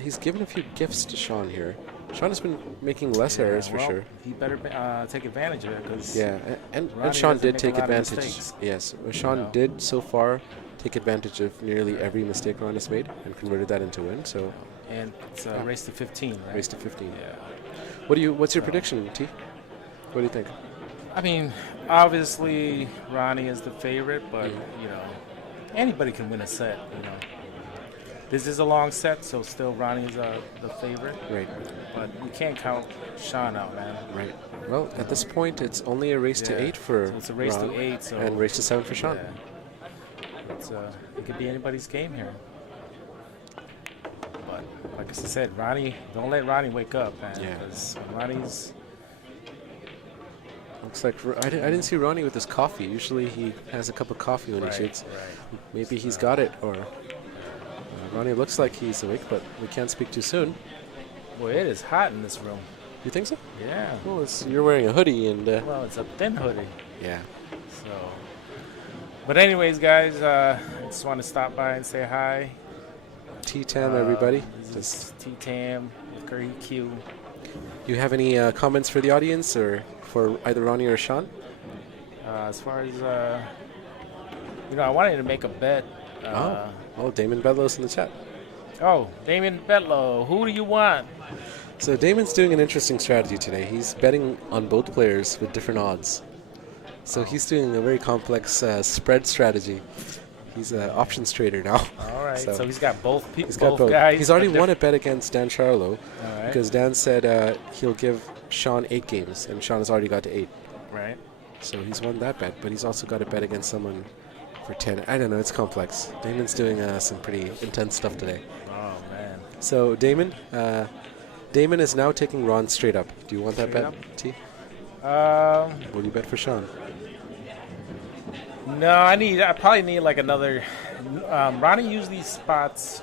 he's given a few gifts to Shaun here. Shaun has been making less errors for well, sure. He better take advantage of it because Yeah, and Ronnie Shaun doesn't did make a take lot of advantage. mistakes. Yes, Shaun did so far take advantage of nearly every mistake Ron has made and converted that into win. So and it's a race to 15, right? race to 15. Yeah. What's your prediction, T? What do you think? I mean, obviously Ronnie is the favorite, but you know, anybody can win a set. You know, this is a long set, so still Ronnie's the favorite. Right, But we can't count Shaun out, man. right. Well, at this point, it's only a race to Yeah. 8 for So it's a race Ron to 8, so and race to 7 for Shaun. Yeah. It could be anybody's game here. But like I said, Ronnie, don't let Ronnie wake up, man. Yeah. Because Ronnie's Looks like I didn't see Ronnie with his coffee. Usually he has a cup of coffee when right, he shoots. right. Maybe he's got it, or Ronnie looks like he's awake, but we can't speak too soon. Boy, it is hot in this room. You think so? Yeah. Well, you're wearing a hoodie and Well, it's a thin hoodie. yeah. So, but anyways, guys, I just want to stop by and say hi. T-Tam, everybody. This Just, is T-Tam with Curry Q. you have any comments for the audience or for either Ronnie or Shaun? As far as I wanted to make a bet. Oh, Damon Bedlow's in the chat. Damon Betlow, who do you want? So Damon's doing an interesting strategy today. He's betting on both players with different odds. So he's doing a very complex spread strategy. He's an options trader now. All right, So so he's got both people. He's got both. Guys. He's already won a bet against Dan Charlo All right. because Dan said he'll give Shaun 8 games, and Shaun has already got to 8. Right. So he's won that bet, but he's also got a bet against someone for 10. I don't know, it's complex. Damon's doing some pretty intense stuff today. Oh man. So Damon is now taking Ron straight up. Do you want that Straight bet, up? T? Um, Will you bet for Shaun? No, I probably need like another. Ronnie usually spots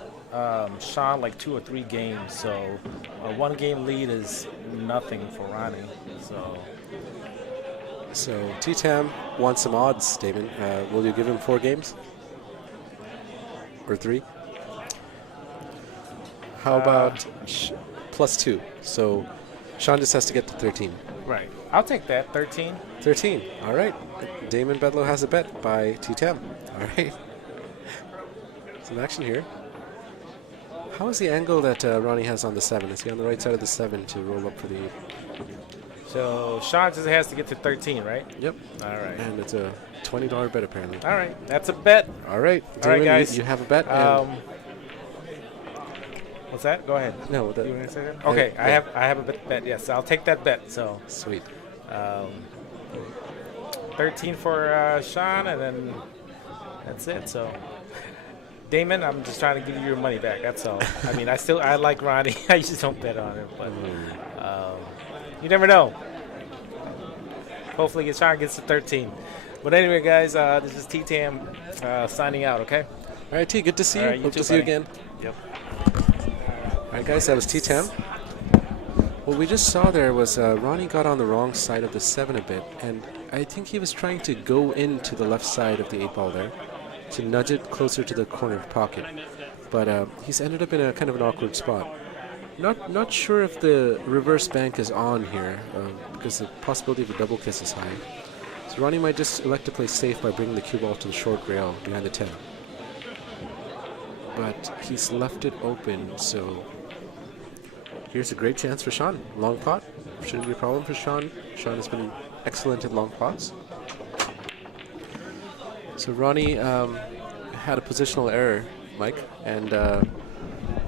Shaun like 2 or 3 games, so a 1 game lead is nothing for Ronnie. So T-Tam wants some odds, Damon. Will you give him 4 games? Or 3? How about +2? So Shaun just has to get to 13. Right. I'll take that. 13. 13. All right. Damon Bedlow has a bet by T-Tam. All right. Some action here. How is the angle that Ronnie has on the 7? Is he on the right side of the 7 to roll up for the 8? So Shaun just has to get to 13, right? Yep. All right. And it's a $20 bet apparently. All right. That's a bet. All right. All right, Damon, guys. You have a bet. And What's that? Go ahead. no, You want to say that? Okay. I have a bet. Yes, I'll take that bet. So Sweet. 13 for Shaun, and then that's it. So, Damon, I'm just trying to give you your money back. That's all. I mean, I like Ronnie. I just don't bet on him, but you never know. Hopefully, Shaun gets to 13. But anyway, guys, this is T-Tam signing out. Okay. All right, T, good to see you. All right, you Hope too, to see you buddy. again. Yep. All right, guys, that was T-Tam. What we just saw there was Ronnie got on the wrong side of the 7 a bit, and I think he was trying to go into the left side of the 8-ball there to nudge it closer to the corner pocket. But he's ended up in a kind of an awkward spot. Not sure if the reverse bank is on here because the possibility of a double kiss is high. So Ronnie might just elect to play safe by bringing the cue ball to the short rail behind the 10. But he's left it open, so here's a great chance for Shaun. Long pot. Shouldn't be a problem for Shaun. Shaun has been excellent at long pots. So Ronnie had a positional error, Mike, and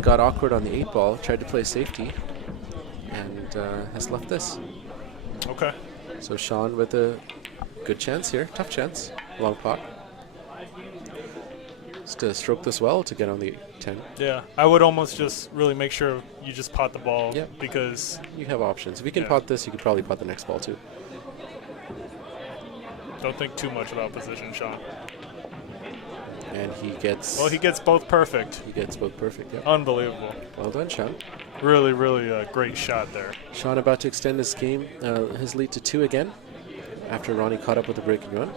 got awkward on the 8-ball, tried to play safety, and has left this. Okay. So Shaun with a good chance here, tough chance, long pot. Just to stroke this well to get on the 10. Yeah, I would almost just really make sure you just pot the ball because You have options. If you can pot this, you could probably pot the next ball too. don't think too much about position, Shaun. And he gets... Well, he gets both perfect. He gets both perfect, yeah. Unbelievable. Well done, Shaun. Really, really a great shot there. Shaun about to extend his game, his lead to 2 again, after Ronnie caught up with the breaking run.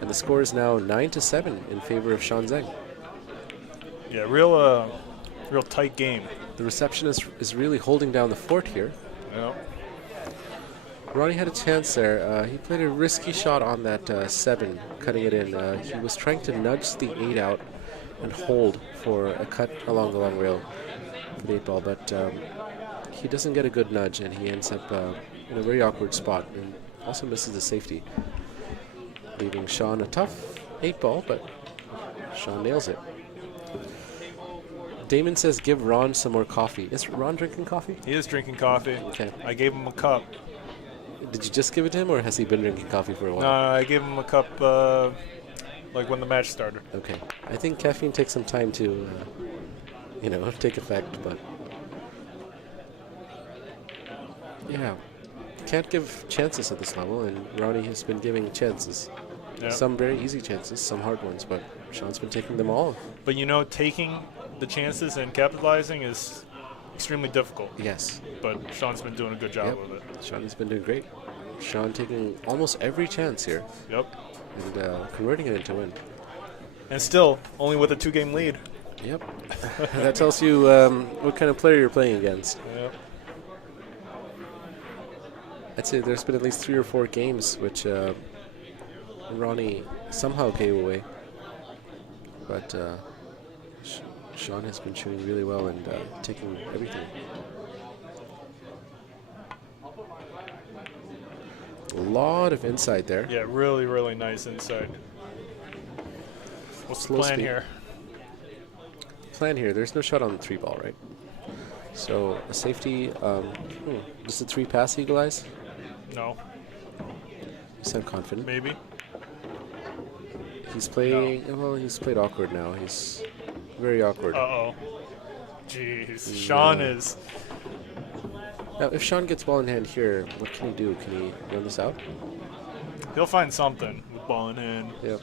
And the score is now 9-7 in favor of Shaun Zink. Yeah, real tight game. The receptionist is really holding down the fort here. Yeah. Ronnie had a chance there. He played a risky shot on that 7, cutting it in. He was trying to nudge the 8 out and hold for a cut along the long rail for the 8-ball, but he doesn't get a good nudge, and he ends up in a very awkward spot and also misses the safety, leaving Shaun a tough 8-ball, but Shaun nails it. Damon says give Ron some more coffee. Is Ron drinking coffee? He is drinking coffee. Okay. I gave him a cup. Did you just give it to him, or has he been drinking coffee for a while? No, I gave him a cup like when the match started. Okay. I think caffeine takes some time to, take effect, but... Yeah. Can't give chances at this level, and Ronnie has been giving chances. Yeah. Some very easy chances, some hard ones, but Shaun's been taking them all. But taking the chances and capitalizing is extremely difficult. Yes. But Shaun's been doing a good job with it. Shaun has been doing great. Shaun taking almost every chance here. Yep. And converting it into a win. And still, only with a 2-game lead. Yep. That tells you what kind of player you're playing against. Yep. I'd say there's been at least 3 or 4 games which Ronnie somehow gave away. But Shaun has been shooting really well and taking everything. A lot of inside there. Yeah, really, really nice inside. What's the plan here? Plan here, there's no shot on the 3-ball, right? So a safety, does the 3 pass equalize? No. You sound confident. Maybe. He's playing, well, he's played awkward now. He's very awkward. Uh-oh. Jeez. Shaun is... Now, if Shaun gets ball in hand here, what can he do? Can he run this out? He'll find something with ball in hand. Yep.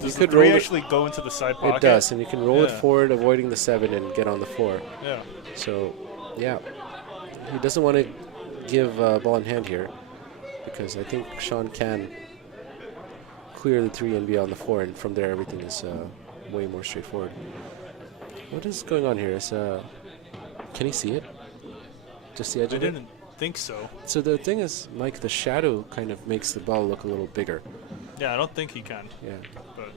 Does the 3 actually go into the side pocket? It does, and you can roll it forward, avoiding the 7, and get on the 4. Yeah. So, yeah. He doesn't want to give ball in hand here, because I think Shaun can clear the 3 and be on the 4, and from there everything is way more straightforward. What is going on here? Is, can he see it? Just the edge of it? I didn't think so. So the thing is, Mike, the shadow kind of makes the ball look a little bigger. Yeah, I don't think he can. Yeah. But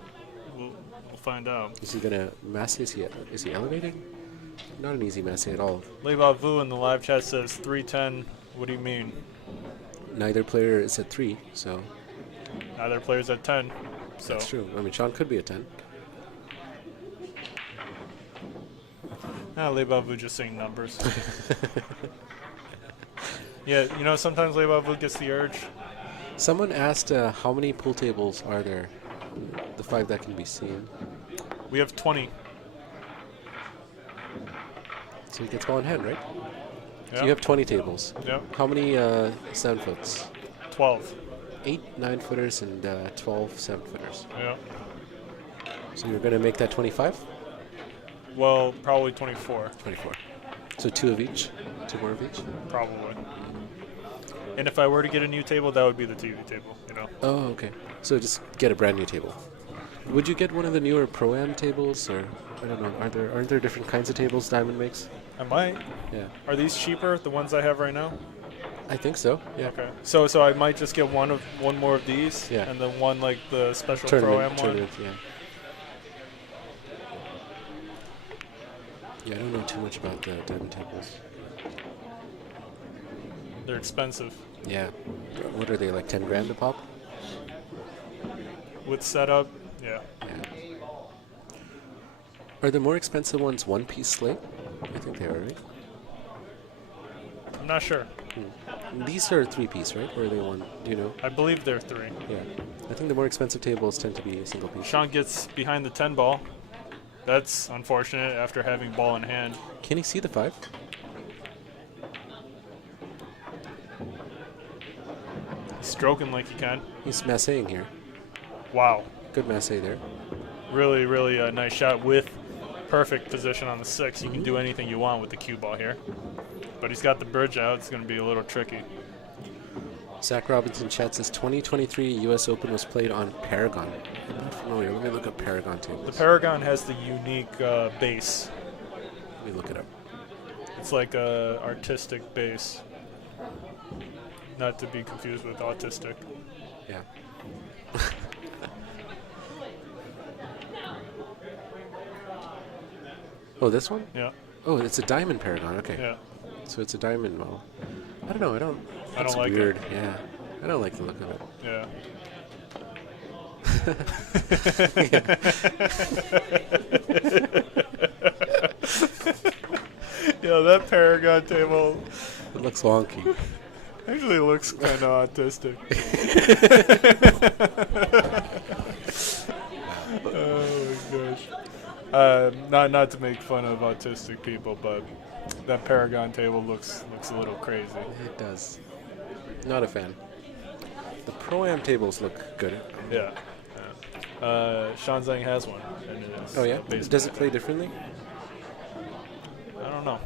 we'll find out. Is he gonna massey? Is he elevating? Not an easy massey at all. Leiba Vu in the live chat says 310. What do you mean? Neither player is at 3, so. Neither player's at 10. So That's true. I mean, Shaun could be at 10. Leiba Vu just saying numbers. Yeah, sometimes Leiba Vu gets the urge. Someone asked how many pool tables are there? The 5 that can be seen. We have 20. So he gets ball in hand, right? Yeah. So you have 20 tables. Yeah. How many 7-foots? 12. 8 9-footers and 12 7-footers. Yeah. So you're going to make that 25? Well, probably 24, 24. So 2 of each? 2 more of each? probably. And if I were to get a new table, that would be the TV table, you know? Oh, okay. So just get a brand new table. Would you get one of the newer Pro-Am tables, or I don't know, aren't there different kinds of tables Diamond makes? I might. Yeah. Are these cheaper, the ones I have right now? I think so. Yeah. Okay. So I might just get one more of these, Yeah. and then one like the special Pro-Am one. Tournament, yeah. Yeah, I don't know too much about the Diamond tables. They're expensive. Yeah. What are they, like 10 grand a pop? With setup, yeah. Yeah. Are the more expensive ones one-piece slate? I think they are, right? I'm not sure. These are 3-piece, right? Or are they one? Do you know? I believe they're 3. Yeah. I think the more expensive tables tend to be a single piece. Shaun gets behind the 10 ball. That's unfortunate after having ball in hand. Can he see the 5? Stroking like he can. He's masséing here. Wow. Good massé there. Really, really a nice shot with perfect position on the 6. You can do anything you want with the cue ball here. But he's got the bridge out. It's going to be a little tricky. Zach Robinson chat says 2023 U.S. Open was played on Paragon. I'm not familiar. Let me look up Paragon tables. The Paragon has the unique base. Let me look it up. It's like a artistic base. Not to be confused with autistic. Yeah. Oh, this one? Yeah. Oh, it's a diamond Paragon. Okay. Yeah. So it's a diamond model. I don't know. I don't. I That's don't like weird. it. Yeah. I don't like the look of it. Yeah. Yeah, that Paragon table It looks wonky. actually looks kind of autistic. Oh my gosh. Not to make fun of autistic people, but that Paragon table looks a little crazy. It does. Not a fan. The Pro-Am tables look good. Yeah. Shaun Zink has one. And it is Oh, yeah? based Does on it play differently? I don't know.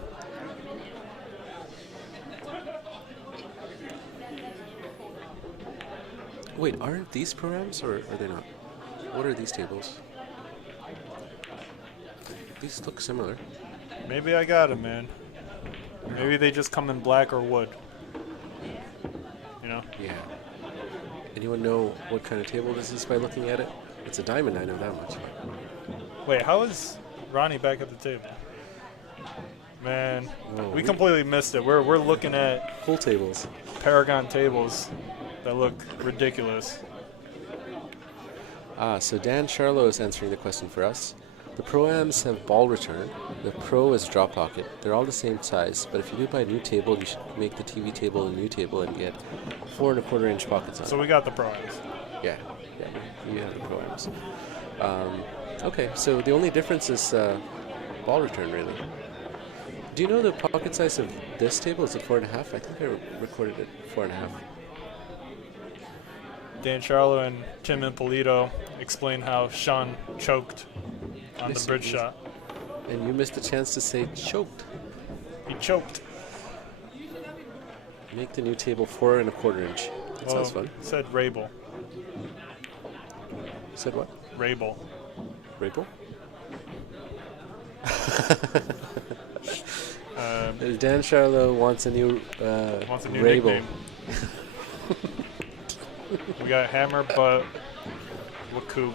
Wait, aren't these Pro-Ams, or are they not? What are these tables? These look similar. Maybe I got them, man. Maybe they just come in black or wood. You know? Yeah. Anyone know what kind of table this is by looking at it? It's a diamond, I know that much. Wait, how is Ronnie back at the table? Man, Whoa, we completely missed it. We're looking at Full tables. Paragon tables that look ridiculous. So Dan Charlo is answering the question for us. The Pro-Ams have ball return. The Pro is drop pocket. They're all the same size, but if you do buy a new table, you should make the TV table a new table and get 4 1/4 inch pockets on So it. we got the pros. Yeah, you have the Pro-Ams. Okay, so the only difference is ball return, really. Do you know the pocket size of this table? Is it 4.5? I think I recorded it 4.5. Dan Charlo and Tim Impolito explain how Shaun choked on Yes, the bridge he did. shot. And you missed the chance to say choked. He choked. Make the new table 4 1/4 inch. That sounds fun. Said Rabel. Said what? Rabel. Rabel? Um, Dan Charlo wants a new wants a new Rabel. nickname. We got Hammer, Butt, Wakook,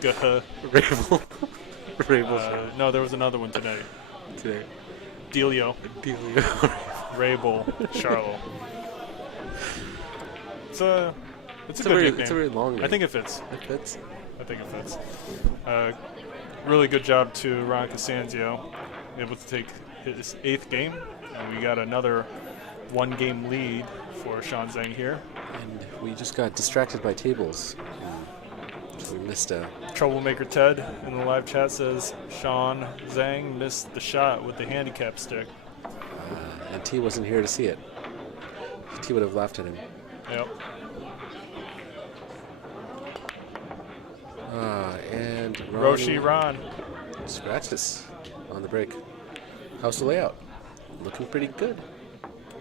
Guh. Rabel. Rabel No, there was another one today. today. Delio, Rabel, Charlo. It's a good nickname. It's a very long name. I think it fits. It fits. I think it fits. Really good job to Ron CASANZIO, able to take his 8th game. And we got another 1-game lead for Shaun Zink here. And we just got distracted by tables. So we missed a... Troublemaker Ted in the live chat says Shaun Zink missed the shot with the handicap stick. and T wasn't here to see it. T would have laughed at him. Yep. And Roshi Ron. Scratches on the break. How's the layout? Looking pretty good.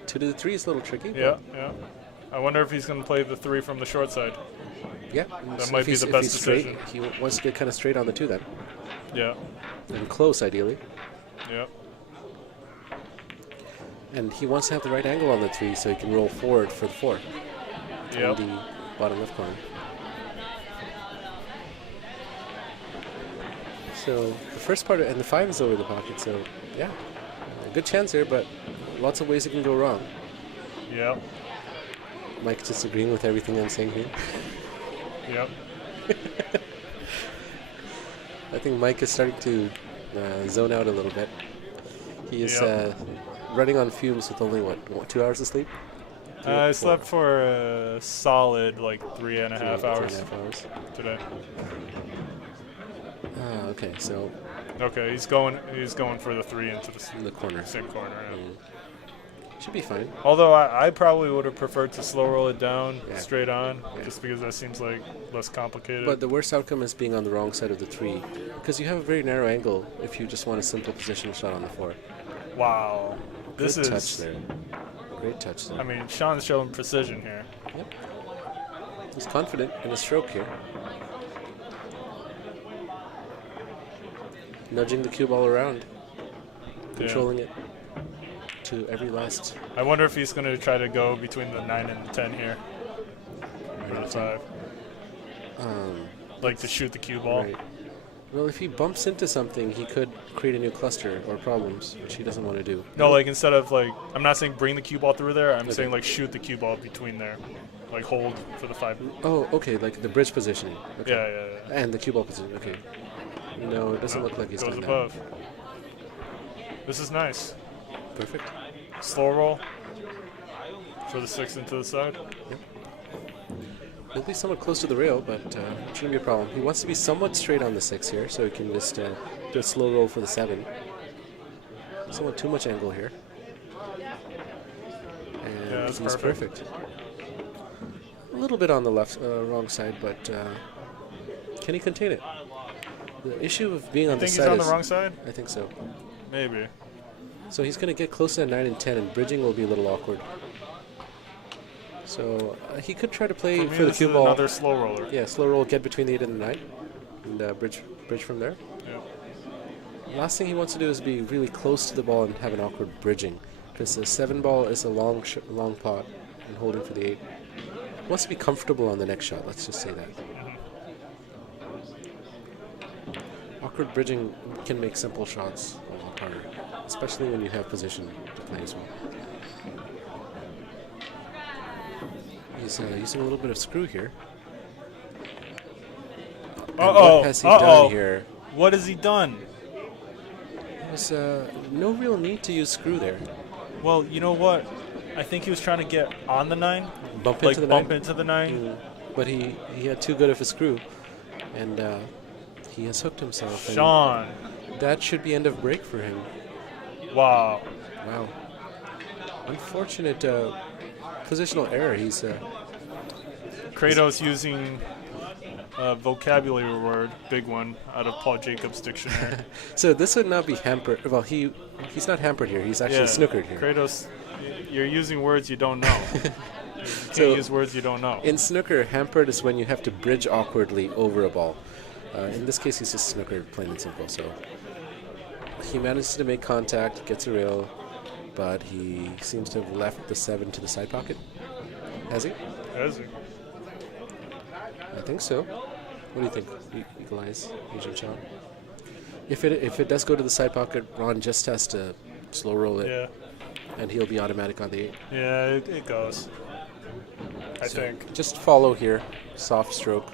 2 to the 3 is a little tricky. Yeah, yeah. I wonder if he's going to play the 3 from the short side. Yeah. That So might if be he's- the if best he's straight, decision. he wants to get kind of straight on the 2 then. Yeah, And close, ideally. yeah. And he wants to have the right angle on the 3 so he can roll forward for the 4. Yep. In the bottom left corner. So the first part, and the 5 is over the pocket, so yeah. A good chance here, but lots of ways it can go wrong. Yep. Mike just agreeing with everything I'm saying here. Yep. I think Mike is starting to zone out a little bit. He is Yep. running on fumes with only, what 2 hours of sleep? I slept for a solid like 3.5 hours 3.5 hours. today. Okay, so Okay, he's going for the 3 into in the corner. same corner. Yeah. Should be fine. Although I probably would have preferred to slow roll it down Yeah. straight on, Yeah. just because that seems like less complicated. But the worst outcome is being on the wrong side of the 3, because you have a very narrow angle if you just want a simple positional shot on the 4. wow, this Good is. touch there. Great touch there. I mean, Shaun's showing precision here. Yep. He's confident in his stroke here. Nudging the cue ball around, controlling it to every last. I wonder if he's going to try to go between the 9 and the 10 here. For the 5. Like to shoot the cue ball. Right. Well, if he bumps into something, he could create a new cluster or problems, which he doesn't want to do. No, like instead of like, I'm not saying bring the cue ball through there. I'm Okay. saying like shoot the cue ball between there. Like hold for the 5. Oh, okay, like the bridge positioning. Okay. Yeah. And the cue ball position. Okay. No, it doesn't look like he's Goes done above. This is nice. that. Perfect. Slow roll for the 6 into the side. He'll be somewhat close to the rail, but shouldn't be a problem. He wants to be somewhat straight on the 6 here, so he can just do a slow roll for the 7. Somewhat too much angle here. And Yeah, that's he's perfect. A little bit on the left, wrong side, but can he contain it? The issue of being on Think the he's side on the is, wrong side? I think so. Maybe. So he's going to get close to 9 and 10, and bridging will be a little awkward. So he could try to play For me, for the this cue is ball. another slow roller. Yeah, slow roll, get between the 8 and the 9, and bridge from there. Yeah. Last thing he wants to do is be really close to the ball and have an awkward bridging, because the 7 ball is a long pot and holding for the 8. He wants to be comfortable on the next shot, let's just say that. Awkward bridging can make simple shots a lot harder, especially when you have position to play as well. He's using a little bit of screw here. And what has he done here? What has he done? There's no real need to use screw there. Well, you know what? I think he was trying to get on the 9. Bump Like into the bump 9. into the 9. But he had too good of a screw, and he has hooked himself. and Shaun. that should be end of break for him. Wow. Wow. Unfortunate positional error. He's Kratos using a vocabulary word, big one, out of Paul Jacobs' dictionary. so this would not be hampered. Well, he's not hampered here. He's actually snookered here. Kratos, you're using words you don't know. You can't So- use words you don't know. In snooker, hampered is when you have to bridge awkwardly over a ball. In this case, he's just snookered, plain and simple. So he manages to make contact, gets a rail, but he seems to have left the 7 to the side pocket. Has he? Has he? I think so. What do you think? Eagle eyes, Agent Shaun. If it does go to the side pocket, Ron just has to slow roll it, Yeah. and he'll be automatic on the 8. Yeah, it goes. I think. Just follow here, soft stroke.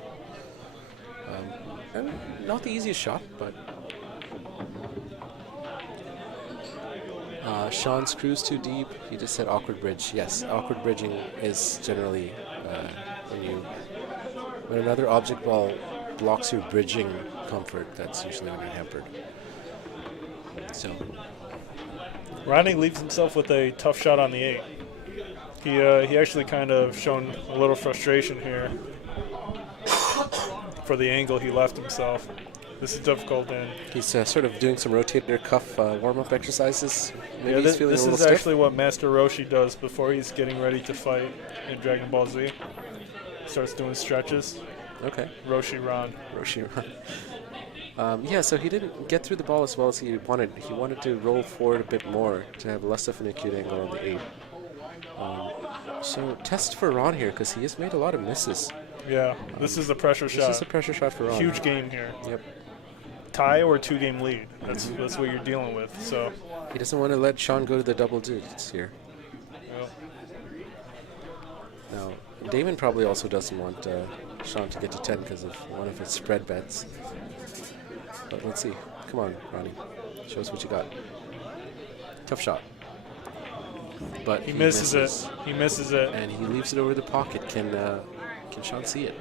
And not the easiest shot, but Shaun screws too deep. He just said awkward bridge. Yes, awkward bridging is generally when another object ball blocks your bridging comfort. That's usually when you're hampered. So Ronnie leaves himself with a tough shot on the 8. He actually kind of shown a little frustration here for the angle he left himself. This is difficult, and He's sort of doing some rotator cuff warm-up exercises. Maybe yeah, he's feeling this a little is stiff. actually what Master Roshi does before he's getting ready to fight in Dragon Ball Z. Starts doing stretches. Okay. Roshi Ron. Roshi. Yeah, so he didn't get through the ball as well as he wanted. He wanted to roll forward a bit more to have less of an acute angle on the 8. So test for Ron here because he has made a lot of misses. Yeah, this is a pressure shot. This is a pressure shot for Ron. Huge game here. Yep. Tie or 2-game lead. That's what you're dealing with. So He doesn't want to let Shaun go to the double digits here. well, Now, Damon probably also doesn't want Shaun to get to 10 because of one of his spread bets. But let's see. Come on, Ronnie. Show us what you got. Tough shot. But he misses it. He misses it. And he leaves it over the pocket. Can Shaun see it?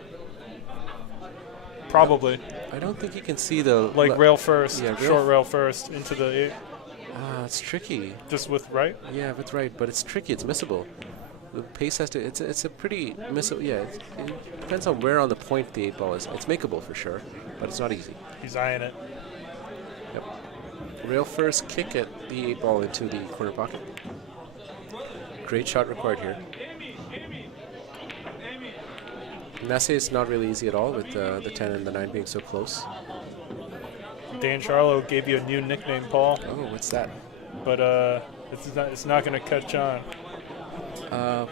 Probably. I don't think he can see the... Like rail first, Yeah, short rail first into the 8. It's tricky. Just with right? Yeah, that's right. But it's tricky. It's missable. The pace has to... It's a pretty missable... Yeah, it depends on where on the point the 8 ball is. It's makeable for sure, but it's not easy. He's eyeing it. Yep. Rail first, kick at the 8 ball into the corner pocket. Great shot required here. Nase is not really easy at all with the 10 and the 9 being so close. Dan Charlo gave you a new nickname, Paul, Oh, what's that? but it's not going to catch on.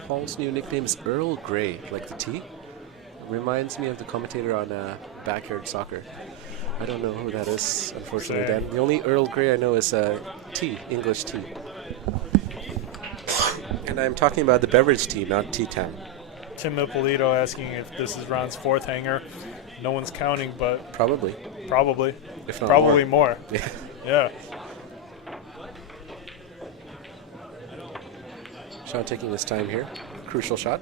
Paul's new nickname is Earl Grey, like the tea. Reminds me of the commentator on Backyard Soccer. I don't know who that is, unfortunately, Same. Dan. The only Earl Grey I know is tea, English tea. And I'm talking about the beverage tea, not tea time. Tim Ippolito asking if this is Ron's 4th hanger. No one's counting, but Probably, probably. if not Probably more. Yeah. Yeah. Shaun taking his time here. Crucial shot.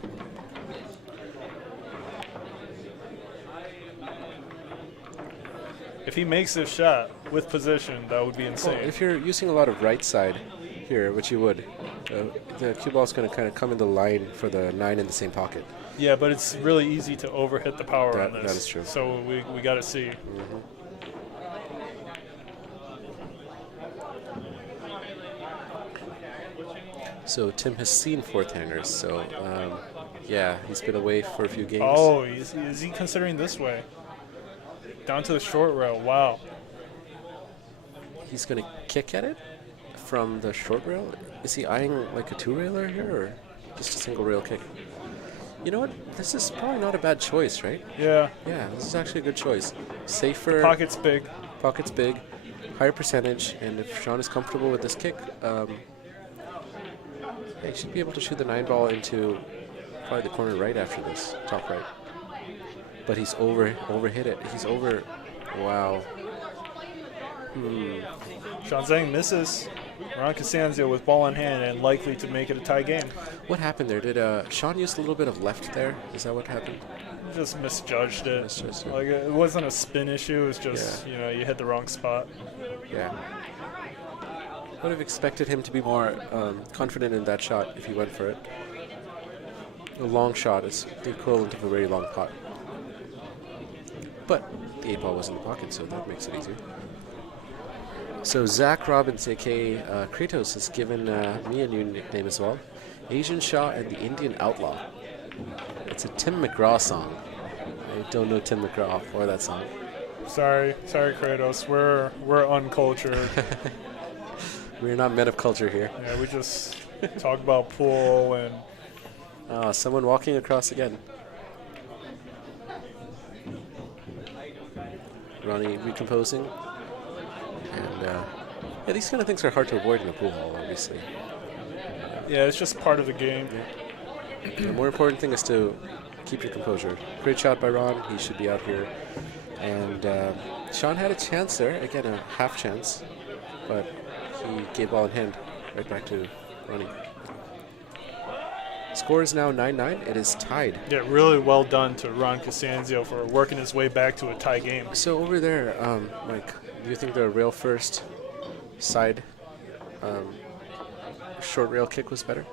If he makes this shot with position, that would be Well, insane. if you're using a lot of right side here, which you would, the cue ball is going to kind of come in the line for the 9 in the same pocket. Yeah, but it's really easy to overhit the power That- on this. that is true. So we got to see. So Tim has seen 4th hangers, so yeah, he's been away for a few games. Oh, is he considering this way? Down to the short rail. Wow. He's going to kick at it from the short rail. Is he eyeing like a 2-railer here or just a single rail kick? You know what? This is probably not a bad choice, right? Yeah. Yeah, this is actually a good choice. Safer. Pocket's big. Pocket's big, higher percentage, and if Shaun is comfortable with this kick, he should be able to shoot the 9 ball into probably the corner right after this, top right. But he's overhit it. He's over. Wow. Shaun Zink misses. Ron CASANZIO with ball in hand and likely to make it a tie game. What happened there? Did Shaun use a little bit of left there? Is that what happened? Just misjudged it. Misjudged it. Like it wasn't a spin issue. It was just Yeah. you hit the wrong spot. Yeah. Would have expected him to be more confident in that shot if he went for it. A long shot is the equivalent of a very long putt. But the 8 ball was in the pocket, so that makes it easier. So Zach Robbins, aka Kratos, has given me a new nickname as well. Asian Shaw and the Indian Outlaw. It's a Tim McGraw song. I don't know Tim McGraw or that song. Sorry, Kratos. We're uncultured. We're not men of culture here. Yeah, we just talk about pool and Someone walking across again. Ronnie recomposing. And yeah, these kind of things are hard to avoid in a pool hall, obviously. yeah, it's just part of the game. The more important thing is to keep your composure. Great shot by Ron. He should be out here. And Shaun had a chance there. Again, a half chance. But he gave ball in hand right back to Ronnie. Score is now 9-9. It is tied. Yeah, really well done to Ron CASANZIO for working his way back to a tie game. So over there, Mike, do you think the rail first side short rail kick was better?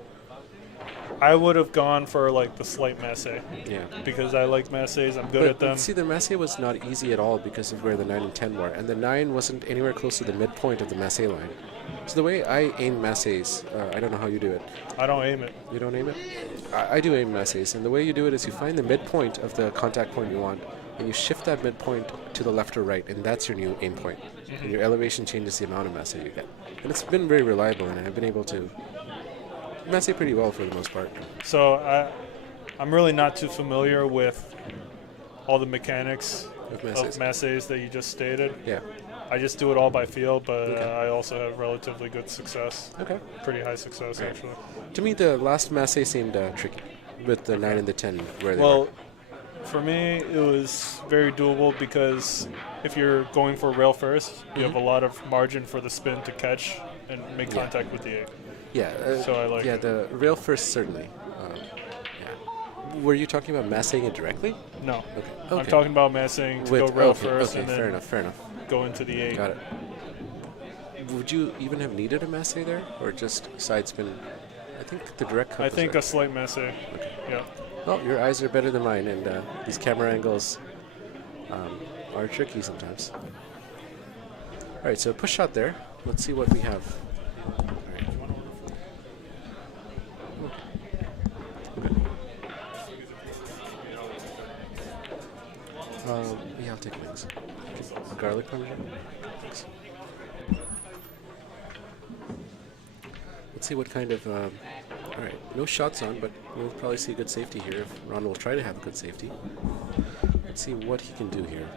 I would have gone for like the slight masse Yeah. because I like masses. I'm good at them. See, the masse was not easy at all because of where the 9 and 10 were, and the 9 wasn't anywhere close to the midpoint of the masse line. So the way I aim masses, I don't know how you do it. I don't aim it. You don't aim it? I do aim masses, and the way you do it is you find the midpoint of the contact point you want, and you shift that midpoint to the left or right, and that's your new aim point. And your elevation changes the amount of masse you get. And it's been very reliable, and I've been able to masse pretty well for the most part. So I'm really not too familiar with all the mechanics of masses that you just stated. Yeah. I just do it all by feel, but I also have relatively good success. Okay. Pretty high success, Right. actually. To me, the last masse seemed tricky with the 9 and the 10 where they Well, were. for me, it was very doable because if you're going for rail first, you have a lot of margin for the spin to catch and make contact with the 8. Yeah. So I like it. the rail first, certainly. Yeah. Were you talking about massing it directly? No. Okay. I'm talking about massing to go rail first and then fair enough. go into the 8. Got it. Would you even have needed a masse there, or just side spin? I think the direct hook I was think there. a slight masse. Yeah. Well, your eyes are better than mine, and these camera angles are tricky sometimes. All right, so push shot there. Let's see what we have. All right. Yeah, I'll take wings. Garlic parmesan. Thanks. Let's see what kind of. All right, no shots on, but we'll probably see a good safety here. If Ron will try to have a good safety. Let's see what he can do here.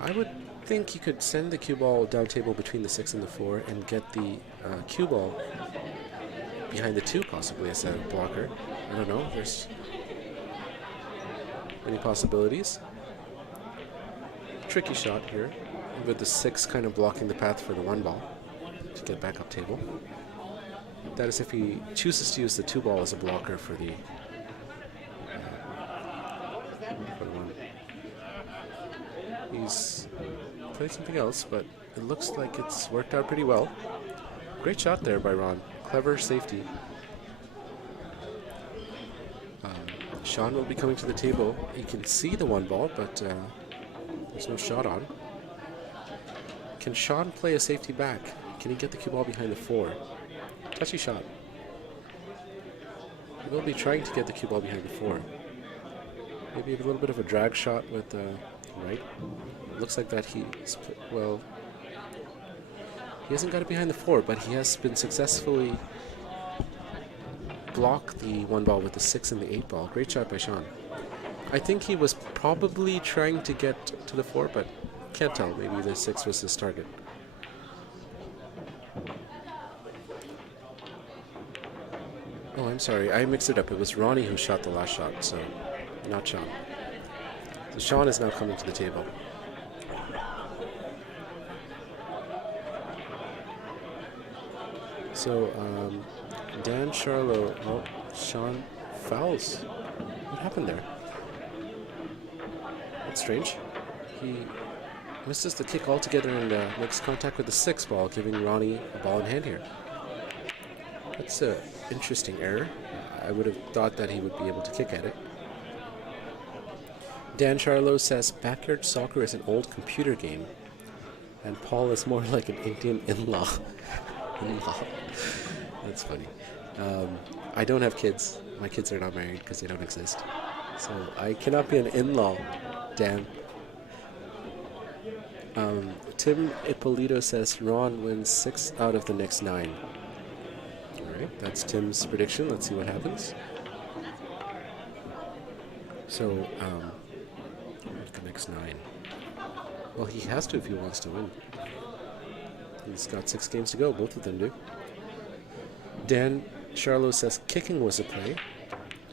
I would think you could send the cue ball down table between the 6 and the 4 and get the cue ball behind the 2 possibly as a blocker. I don't know. There's any possibilities. Tricky shot here with the 6 kind of blocking the path for the 1 ball to get back up table. That is if he chooses to use the 2 ball as a blocker for the 1. He's played something else, but it looks like it's worked out pretty well. Great shot there by Ron. Clever safety. Shaun will be coming to the table. He can see the 1 ball, but there's no shot on. Can Shaun play a safety back? Can he get the cue ball behind the 4? Touchy shot. He will be trying to get the cue ball behind the 4. Maybe a little bit of a drag shot with the right. Looks like that he's, well, he hasn't got it behind the 4, but he has been successfully blocked the 1 ball with the 6 and the 8 ball. Great shot by Shaun. I think he was probably trying to get to the 4, but can't tell. Maybe the 6 was his target. Oh, I'm sorry. I mixed it up. It was Ronnie who shot the last shot, so not Shaun. So Shaun is now coming to the table. So, Dan Charlo, oh, Shaun fouls. What happened there? That's strange. He misses the kick altogether and makes contact with the 6 ball, giving Ronnie a ball in hand here. That's an interesting error. I would have thought that he would be able to kick at it. Dan Charlo says backyard soccer is an old computer game, and Paul is more like an Indian in-law. In-law. That's funny. I don't have kids. My kids are not married because they don't exist. So I cannot be an in-law, Dan. Tim Ippolito says Ron wins 6 out of the next 9. Alright, that's Tim's prediction. Let's see what happens. So, the next 9. Well, he has to if he wants to win. He's got 6 games to go, both of them do. Dan Charlo says kicking was a play.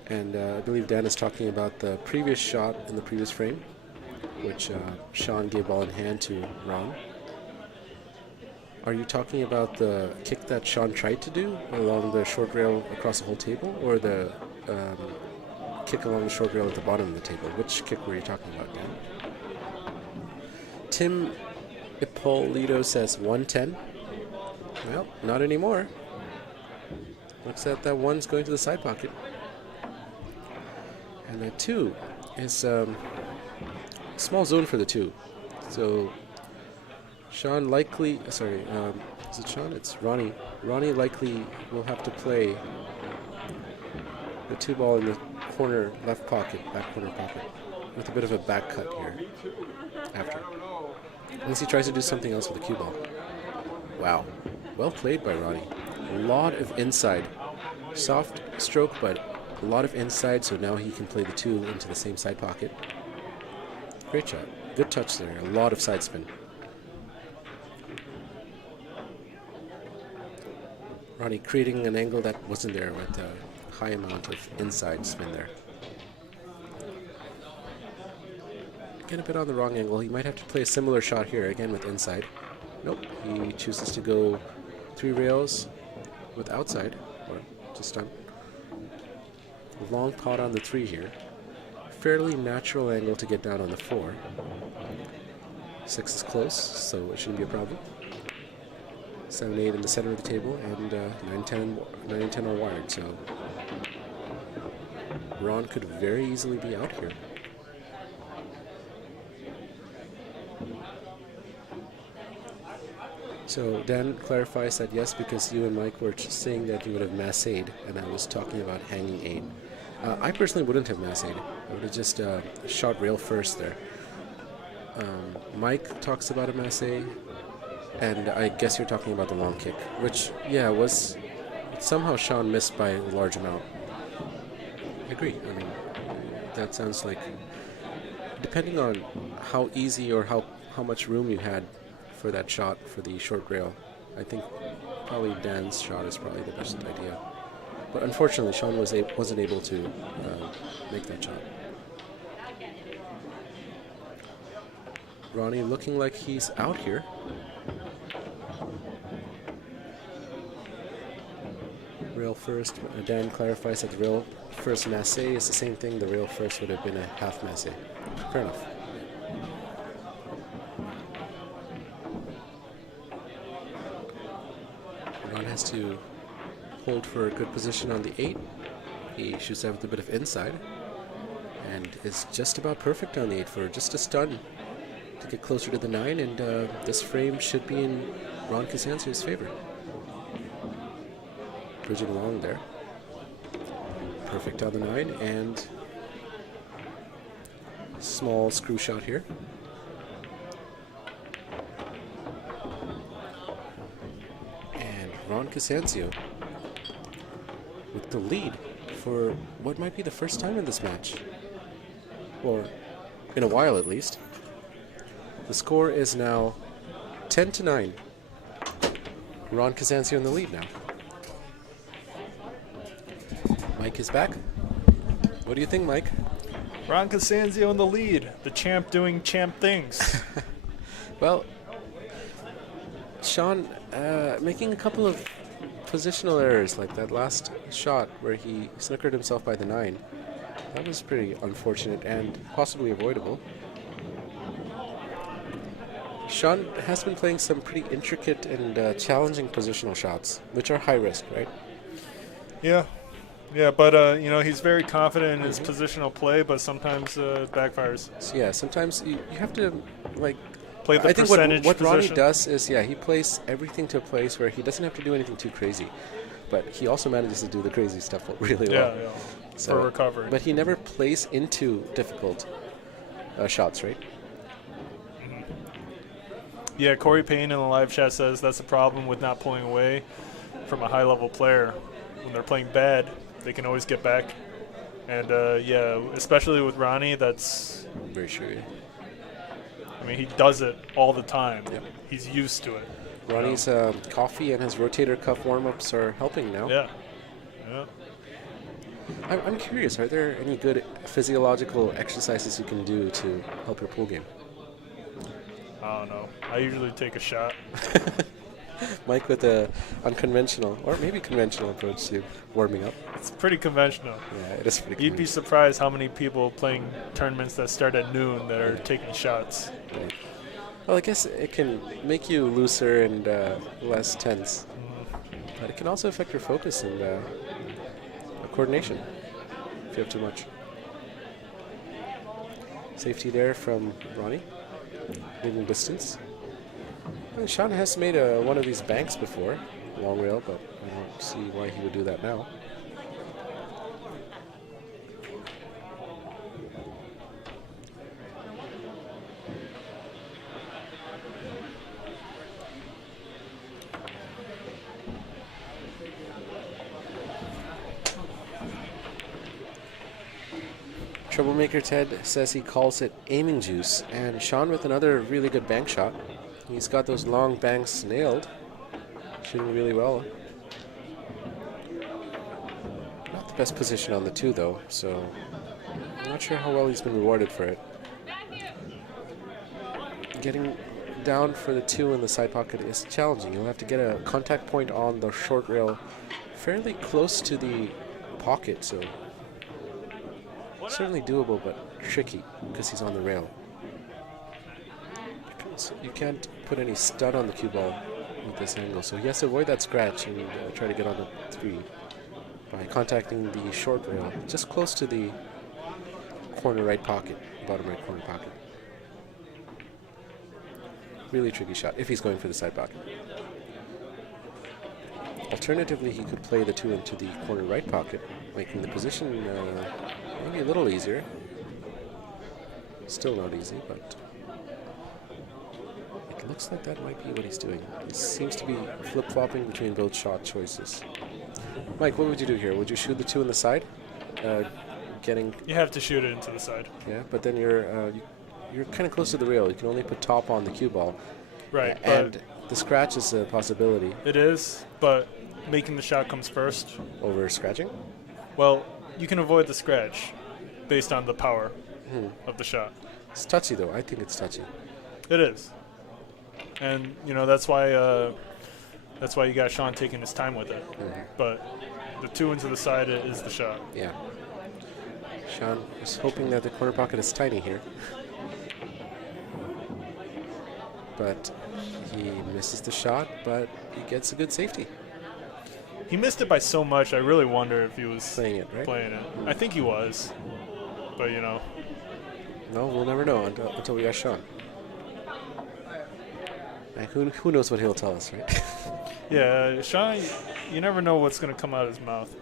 And I believe Dan is talking about the previous shot in the previous frame, which Shaun gave ball in hand to Ron. Are you talking about the kick that Shaun tried to do along the short rail across the whole table, or the kick along the short rail at the bottom of the table? Which kick were you talking about, Dan? Tim Ippolito says 110. Well, not anymore. Looks at that one's going to the side pocket. And that 2 is small zone for the 2. So Shaun likely, sorry, is it Shaun? It's Ronnie. Ronnie likely will have to play the 2 ball in the corner left pocket, back corner pocket, with a bit of a back cut here after. Unless he tries to do something else with the cue ball. Wow. Well played by Ronnie. A lot of inside. Soft stroke, but a lot of inside, so now he can play the 2 into the same side pocket. Great shot. Good touch there. A lot of side spin. Ronnie creating an angle that wasn't there with a high amount of inside spin there. Again, a bit on the wrong angle. He might have to play a similar shot here, again with inside. Nope. He chooses to go 3 rails with outside, or just on. Long pot on the 3 here. Fairly natural angle to get down on the 4. 6 is close, so it shouldn't be a problem. 7, 8 in the center of the table, and 9, 10 are wired, so Ron could very easily be out here. So Dan clarifies that yes, because you and Mike were saying that you would have massed, and I was talking about hanging 8. I personally wouldn't have massed. I would have just shot rail first there. Mike talks about a masse, and I guess you're talking about the long kick, which, yeah, was somehow Shaun missed by a large amount. I agree. I mean, that sounds like, depending on how easy or how much room you had for that shot for the short rail, I think probably Dan's shot is probably the best idea. But unfortunately, Shaun wasn't able to make that shot. Ronnie looking like he's out here. Rail first. Dan clarifies that the rail first masse is the same thing. The rail first would have been a half masse. Fair enough. Ron has to hold for a good position on the 8. He shoots out with a bit of inside and is just about perfect on the 8 for just a stun to get closer to the 9, and this frame should be in Ron CASANZIO's favor. Bridging along there. Perfect on the 9, and small screw shot here. And Ron CASANZIO with the lead for what might be the first time in this match, or in a while at least. The score is now 10-9. Ron CASANZIO in the lead now. Mike is back. What do you think, Mike? Ron CASANZIO in the lead. The champ doing champ things. Well, Shaun making a couple of positional errors, like that last shot where he snookered himself by the 9. That was pretty unfortunate and possibly avoidable. Shaun has been playing some pretty intricate and challenging positional shots, which are high risk, right? Yeah, but he's very confident in his positional play, but sometimes it backfires. So yeah, sometimes you have to Play the I think percentage what Ronnie position. does is, he plays everything to a place where he doesn't have to do anything too crazy, but he also manages to do the crazy stuff really well. Yeah, So, for recovery. But he never plays into difficult shots, right? Yeah, Cory Payne in the live chat says that's the problem with not pulling away from a high-level player. When they're playing bad, they can always get back. And, especially with Ronnie, that's... Very true. I mean, he does it all the time. Yep. He's used to it. Ronnie's coffee and his rotator cuff warm-ups are helping now. Yeah. I'm curious, are there any good physiological exercises you can do to help your pool game? I don't know. I usually take a shot. Mike with a unconventional, or maybe conventional approach to warming up. It's pretty conventional. Yeah, it is pretty You'd be surprised how many people playing tournaments that start at noon that are taking shots. Right. Well, I guess it can make you looser and less tense. But it can also affect your focus and coordination if you have too much. Safety there from Ronnie, leaving distance. And Shaun has made one of these banks before, long rail, but I don't see why he would do that now. Troublemaker Ted says he calls it aiming juice, and Shaun with another really good bank shot. He's got those long banks nailed, shooting really well. Not the best position on the 2 though, so I'm not sure how well he's been rewarded for it. Getting down for the 2 in the side pocket is challenging. You'll have to get a contact point on the short rail fairly close to the pocket, so certainly doable, but tricky because he's on the rail. So you can't put any stud on the cue ball with this angle, so he has to avoid that scratch and try to get on the 3 by contacting the short rail just close to the corner right pocket, bottom right corner pocket. Really tricky shot if he's going for the side pocket. Alternatively, he could play the 2 into the corner right pocket, making the position maybe a little easier. Still not easy, but it looks like that might be what he's doing. He seems to be flip-flopping between both shot choices. Mike, what would you do here? Would you shoot the 2 on the side? You have to shoot it into the side. Yeah, but then you're kind of close to the rail. You can only put top on the cue ball. Right. And the scratch is a possibility. It is, but making the shot comes first. Over scratching? Well, you can avoid the scratch based on the power of the shot. It's touchy, though. I think it's touchy. It is. And, that's why you got Shaun taking his time with it. But the 2 into the side is the shot. Yeah. Shaun is hoping that the corner pocket is tiny here. But he misses the shot, but he gets a good safety. He missed it by so much, I really wonder if he was Playing it, right? Playing it. I think he was. But, No, we'll never know until we ask Shaun. Who knows what he'll tell us, right? Yeah, Shaun, you never know what's going to come out of his mouth.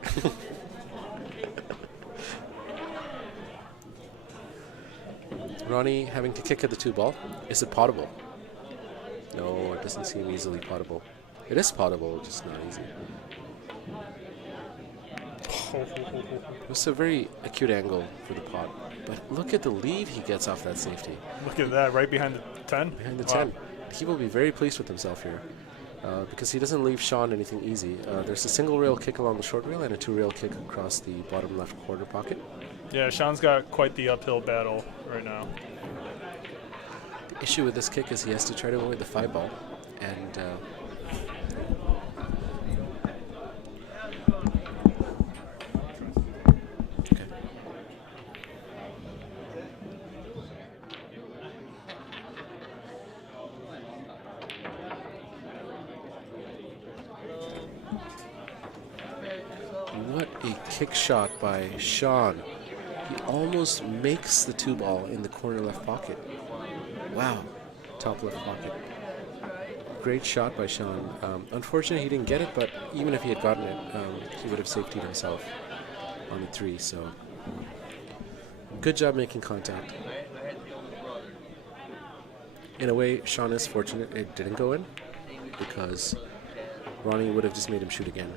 Ronnie having to kick at the 2 ball. Is it potable? No, it doesn't seem easily potable. It is potable, just not easy. It was a very acute angle for the pot. But look at the lead he gets off that safety. Look at that, right behind the 10? Behind the 10. He will be very pleased with himself here. Because he doesn't leave Shaun anything easy. There's a single rail kick along the short rail and a 2 rail kick across the bottom left corner pocket. Yeah, Shaun's got quite the uphill battle right now. The issue with this kick is he has to try to avoid the 5 ball. And okay. What a kick shot by Shaun. He almost makes the 2 ball in the corner left pocket. Wow. Top left pocket. Great shot by Shaun. Unfortunately, he didn't get it, but even if he had gotten it, he would have safetied himself on the 3. So, good job making contact. In a way, Shaun is fortunate it didn't go in, because Ronnie would have just made him shoot again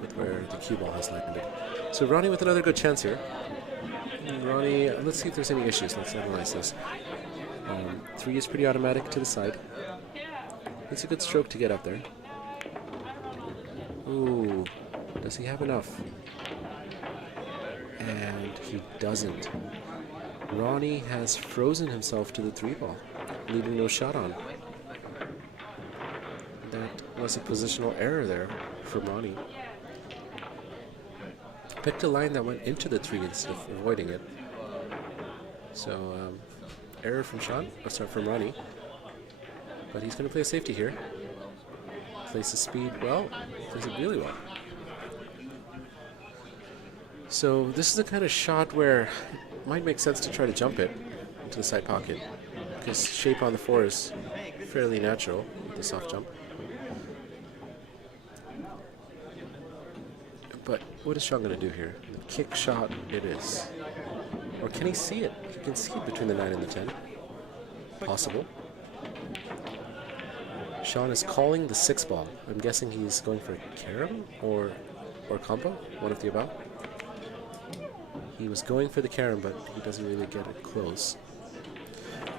with where the cue ball has landed. So Ronnie with another good chance here. Ronnie, let's see if there's any issues. Let's analyze this. 3 is pretty automatic to the side. It's a good stroke to get up there. Ooh, does he have enough? And he doesn't. Ronnie has frozen himself to the 3 ball, leaving no shot on. That was a positional error there for Ronnie. Picked a line that went into the 3 instead of avoiding it. So, error from from Ronnie. But he's going to play a safety here. Places speed well, plays it really well. So this is the kind of shot where it might make sense to try to jump it into the side pocket, because shape on the 4 is fairly natural with the soft jump. But what is Shaun going to do here? Kick shot it is. Or can he see it? He can see it between the 9 and the 10. Possible. Shaun is calling the 6 ball. I'm guessing he's going for carom or combo, one of the above. He was going for the carom, but he doesn't really get it close.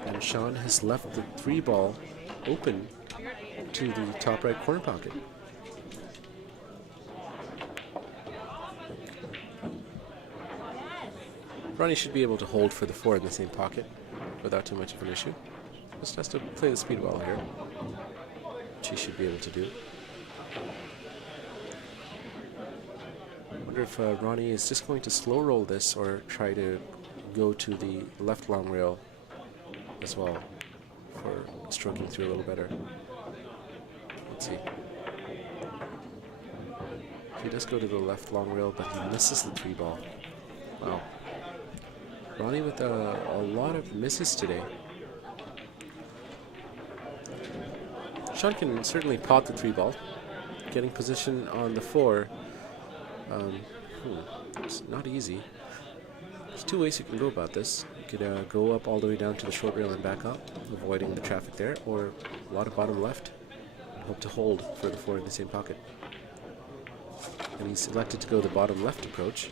And Shaun has left the 3 ball open to the top right corner pocket. Ronnie should be able to hold for the 4 in the same pocket without too much of an issue. Just has to play the speed well here, which he should be able to do. I wonder if Ronnie is just going to slow roll this or try to go to the left long rail as well for stroking through a little better. Let's see. He does go to the left long rail, but he misses the 3 ball. Wow. Ronnie with a lot of misses today. Shaun can certainly pot the 3 ball. Getting position on the 4. It's not easy. There's 2 ways you can go about this. You could go up all the way down to the short rail and back up, avoiding the traffic there, or a lot of bottom left. Hope to hold for the 4 in the same pocket. And he's elected to go the bottom left approach,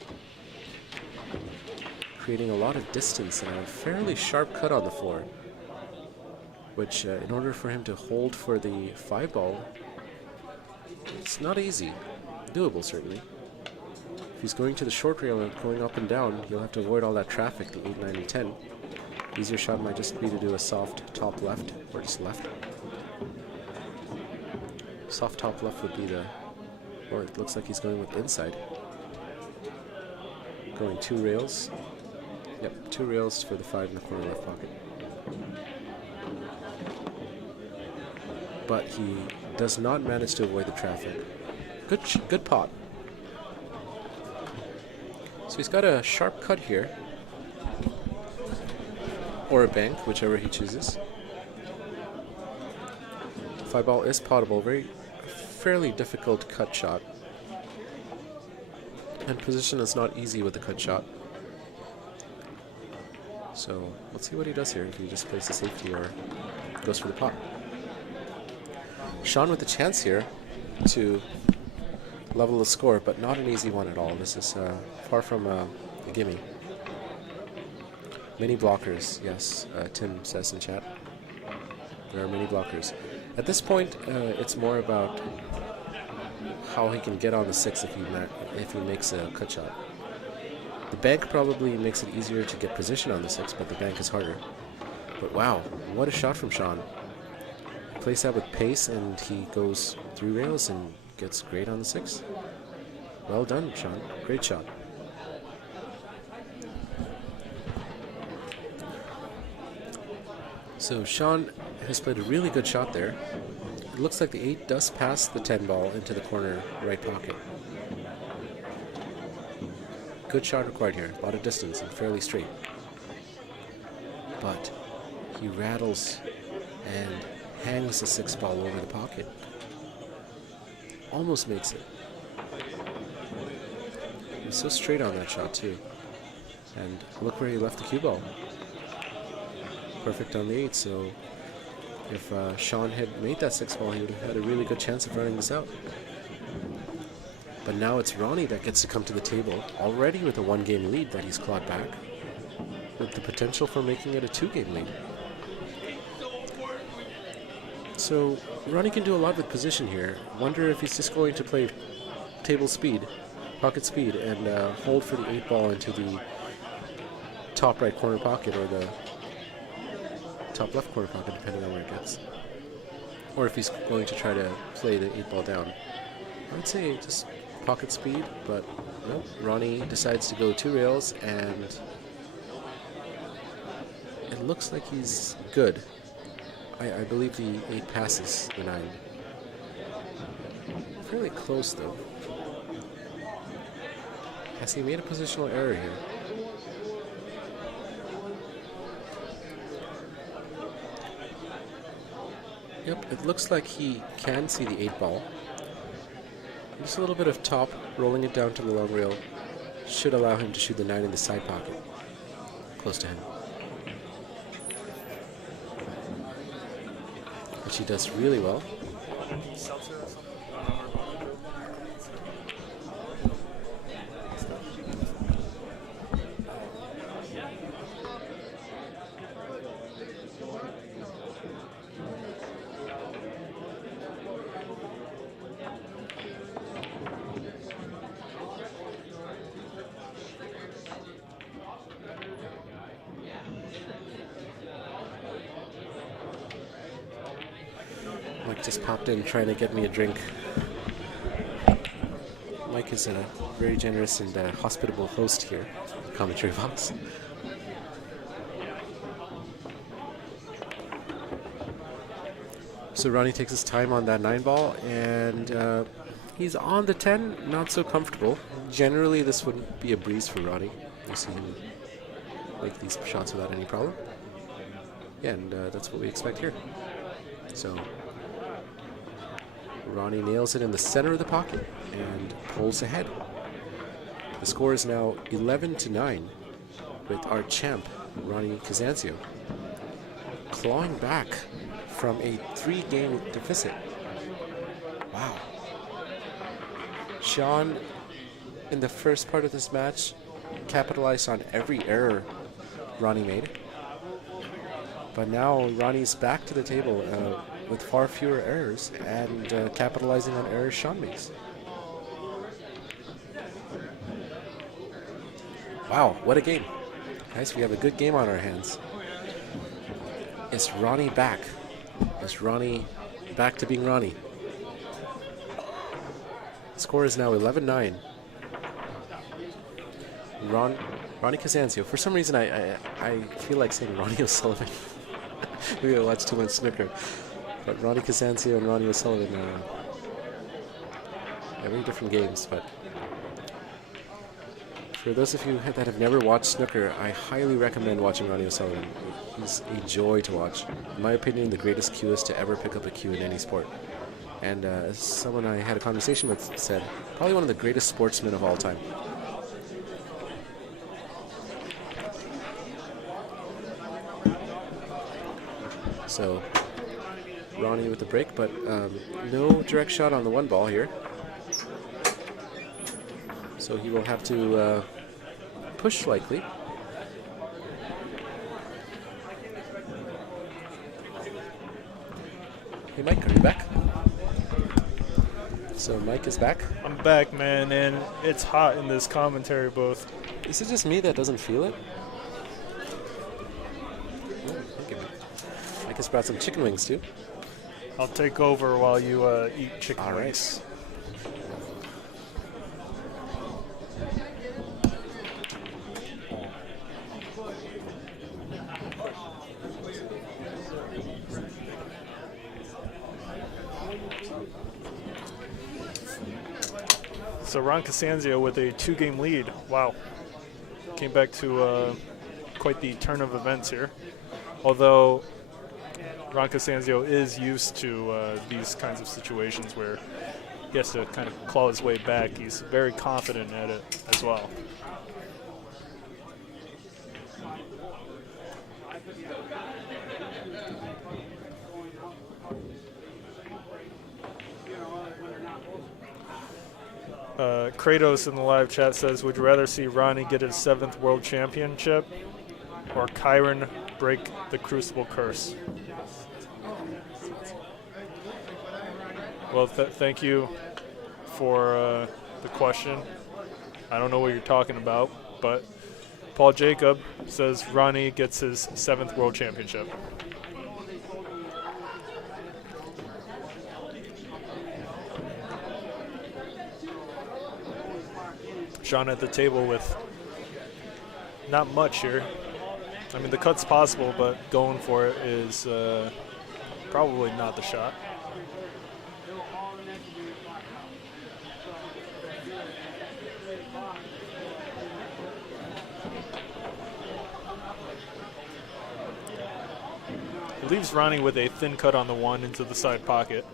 creating a lot of distance and a fairly sharp cut on the 4, which in order for him to hold for the 5 ball, it's not easy. Doable, certainly. If he's going to the short rail and going up and down, he'll have to avoid all that traffic, the 8, 9, and 10. Easier shot might just be to do a soft top left, or just left. Soft top left would be the, or it looks like he's going with inside. Going 2 rails. Yep, 2 rails for the 5 in the corner left pocket. But he does not manage to avoid the traffic. Good pot. So he's got a sharp cut here, or a bank, whichever he chooses. 5 ball is potable, fairly difficult cut shot. And position is not easy with the cut shot. So let's see what he does here, if he just plays the safety or goes for the pot. Shaun with a chance here to level the score, but not an easy one at all. This is far from a gimme. Many blockers, yes, Tim says in chat. There are many blockers. At this point, it's more about how he can get on the 6 if he makes a cut shot. The bank probably makes it easier to get position on the 6, but the bank is harder. But wow, what a shot from Shaun. Plays that with pace, and he goes through rails and gets great on the 6. Well done, Shaun. Great shot. So Shaun has played a really good shot there. It looks like the 8 does pass the 10 ball into the corner right pocket. Good shot required here. A lot of distance and fairly straight. But he rattles and hangs the 6 ball over the pocket. Almost makes it. He's so straight on that shot too. And look where he left the cue ball. Perfect on the 8, so if Shaun had made that 6 ball, he would have had a really good chance of running this out. But now it's Ronnie that gets to come to the table, already with a 1-game lead that he's clawed back, with the potential for making it a 2-game lead. So Ronnie can do a lot with position here. Wonder if he's just going to play table speed, pocket speed, and hold for the 8 ball into the top right corner pocket or the top left corner pocket, depending on where it gets. Or if he's going to try to play the 8 ball down. I would say just pocket speed, but no. Ronnie decides to go 2 rails, and it looks like he's good. I believe the 8 passes the 9. fairly close, though. Has he made a positional error here? Yep, it looks like he can see the 8 ball. Just a little bit of top, rolling it down to the long rail should allow him to shoot the 9 in the side pocket, close to him. Which he does really well. Mike just popped in trying to get me a drink. Mike is a very generous and hospitable host here in the commentary box. So Ronnie takes his time on that 9 ball, and he's on the 10, not so comfortable. Generally, this would be a breeze for Ronnie. You see him make these shots without any problem. Yeah, and that's what we expect here. So Ronnie nails it in the center of the pocket and pulls ahead. The score is now 11-9 with our champ, Ronnie CASANZIO, clawing back from a 3-game deficit. Wow. Shaun, in the first part of this match, capitalized on every error Ronnie made. But now Ronnie's back to the table with far fewer errors and capitalizing on errors Shaun makes. Wow, what a game. Guys, we have a good game on our hands. Is Ronnie back? Is Ronnie back to being Ronnie? The score is now 11-9. Ronnie CASANZIO. For some reason, I feel like saying Ronnie O'Sullivan. Maybe I watched too much snooker. But Ronnie CASANZIO and Ronnie O'Sullivan are very different games. But for those of you that have never watched snooker, I highly recommend watching Ronnie O'Sullivan. He's a joy to watch. In my opinion, the greatest cueist to ever pick up a cue in any sport. And as someone I had a conversation with said, probably one of the greatest sportsmen of all time. So Ronnie with the break, but no direct shot on the 1 ball here. So he will have to push likely. Hey Mike, are you back? So Mike is back. I'm back, man, and it's hot in this commentary booth. Is it just me that doesn't feel it? Mike has brought some chicken wings too. I'll take over while you eat chicken All right. wings. So Ron CASANZIO with a 2-game lead. Wow. Came back to quite the turn of events here. Although Ron CASANZIO is used to these kinds of situations where he has to kind of claw his way back. He's very confident at it as well. Kratos in the live chat says, would you rather see Ronnie get his 7th world championship or Kyron break the Crucible curse? Well, thank you for the question. I don't know what you're talking about, but Paul Jacob says Ronnie gets his 7th world championship. Shaun at the table with not much here. I mean, the cut's possible, but going for it is probably not the shot. He leaves Ronnie with a thin cut on the 1 into the side pocket.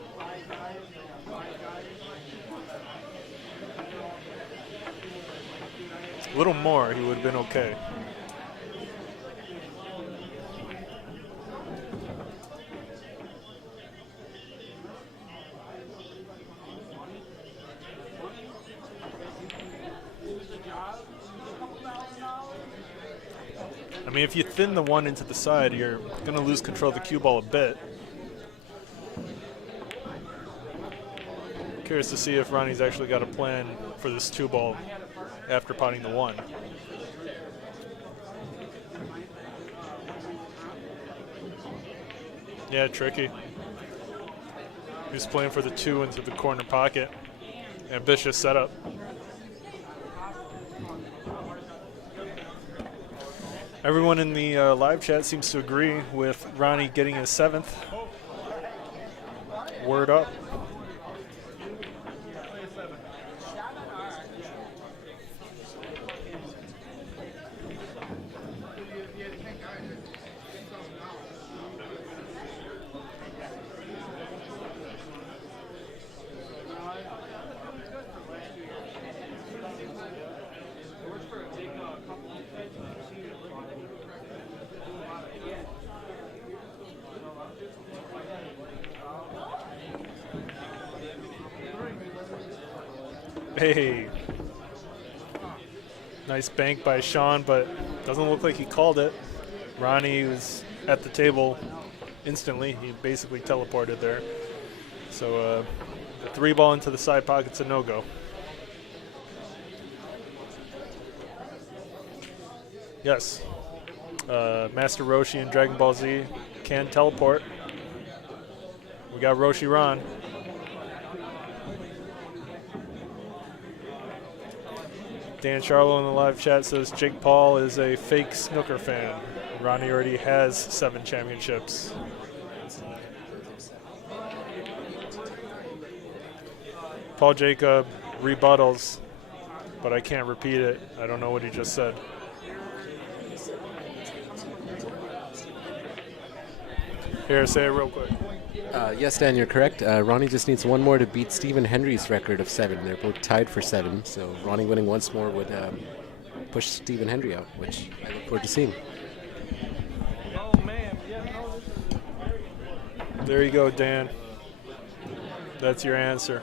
A little more, he would have been okay. I mean, if you thin the 1 into the side, you're going to lose control of the cue ball a bit. Curious to see if Ronnie's actually got a plan for this 2 ball after potting the 1. Yeah, tricky. He's playing for the 2 into the corner pocket. Ambitious setup. Everyone in the live chat seems to agree with Ronnie getting his 7th. Word up. Hey, nice bank by Shaun, but doesn't look like he called it. Ronnie was at the table instantly. He basically teleported there. So the 3 ball into the side pocket's a no-go. Yes, Master Roshi and Dragon Ball Z can teleport. We got Roshi Ron. Dan Charlo in the live chat says Jake Paul is a fake snooker fan. Ronnie already has 7 championships. Paul Jacob rebuttals, but I can't repeat it. I don't know what he just said. Here, say it real quick. Yes, Dan, you're correct. Ronnie just needs 1 more to beat Stephen Hendry's record of 7. They're both tied for 7, so Ronnie winning once more would push Stephen Hendry out, which I look forward to seeing. There you go, Dan. That's your answer.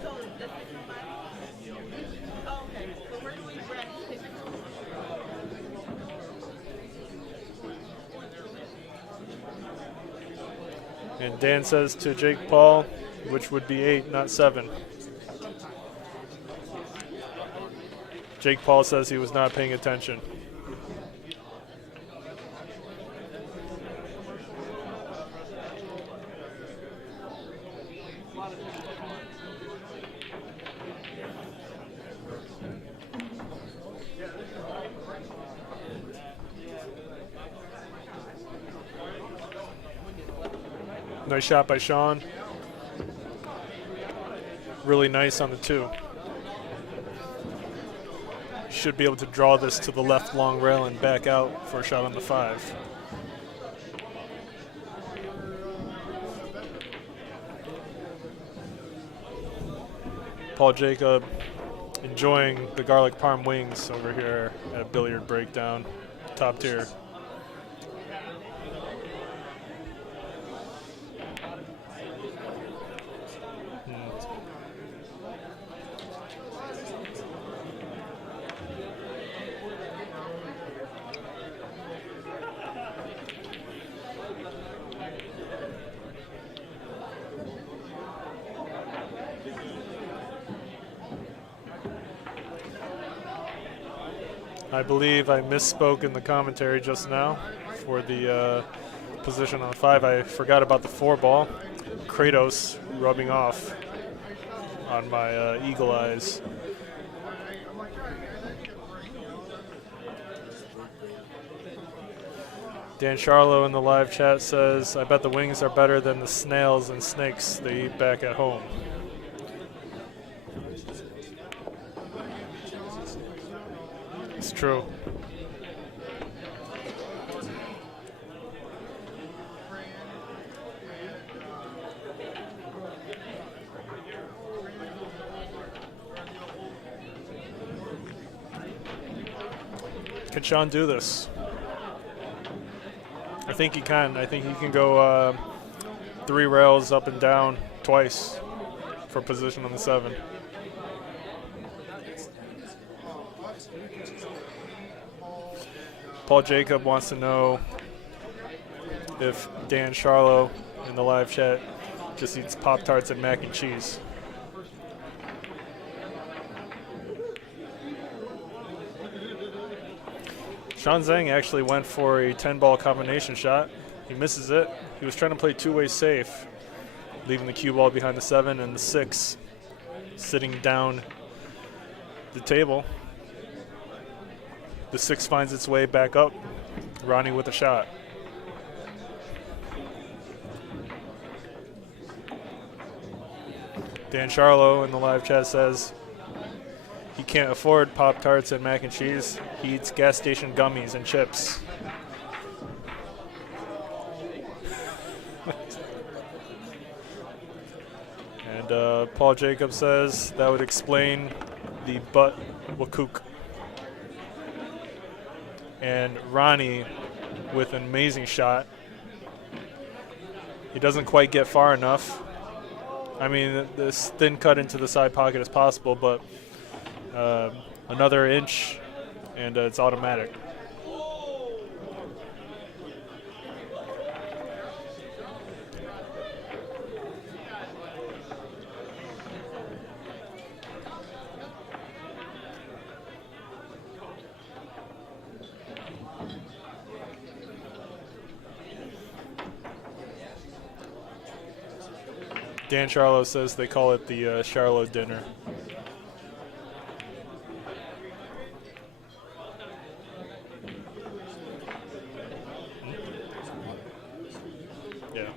And Dan says to Jake Paul, which would be 8, not 7. Jake Paul says he was not paying attention. Nice shot by Shaun. Really nice on the 2. Should be able to draw this to the left long rail and back out for a shot on the 5. Paul Jacob enjoying the garlic parm wings over here at Billiard Breakdown. Top tier. I believe I misspoke in the commentary just now for the position on 5. I forgot about the 4 ball. Kratos rubbing off on my eagle eyes. Dan Charlo in the live chat says, I bet the wings are better than the snails and snakes they eat back at home. It's true. Can Shaun do this? I think he can. I think he can go 3 rails up and down twice for position on the 7. Paul Jacob wants to know if Dan Charlo in the live chat just eats Pop-Tarts and mac and cheese. Shaun Zink actually went for a 10-ball combination shot. He misses it. He was trying to play two-way safe, leaving the cue ball behind the 7 and the 6 sitting down the table. The 6 finds its way back up. Ronnie with a shot. Dan Charlo in the live chat says he can't afford Pop-Tarts and mac and cheese. He eats gas station gummies and chips. And Paul Jacob says that would explain the butt wakook. And Ronnie with an amazing shot. He doesn't quite get far enough. I mean, this thin cut into the side pocket is possible, but another inch and it's automatic. Dan Charlo says they call it the Charlo dinner. Yeah.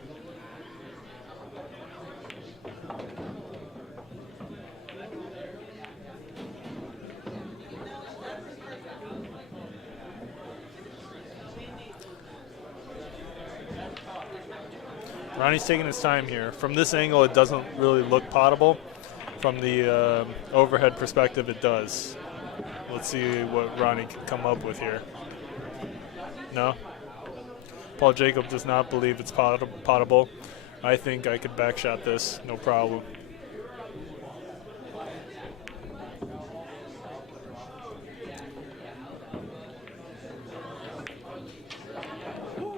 Ronnie's taking his time here. From this angle, it doesn't really look potable. From the overhead perspective, it does. Let's see what Ronnie can come up with here. No? Paul Jacob does not believe it's potable. I think I could backshot this, no problem.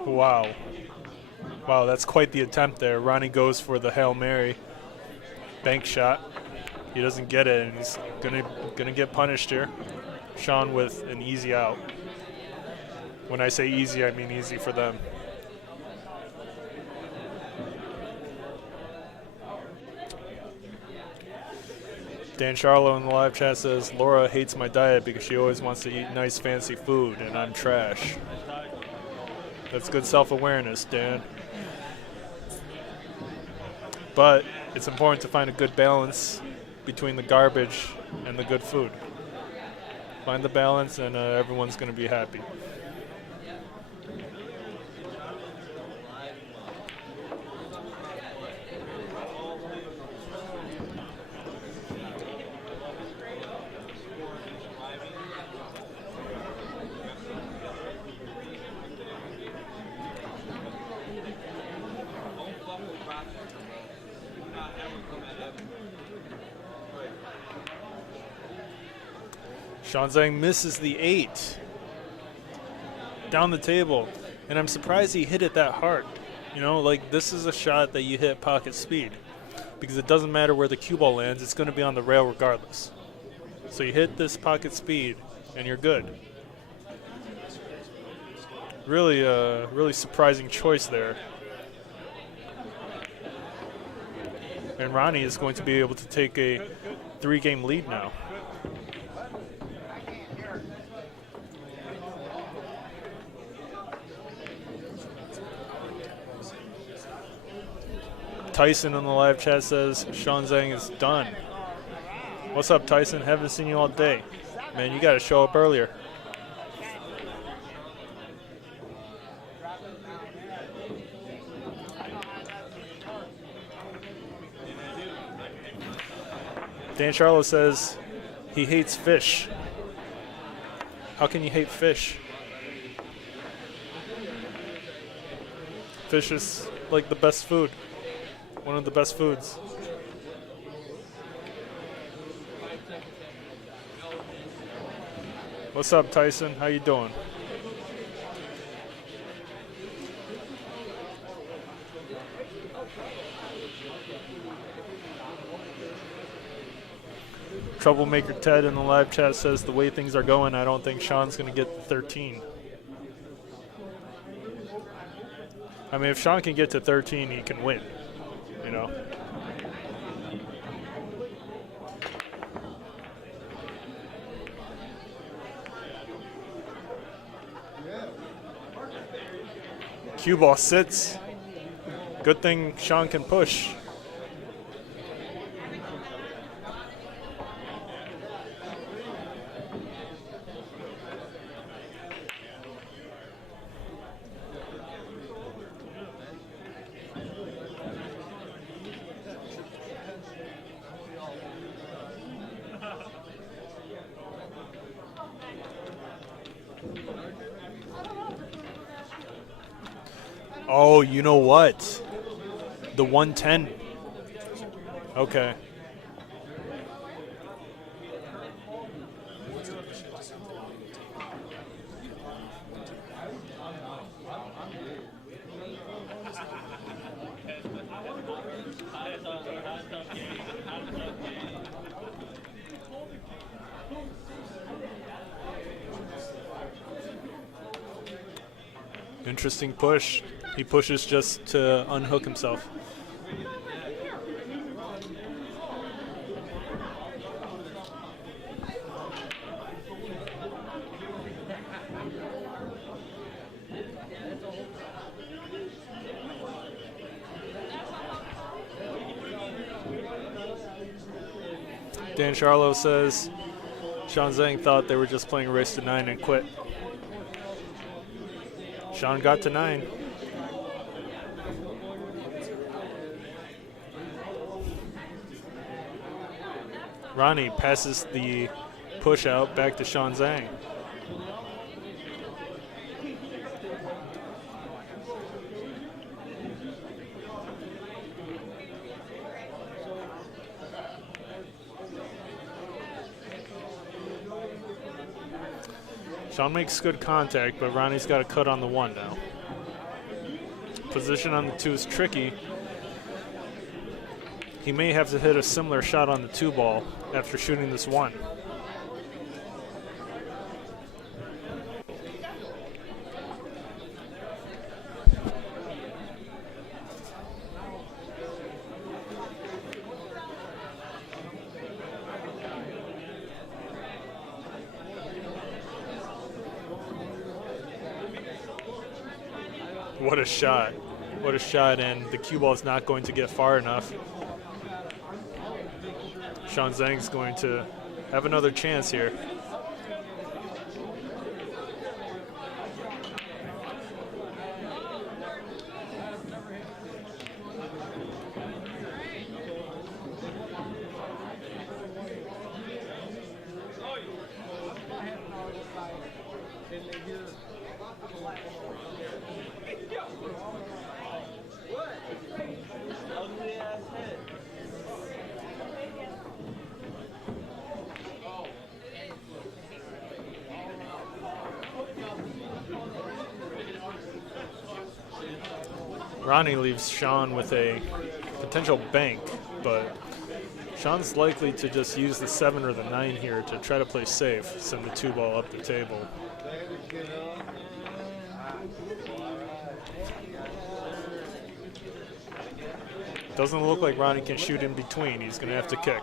Wow. Wow, that's quite the attempt there. Ronnie goes for the Hail Mary bank shot. He doesn't get it, and he's gonna get punished here. Shaun with an easy out. When I say easy, I mean easy for them. Dan Charlo in the live chat says, Laura hates my diet because she always wants to eat nice fancy food, and I'm trash. That's good self-awareness, Dan. But it's important to find a good balance between the garbage and the good food. Find the balance and everyone's going to be happy. Shaun Zink misses the 8 down the table, and I'm surprised he hit it that hard. You know, like, this is a shot that you hit pocket speed because it doesn't matter where the cue ball lands, it's going to be on the rail regardless. So you hit this pocket speed and you're good. Really, really surprising choice there. And Ronnie is going to be able to take a 3-game lead now. Tyson in the live chat says Shaun Zink is done. What's up, Tyson? Haven't seen you all day. Man, you got to show up earlier. Dan Charlo says he hates fish. How can you hate fish? Fish is like the best food. One of the best foods. What's up, Tyson? How you doing? Troublemaker Ted in the live chat says the way things are going, I don't think Shaun's going to get the 13. I mean, if Shaun can get to 13, he can win, you know. Cue ball sits. Good thing Shaun can push. Oh, you know what? The 110. Okay. Interesting push. He pushes just to unhook himself. Dan Charlo says Shaun Zink thought they were just playing a race to 9 and quit. Shaun got to 9. Ronnie passes the push out back to Shaun Zink. Shaun makes good contact, but Ronnie's got a cut on the 1 now. Position on the 2 is tricky. He may have to hit a similar shot on the 2 ball after shooting this 1. What a shot. What a shot, and the cue ball is not going to get far enough. Shaun Zink's going to have another chance here. Ronnie leaves Shaun with a potential bank, but Shaun's likely to just use the 7 or the 9 here to try to play safe, send the 2 ball up the table. Doesn't look like Ronnie can shoot in between. He's going to have to kick.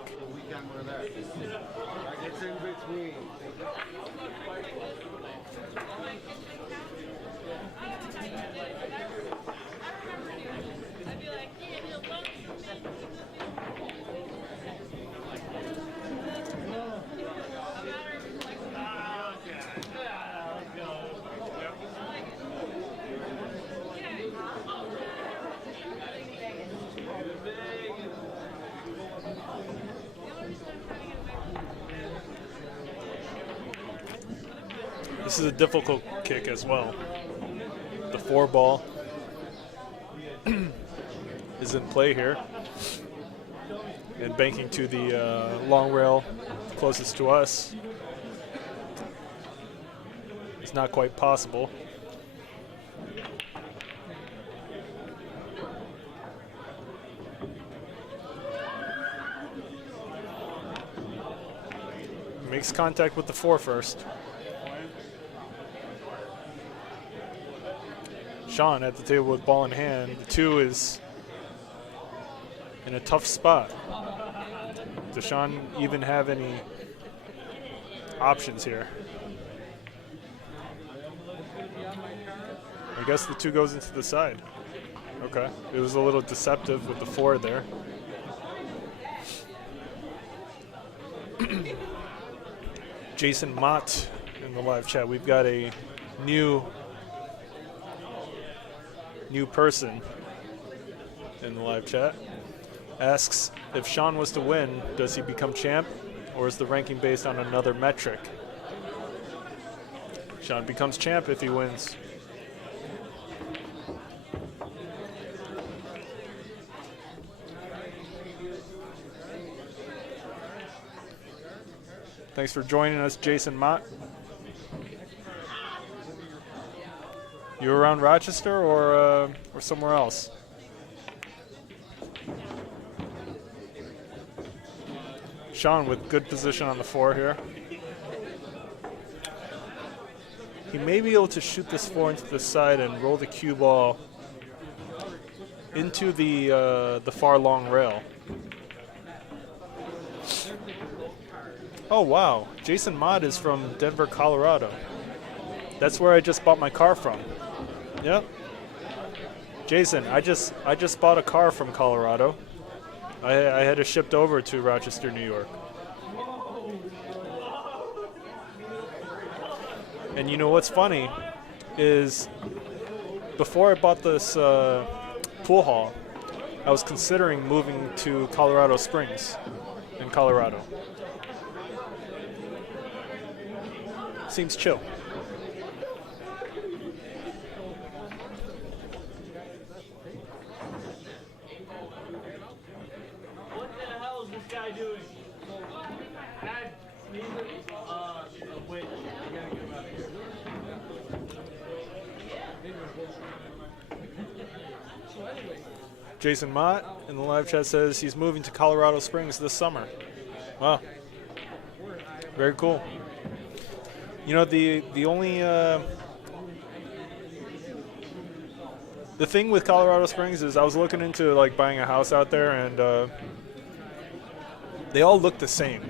This is a difficult kick as well. The 4 ball is in play here. And banking to the long rail closest to us is not quite possible. Makes contact with the 4 first. Shaun at the table with ball in hand. The 2 is in a tough spot. Does Shaun even have any options here? I guess the 2 goes into the side. Okay. It was a little deceptive with the 4 there. Jason Mott in the live chat. We've got a new person in the live chat. Asks if Shaun was to win, does he become champ, or is the ranking based on another metric? Shaun becomes champ if he wins. Thanks for joining us, Jason Mott. You around Rochester or somewhere else? Shaun with good position on the 4 here. He may be able to shoot this 4 into the side and roll the cue ball into the far long rail. Oh wow, Jason Mott is from Denver, Colorado. That's where I just bought my car from. Yep. Jason, I just bought a car from Colorado. I had it shipped over to Rochester, New York. And you know what's funny is before I bought this pool hall, I was considering moving to Colorado Springs in Colorado. Seems chill. What the hell is this guy doing? Wait, you gotta get him out of here. Jason Mott in the live chat says he's moving to Colorado Springs this summer. Wow. Very cool. You know, the only the thing with Colorado Springs is I was looking into like buying a house out there, and they all look the same.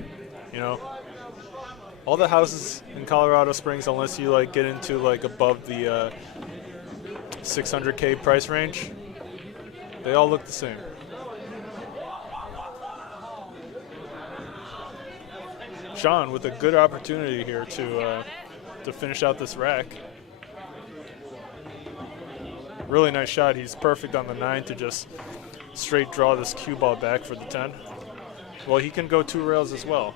You know, all the houses in Colorado Springs, unless you like get into like above the 600K price range, they all look the same. Shaun with a good opportunity here to finish out this rack. Really nice shot. He's perfect on the 9 to just straight draw this cue ball back for the 10. Well, he can go 2 rails as well.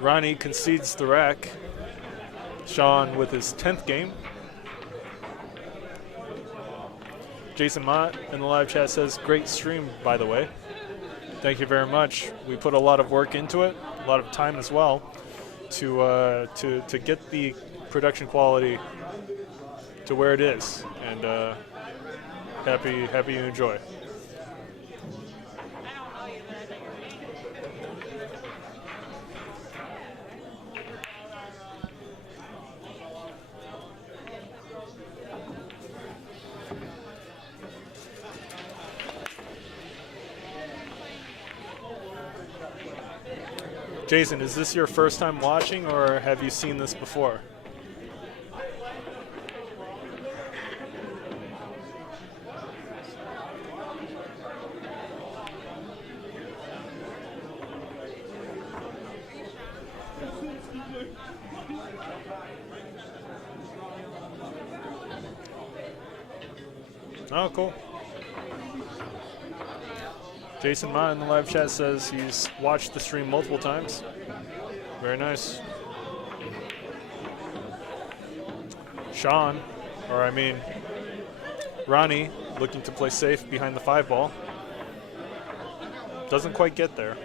Ronnie concedes the rack. Shaun with his 10th game. Jason Mott in the live chat says, great stream, by the way. Thank you very much. We put a lot of work into it, a lot of time as well, to get the production quality to where it is. And happy you enjoy. Jason, is this your first time watching, or have you seen this before? Oh, cool. Jason Ma in the live chat says he's watched the stream multiple times. Very nice. Shaun, or I mean, Ronnie, looking to play safe behind the 5 ball. Doesn't quite get there.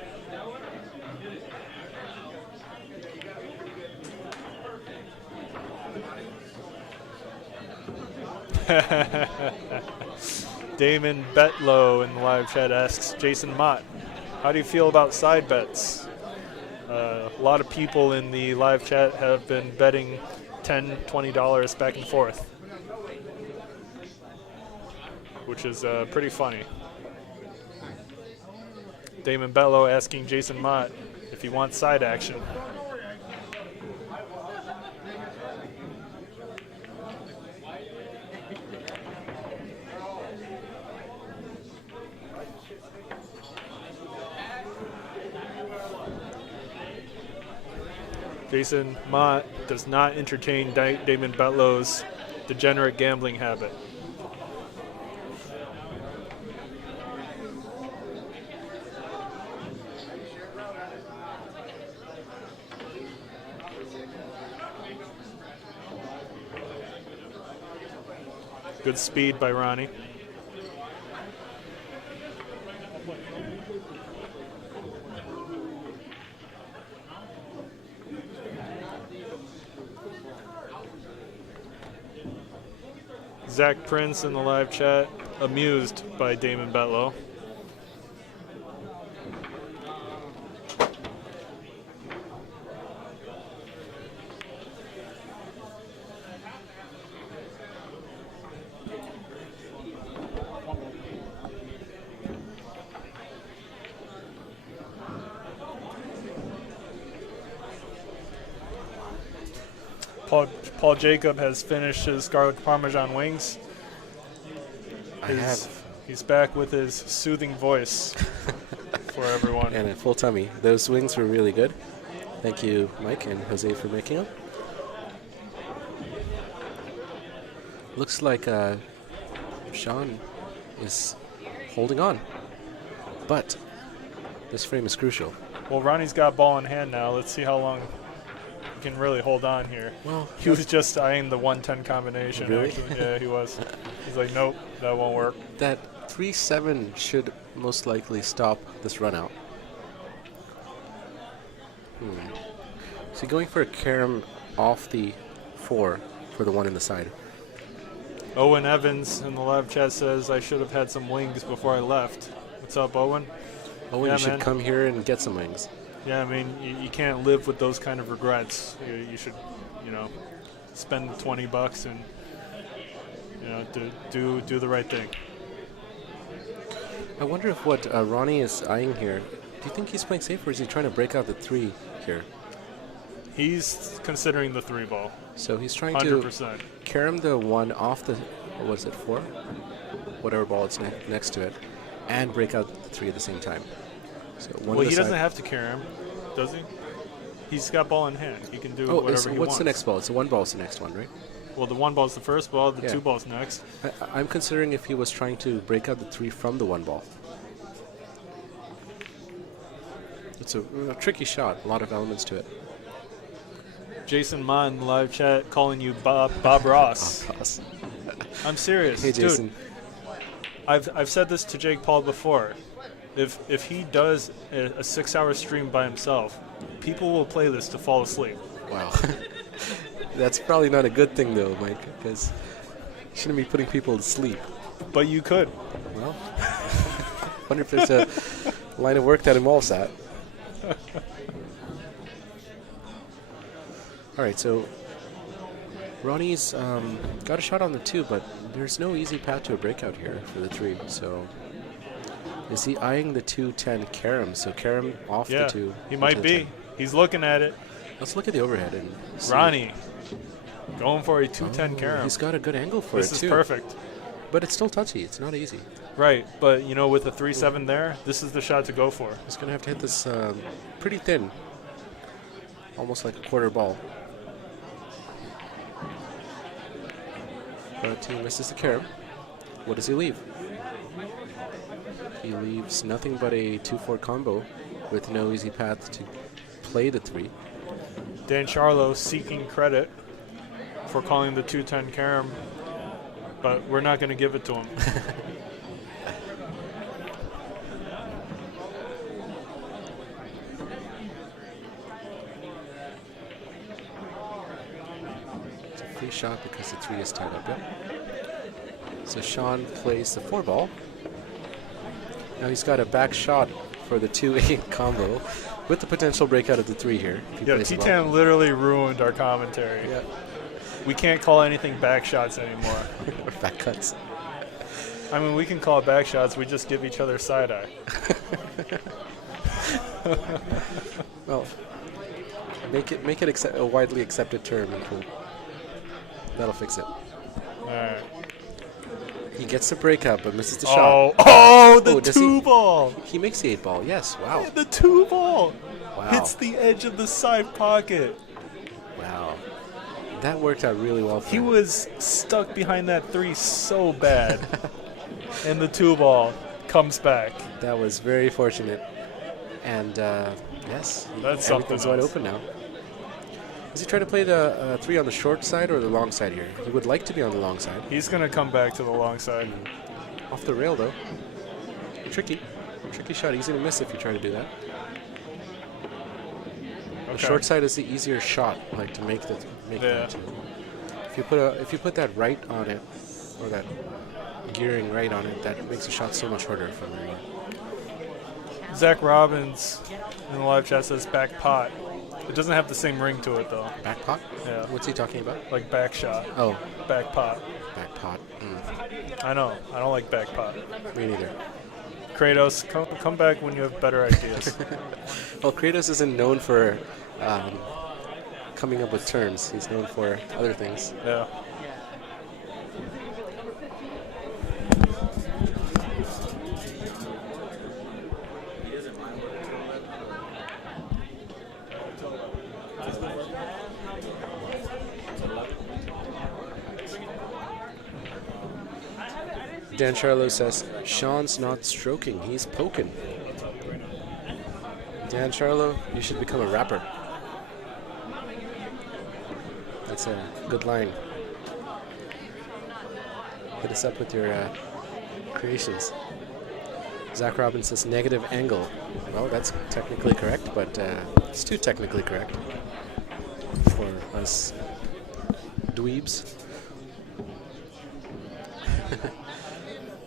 Damon Betlow in the live chat asks Jason Mott, how do you feel about side bets? A lot of people in the live chat have been betting $10, $20 back and forth, which is pretty funny. Damon Betlow asking Jason Mott if he wants side action. Jason Mott does not entertain Damon Betlow's degenerate gambling habit. Good speed by Ronnie. Zach Prince in the live chat, amused by Damon Betlow. Paul Jacob has finished his garlic parmesan wings. He's back with his soothing voice for everyone. And a full tummy. Those wings were really good. Thank you, Mike and Jose, for making them. Looks like Shaun is holding on. But this frame is crucial. Well, Ronnie's got ball in hand now. Let's see how long he can really hold on here. Well, he was just eyeing the 110 combination. Really? Actually. Yeah, he was. He's like, nope, that won't work. That 3-7 should most likely stop this run out. So going for a carom off the 4 for the one in the side. Owen Evans in the live chat says, I should have had some wings before I left. What's up, Owen? Oh, yeah, you should man. come here and get some wings. Yeah, I mean, you can't live with those kind of regrets. You should, spend the $20 and, do the right thing. I wonder if what Ronnie is eyeing here, do you think he's playing safe or is he trying to break out the 3 here? He's considering the 3 ball. So he's trying 100%. to carom the 1 off the, what is it, 4? Whatever ball it's next to it, and break out the 3 at the same time. So one well, he doesn't have to carry him, does he? He's got ball in hand. He can do whatever he wants. What's the next ball? It's the 1 ball is the next one, right? Well, the 1 ball's the first ball, the 2 ball's next. I'm considering if he was trying to break out the 3 from the 1 ball. It's a tricky shot, a lot of elements to it. Jason Ma in the live chat calling you Bob Ross. Bob Ross. I'm serious. Hey, Jason. Dude, I've said this to Jake Paul before. If he does a 6-hour stream by himself, people will play this to fall asleep. Wow. That's probably not a good thing, though, Mike, because you shouldn't be putting people to sleep. But you could. Well, wonder if there's a line of work that involves that. All right, so Ronnie's got a shot on the 2, but there's no easy path to a breakout here for the 3. So is he eyeing the 2-10 carom? So carom off the 2. He might be. 10. He's looking at it. Let's look at the overhead and see. Ronnie going for a 2-10 carom. He's got a good angle for it, too. This is perfect. But it's still touchy. It's not easy. Right, but, with the 3-7 there, this is the shot to go for. He's going to have to hit this pretty thin, almost like a quarter ball. But he misses the carom. what does he leave? He leaves nothing but a 2-4 combo with no easy path to play the 3. Dan Charlo seeking credit for calling the 210 carom, but we're not going to give it to him. It's a free shot because the 3 is tied up. Yep. So Shaun plays the 4 ball. Now he's got a back shot for the 2-8 combo with the potential breakout of the 3 here. if he Yeah, plays the ball. T10 literally ruined our commentary. Yeah. We can't call anything back shots anymore. Or back cuts. I mean, we can call it back shots. We just give each other side eye. Well, make it a widely accepted term, and that'll fix it. All right. He gets the breakout, but misses the Oh, shot. oh, the does 2 ball. He makes the 8 ball. Yes. Wow. The 2 ball Wow. hits the edge of the side pocket. Wow. That worked out really well for He him. was stuck behind that 3 so bad. And the 2 ball comes back. That was very fortunate. And yes, That's something everything's wide else. open now. Does he try to play the 3 on the short side or the long side here? He would like to be on the long side. He's going to come back to the long side. Off the rail, though. Tricky shot. Easy to miss if you try to do that. The Okay. short side is the easier shot, like to make that. If you put that right on it, or that gearing right on it, that makes the shot so much harder for me. Zach Robbins in the live chat says back pot. It doesn't have the same ring to it, though. Back pot? Yeah. What's he talking about? Like back shot. Oh, Back pot. back pot. I know. I don't like back pot. Me neither. Kratos, come back when you have better ideas. Well, Kratos isn't known for coming up with terms. He's known for other things. Yeah. Dan Charlo says, Shaun's not stroking, he's poking. Dan Charlo, you should become a rapper. That's a good line. Hit us up with your creations. Zach Robbins says negative angle. Well, that's technically correct, but it's too technically correct for us dweebs.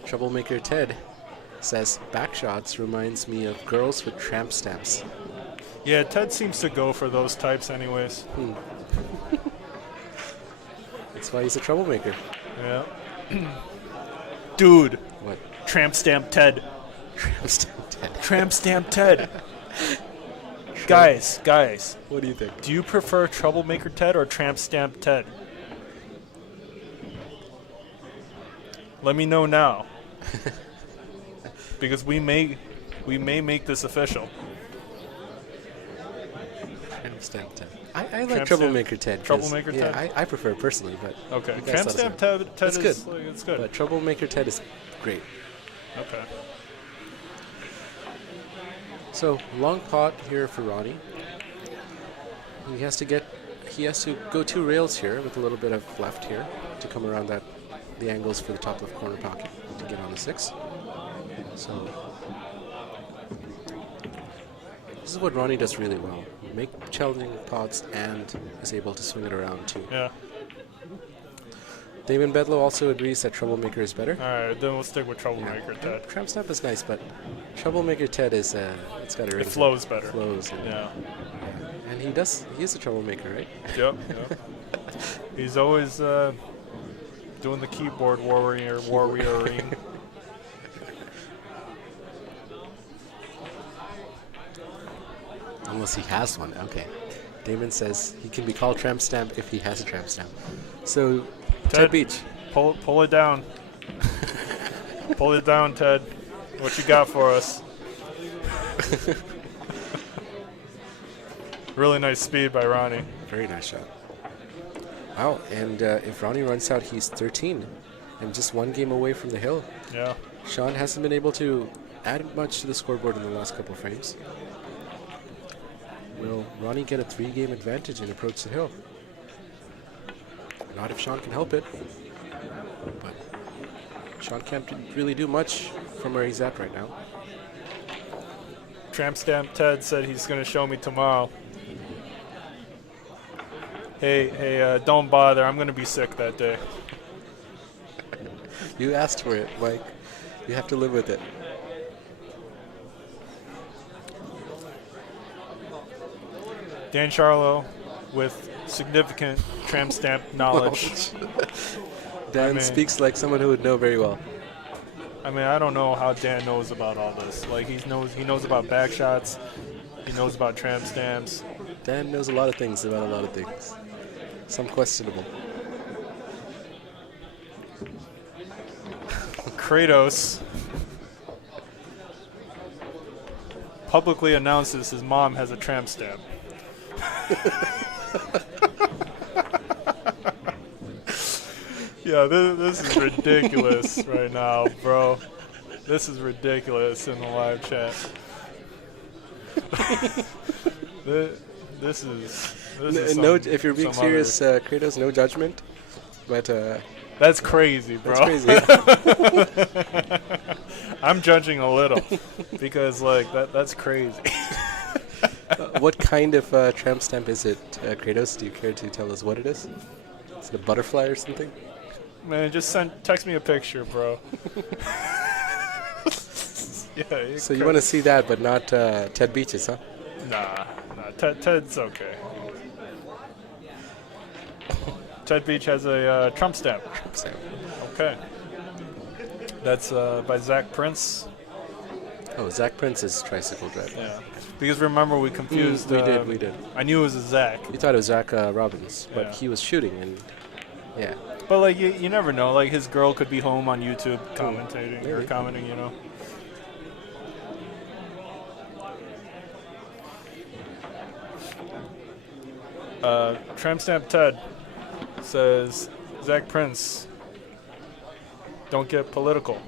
Troublemaker Ted says back shots reminds me of girls with tramp stamps. Yeah, Ted seems to go for those types anyways. That's why he's a troublemaker. Yeah. Dude, What? tramp stamp Ted. Tramp stamp Ted. Tramp stamp Ted. Guys, What do you think? do you prefer Troublemaker Ted or Tramp Stamp Ted? Let me know now. Because we may make this official. Tramp stamp Ted. I like Tramp troublemaker stamp- Ted. 'cause, Troublemaker yeah, Ted? I prefer it personally, but Okay. you guys Tramp let us Stamp know. Ted That's is good. it's good. But troublemaker Ted is great. Okay. So long pot here for Ronnie. He has to go 2 rails here with a little bit of left here to come around the angles for the top left corner pocket to get on the 6. So this is what Ronnie does really well. Make challenging pots and is able to swing it around too. Yeah. Damon Bedlow also agrees that Troublemaker is better. All right, then we'll stick with Troublemaker Ted. Tramp Stamp is nice, but Troublemaker Ted is it's got a ring. It flows better. Flows. Yeah. And he is a troublemaker, right? Yep. He's always doing the keyboard warrioring. Unless he has one. Okay. Damon says he can be called Tramp Stamp if he has a Tramp Stamp. So, Ted Beach. Pull it down. Pull it down, Ted. What you got for us? Really nice speed by Ronnie. Very nice shot. Wow, and if Ronnie runs out, he's 13. and just one game away from the hill. Yeah. Shaun hasn't been able to add much to the scoreboard in the last couple of frames. Will Ronnie get a 3-game advantage and approach the hill? Not if Shaun can help it. But Shaun can't really do much from where he's at right now. Tramp Stamp Ted said he's going to show me tomorrow. Hey, don't bother. I'm going to be sick that day. You asked for it, Mike. You have to live with it. Dan Charlo with significant tramp stamp knowledge. Dan speaks like someone who would know very well. I mean, I don't know how Dan knows about all this. Like, he knows about back shots. He knows about tramp stamps. Dan knows a lot of things about a lot of things. Some questionable. Kratos publicly announces his mom has a tramp stamp. Yeah, this is ridiculous right now, bro. This is ridiculous in the live chat. This is No, if you're being some serious, Kratos, no judgment. But that's crazy, bro. that's crazy. I'm judging a little because like that's crazy. What kind of tramp stamp is it, Kratos? Do you care to tell us what it is? Is it a butterfly or something? Man, just text me a picture, bro. Yeah. So you want to see that, but not Ted Beaches, huh? Nah. Ted's okay. Ted Beach has a Trump stamp. Tramp stamp. Okay. That's by Zach Prince. Oh, Zach Prince's tricycle driver. Yeah. Because remember, we confused. We did. I knew it was a Zach. You thought it was Zach Robbins, but Yeah. he was shooting, and yeah. But like you never know. Like his girl could be home on YouTube commentating or maybe. commenting. You know. Tramp Stamp Ted says Zach Prince. Don't get political.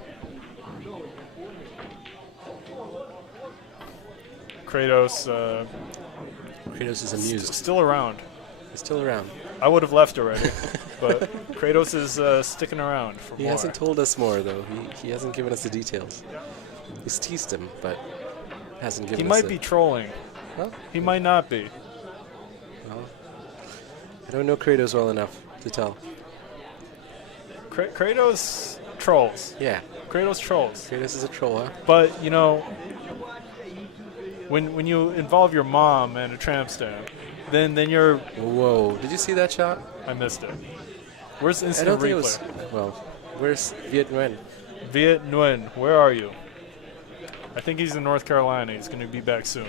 Kratos. Kratos is amused. Still around. He's still around. I would have left already, but Kratos is sticking around for He more. hasn't told us more, though. He hasn't given us the details. He's teased him, but hasn't given He us might be trolling. Well, He might not be. well, I don't know Kratos well enough to tell. Kratos trolls. Yeah, Kratos trolls. Kratos is a troll, huh? But, you know, when you involve your mom and a tramp stamp, then you're... Whoa, did you see that shot? I missed it. Where's I instant don't think replay? it was... Well, where's Viet Nguyen? Viet Nguyen, where are you? I think he's in North Carolina. He's going to be back soon.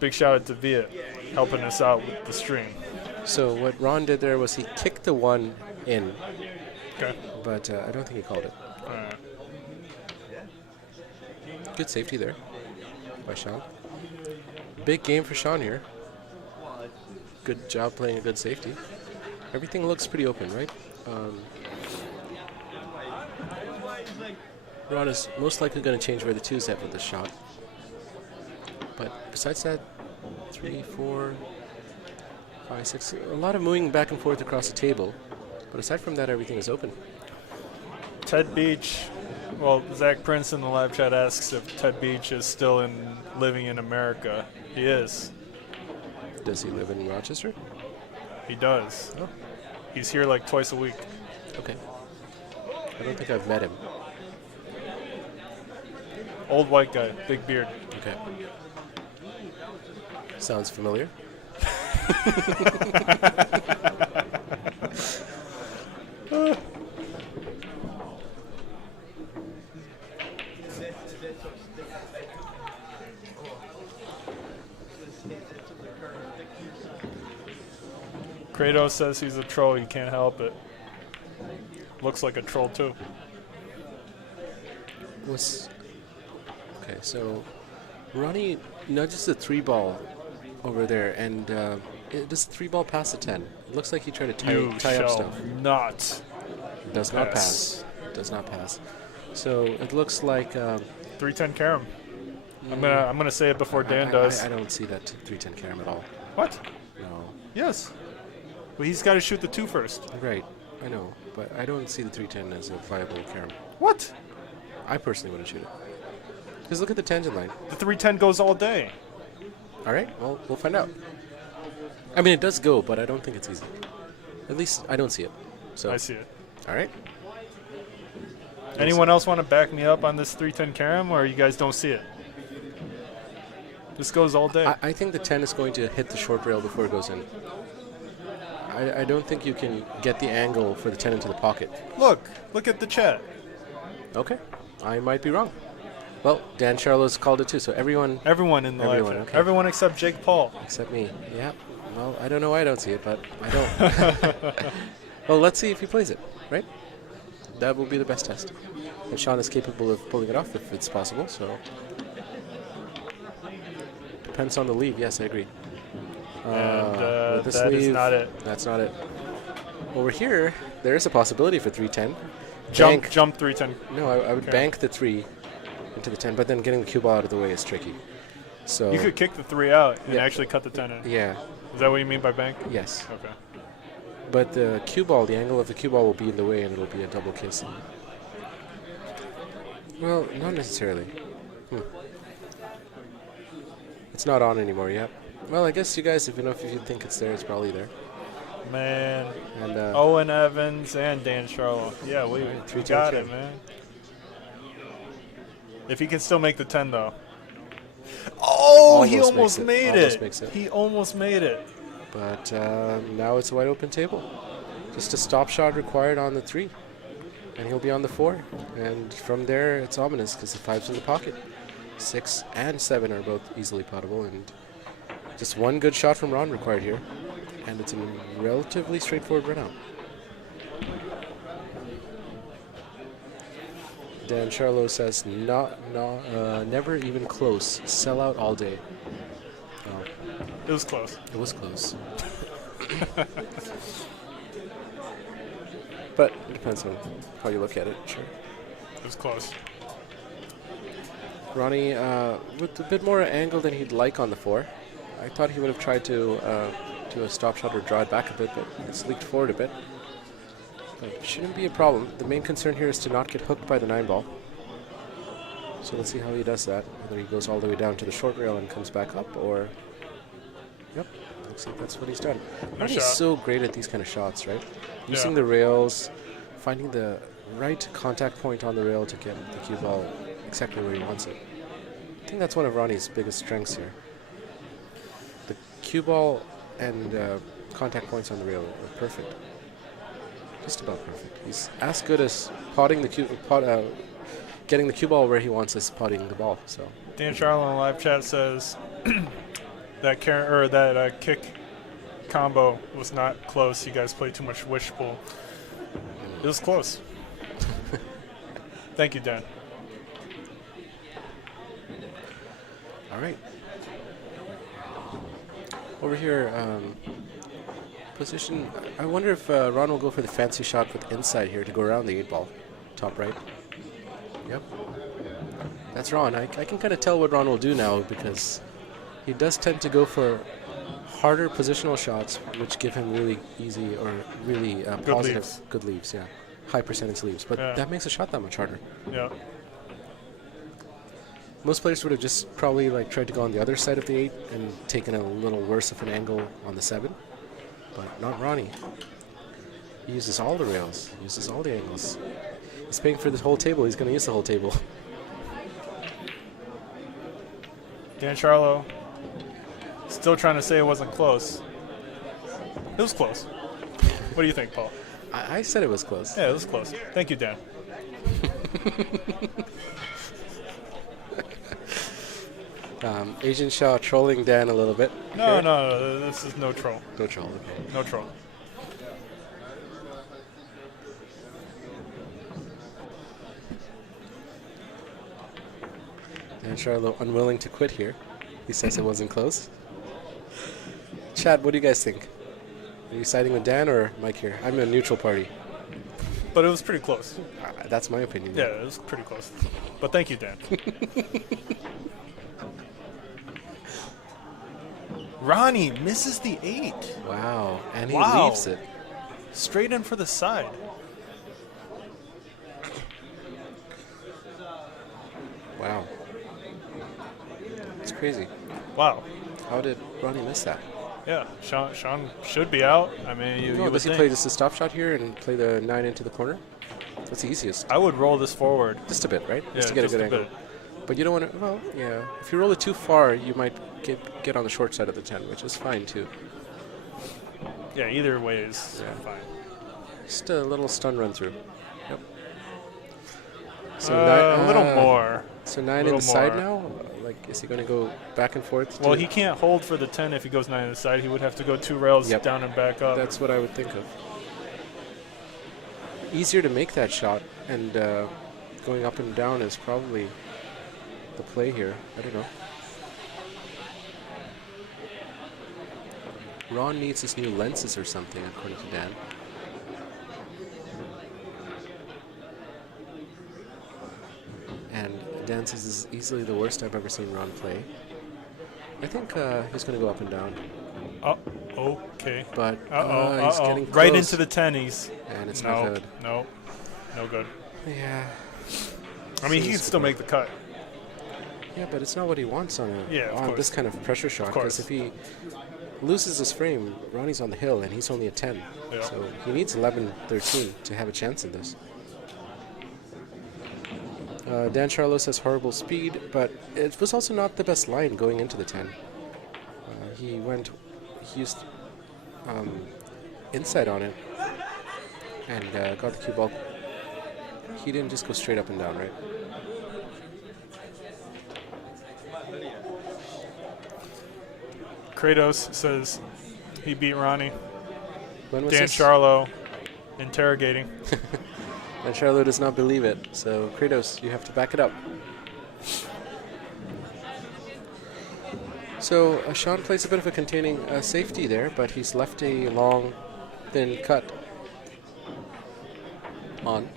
Big shout out to Viet, helping us out with the stream. So what Ron did there was he kicked the one in, Okay. but I don't think he called it. All right. Good safety there by Shaun. Big game for Shaun here. Good job playing a good safety. Everything looks pretty open, right? Ron is most likely going to change where the two's at with this shot. But besides that, 3, 4, 5, 6, a lot of moving back and forth across the table. But aside from that, everything is open. Ted Beach, well, Zach Prince in the live chat asks if Ted Beach is still living in America. He is. Does he live in Rochester? He does. Oh. He's here like twice a week. Okay. I don't think I've met him. Old white guy, big beard. Okay. Sounds familiar. Kratos says he's a troll. He can't help it. Looks like a troll too. Okay, so Ronnie nudges the 3-ball over there, and does the 3-ball pass the 10? It looks like he tried to tie up Shall stuff. not Does not pass. Does not pass. So it looks like 310 carom. I'm gonna say it before Dan does. I don't see that 310 carom at all. What? No. Yes. But he's got to shoot the 2 first. Right. I know, but I don't see the 310 as a viable carom. What? I personally wouldn't shoot it. Because look at the tangent line. The 310 goes all day. All right. Well, we'll find out. I mean, it does go, but I don't think it's easy. At least I don't see it. So I see it. All right. Anyone else want to back me up on this 310 carom, or you guys don't see it? This goes all day. I think the 10 is going to hit the short rail before it goes in. I don't think you can get the angle for the 10 into the pocket. Look at the chat. Okay. I might be wrong. Well, Dan Charlo's called it too, so everyone in the live chat. okay. Everyone except Jake Paul. Except me. Yeah. Well, I don't know why I don't see it, but I don't. Well, let's see if he plays it, right? That will be the best test. And Shaun is capable of pulling it off if it's possible, so. Depends on the lead. Yes, I agree. And with this that is leave, not it. That's not it. Over here, there is a possibility for 310. Jump 310. No, I would bank the 3 into the 10, but then getting the cue ball out of the way is tricky. So You could kick the 3 out and Yeah. actually cut the 10 in. yeah, Is that what you mean by bank? yes. Okay. But the cue ball, the angle of the cue ball will be in the way, and it'll be a double kiss. Well, not necessarily. It's not on anymore yet. Well, I guess you guys, if you think it's there, it's probably there. Man. And Owen Evans and Dan Charlo. Yeah, we got it, man. If he can still make the 10, though. Oh, he almost made Almost it. makes it. He almost made it. But now it's a wide open table. Just a stop shot required on the 3. And he'll be on the 4. And from there, it's ominous because the 5's in the pocket. 6 and 7 are both easily potable. And just one good shot from Ron required here. And it's a relatively straightforward run out. Dan Charlo says, never even close. Sell out all day. Oh, It was close. it was close. But it depends on how you look at it, sure. It was close. Ronnie, with a bit more angle than he'd like on the 4. I thought he would have tried to do a stop shot or draw it back a bit, but it's leaked forward a bit. But it shouldn't be a problem. The main concern here is to not get hooked by the 9 ball. So let's see how he does that. Whether he goes all the way down to the short rail and comes back up, or... Yep, looks like that's what he's done. Ronnie's shot. so great at these kind of shots, right? Using Yeah. the rails, finding the right contact point on the rail to get the cue ball exactly where he wants it. I think that's one of Ronnie's biggest strengths here. The cue ball and contact points on the rail are perfect. Just about perfect. He's as good as getting the cue ball where he wants as potting the ball. So Dan Charlo in live chat says that kick combo was not close. You guys played too much wishful. It was close. Thank you, Dan. all right. Over here, position. I wonder if Ron will go for the fancy shot with inside here to go around the 8 ball, top right. Yep. That's Ron. I can kind of tell what Ron will do now because he does tend to go for harder positional shots, which give him really easy or really positive, leaves. good leaves, yeah. High percentage leaves. But Yeah. that makes a shot that much harder. Yeah. Most players would have just probably tried to go on the other side of the 8 and taken a little worse of an angle on the 7. But not Ronnie. He uses all the rails. He uses all the angles. He's paying for this whole table. He's going to use the whole table. Dan Charlo still trying to say it wasn't close. It was close. What do you think, Paul? I said it was close. Yeah, it was close. Thank you, Dan. Asian Shaw trolling Dan a little bit. No, here. no, this is no troll. No troll. Okay. No troll. Dan Charlo unwilling to quit here. He says it wasn't close. Chad, what do you guys think? Are you siding with Dan or Mike here? I'm a neutral party. but it was pretty close. That's my opinion. Yeah, it was pretty close. But thank you, Dan. Ronnie misses the 8. Wow. And he Wow. leaves it. Straight in for the side. Wow. It's crazy. Wow. How did Ronnie miss that? Yeah, Shaun should be out. I mean, you would Does he think. play just a stop shot here and play the 9 into the corner? That's the easiest. I would roll this forward. Just a bit, right? Yeah, Just to get a good angle. bit. But you don't want to, well, yeah. If you roll it too far, you might get on the short side of the 10, which is fine too. Yeah, either way is Yeah. fine. Just a little stun run through. Yep. So A little more. So 9 in little the side more. now? Like, is he going to go back and forth? Well, he can't hold for the 10 if he goes 9 to the side. He would have to go 2 rails Yep. down and back up. That's what I would think of. Easier to make that shot, and going up and down is probably the play here. I don't know. Ron needs his new lenses or something, according to Dan. And Dan says this is easily the worst I've ever seen Ron play. I think he's going to go up and down, Oh, okay. but Uh he's getting right close. into the 10. He's And it's no, not good. no, no good. Yeah. I mean, he can Seems still good. make the cut. Yeah, but it's not what he wants on Yeah, of on course. this kind of pressure shot. course. Because if he loses his frame, Ronnie's on the hill, and he's only a 10. Yeah. So he needs 11, 13 to have a chance in this. Dan Charlos has horrible speed, but it was also not the best line going into the 10. He used inside on it, and got the cue ball. He didn't just go straight up and down, right? Kratos says he beat Ronnie. When was Dan this? Charlo interrogating. And Charlo does not believe it. So, Kratos, you have to back it up. So, Shaun plays a bit of a containing safety there, but he's left a long, thin cut on.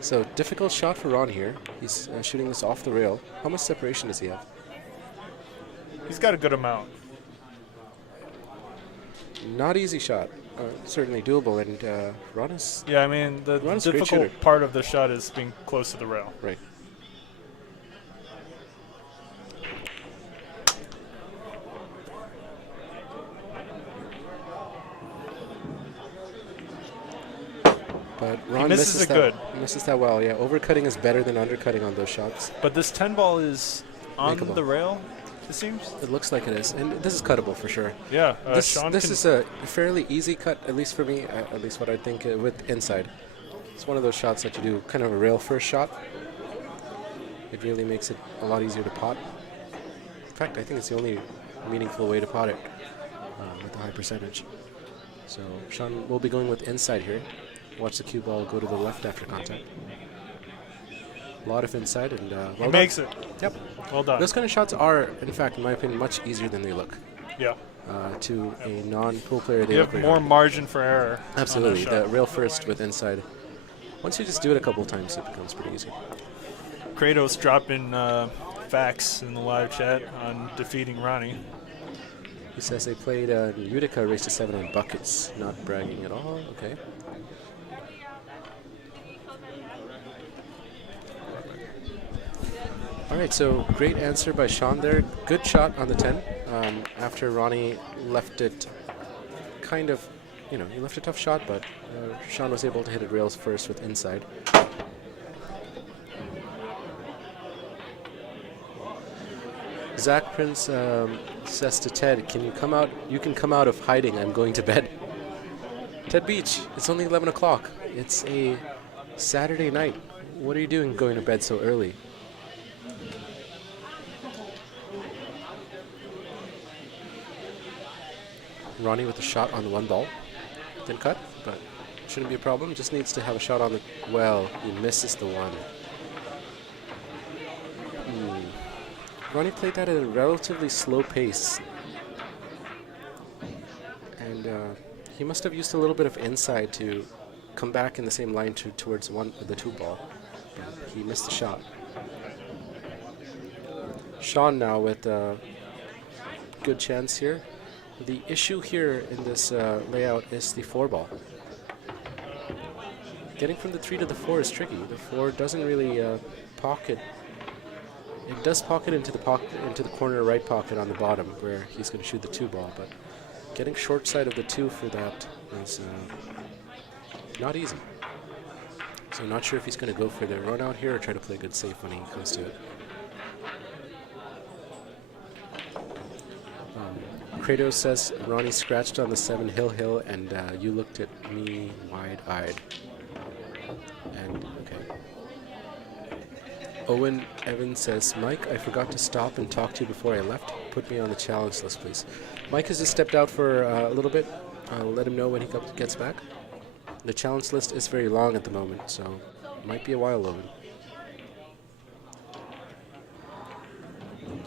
So, difficult shot for Ron here. He's shooting this off the rail. How much separation does he have? He's got a good amount. Not easy shot. Certainly doable, and Ron is Yeah, I mean, the Ron's a great difficult shooter. part of the shot is being close to the rail. right. But Ron misses it that, good. Misses that well, yeah. Overcutting is better than undercutting on those shots. But this 10 ball is on Makeable. the rail, it seems. It looks like it is, and this is cuttable for sure. Yeah, This Shaun this can, is a fairly easy cut, at least for me, at least what I think with inside. It's one of those shots that you do kind of a rail first shot. It really makes it a lot easier to pot. In fact, I think it's the only meaningful way to pot it with a high percentage. So Shaun will be going with inside here. Watch the cue ball go to the left after contact. A lot of inside, and he well makes done. it. Yep. Well done. Those kind of shots are, in fact, in my opinion, much easier than they look. Yeah. To a non-pool player, they You look have very more hard. margin for error. on that Absolutely, shot. the rail first with inside. Once you just do it a couple times, it becomes pretty easy. Kratos dropping facts in the live chat on defeating Ronnie. He says they played Utica race to 7 on buckets. Not bragging at all. Okay. All right, so great answer by Shaun there. Good shot on the 10 after Ronnie left it kind of, he left a tough shot, but Shaun was able to hit it rails first with inside. Zach Prince says to Ted, "Can you come out? You can come out of hiding. I'm going to bed." Ted Beach, it's only 11 o'clock. It's a Saturday night. What are you doing going to bed so early? Ronnie with a shot on the 1 ball. Didn't cut, but shouldn't be a problem. Just needs to have a shot on the... Well, he misses the 1. Ronnie played that at a relatively slow pace. He must have used a little bit of inside to come back in the same line towards the 2 ball. But he missed the shot. Shaun now with a good chance here. The issue here in this layout is the 4 ball. Getting from the 3 to the 4 is tricky. The 4 doesn't really pocket. It does pocket into the corner right pocket on the bottom where he's going to shoot the 2 ball, but getting short side of the 2 for that is not easy. So I'm not sure if he's going to go for the run out here or try to play a good safe when he comes to it. Kratos says Ronnie scratched on the 7 hill, and you looked at me wide-eyed. And okay. Owen Evans says, Mike, I forgot to stop and talk to you before I left. Put me on the challenge list, please. Mike has just stepped out for a little bit. I'll let him know when he gets back. The challenge list is very long at the moment, so it might be a while, Owen.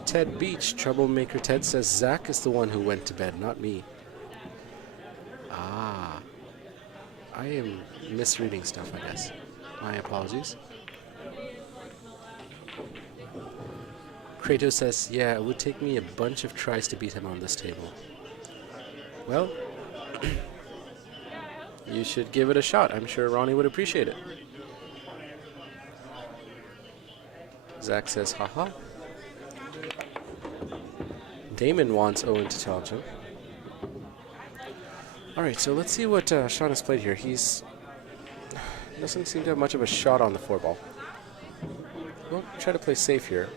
Ted Beach, Troublemaker Ted, says Zach is the one who went to bed, not me. Ah. I am misreading stuff, I guess. My apologies. Kratos says, yeah, it would take me a bunch of tries to beat him on this table. Well, you should give it a shot. I'm sure Ronnie would appreciate it. Zach says, haha. Damon wants Owen to challenge him. Alright, so let's see what Shaun has played here. He's doesn't seem to have much of a shot on the 4 ball. We'll try to play safe here.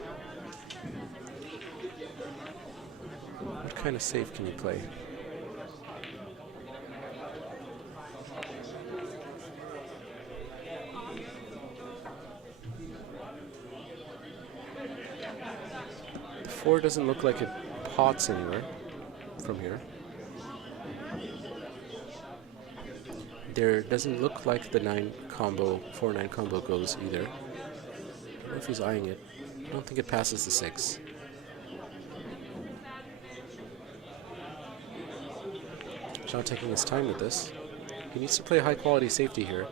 What kind of safe can you play? The 4 doesn't look like it pots anywhere from here. There doesn't look like the 9 combo, 4-9 combo goes either. I don't know if he's eyeing it. I don't think it passes the 6. Shaun taking his time with this. He needs to play high quality safety here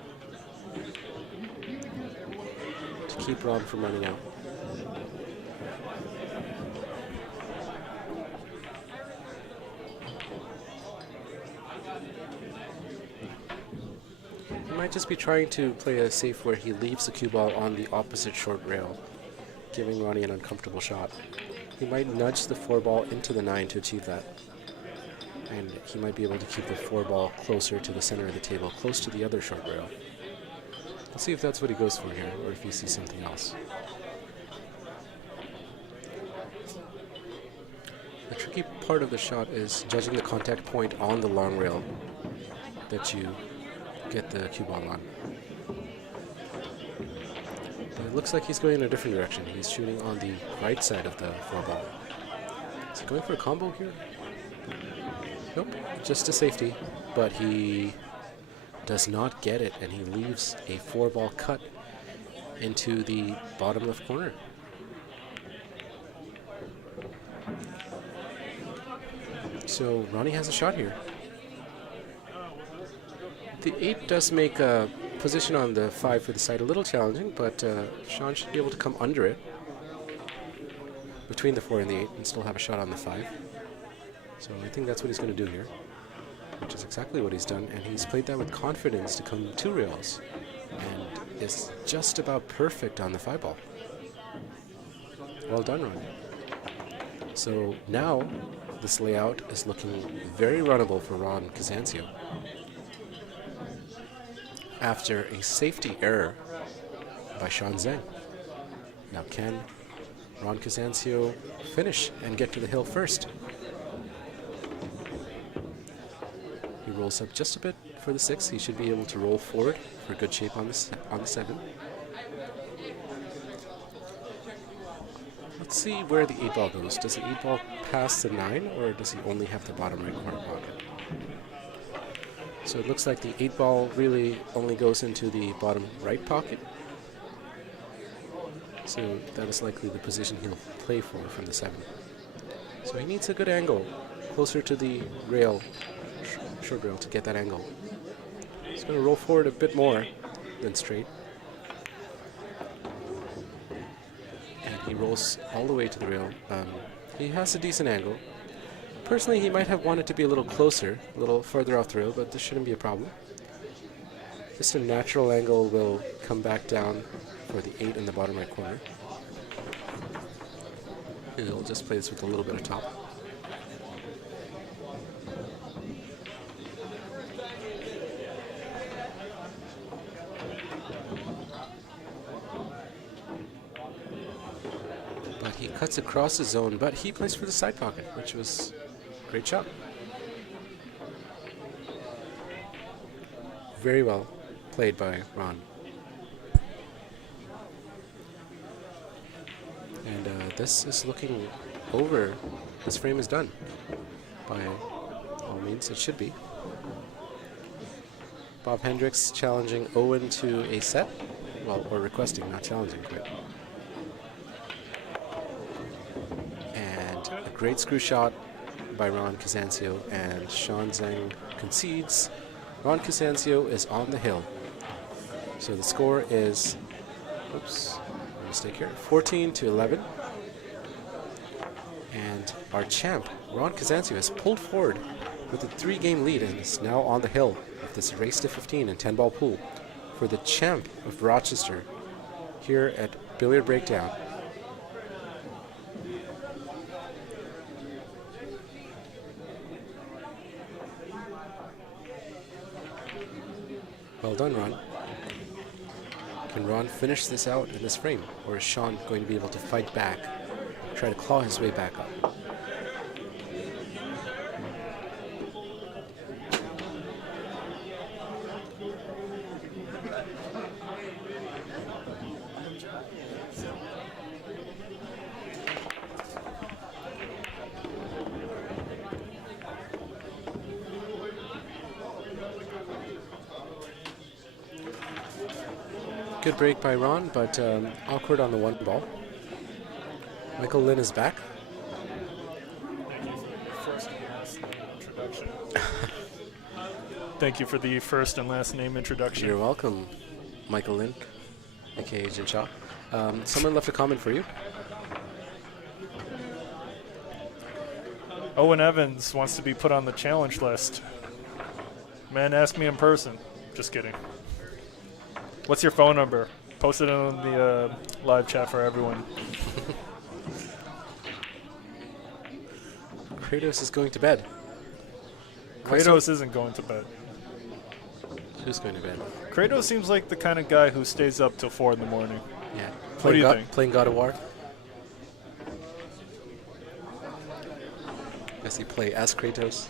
to keep Ron from running out. Might just be trying to play a safe where he leaves the cue ball on the opposite short rail, giving Ronnie an uncomfortable shot. He might nudge the 4 ball into the 9 to achieve that. And he might be able to keep the 4 ball closer to the center of the table, close to the other short rail. Let's see if that's what he goes for here, or if he sees something else. The tricky part of the shot is judging the contact point on the long rail that you get the cue ball on. But it looks like he's going in a different direction. He's shooting on the right side of the 4 ball. Is he going for a combo here? Nope, just a safety, but he does not get it, and he leaves a 4 ball cut into the bottom left corner. So Ronnie has a shot here. The 8 does make a position on the 5 for the side a little challenging, but Shaun should be able to come under it between the 4 and the 8 and still have a shot on the 5. So I think that's what he's going to do here, which is exactly what he's done, and he's played that with confidence to come 2 rails and is just about perfect on the 5 ball. Well done, Ronnie. So now this layout is looking very runnable for Ron CASANZIO. After a safety error by Shaun Zink. Now can Ron CASANZIO finish and get to the hill first? He rolls up just a bit for the 6. He should be able to roll forward for good shape on the 7. Let's see where the 8 ball goes. Does the 8 ball pass the 9, or does he only have the bottom right corner pocket? So it looks like the 8 ball really only goes into the bottom right pocket. So that is likely the position he'll play for from the 7. So he needs a good angle, closer to the rail, short rail to get that angle. He's going to roll forward a bit more than straight. And he rolls all the way to the rail. He has a decent angle. Personally, he might have wanted to be a little closer, a little further off the rail, but this shouldn't be a problem. Just a natural angle will come back down for the 8 in the bottom right corner. He'll just play this with a little bit of top. But he cuts across the zone, but he plays for the side pocket, which was a great shot. Very well played by Ron. And this is looking over. This frame is done. By all means, it should be. Bob Hendrix challenging Owen to a set. Well, or requesting, not challenging, but. And a great screw shot by Ron CASANZIO, and Shaun Zink concedes. Ron CASANZIO is on the hill. So the score is, oops, mistake here, 14-11. And our champ, Ron CASANZIO, has pulled forward with a 3-game lead and is now on the hill of this race to 15 and 10-ball pool for the champ of Rochester here at Billiard Breakdown. Well done, Ron. Can Ron finish this out in this frame, or is Shaun going to be able to fight back, try to claw his way back up? Good break by Ron, but awkward on the 1 ball. Michael Lynn is back. Thank you for the first and last name introduction. You're welcome, Michael Lynn, aka Jin Shaw. Someone left a comment for you. Owen Evans wants to be put on the challenge list. Man, ask me in person. Just kidding. What's your phone number? Post it on the live chat for everyone. Kratos is going to bed. Kratos isn't going to bed. Who's going to bed? Kratos seems like the kind of guy who stays up till 4 in the morning. Yeah. What do you think? Playing God of War? Does he play as Kratos?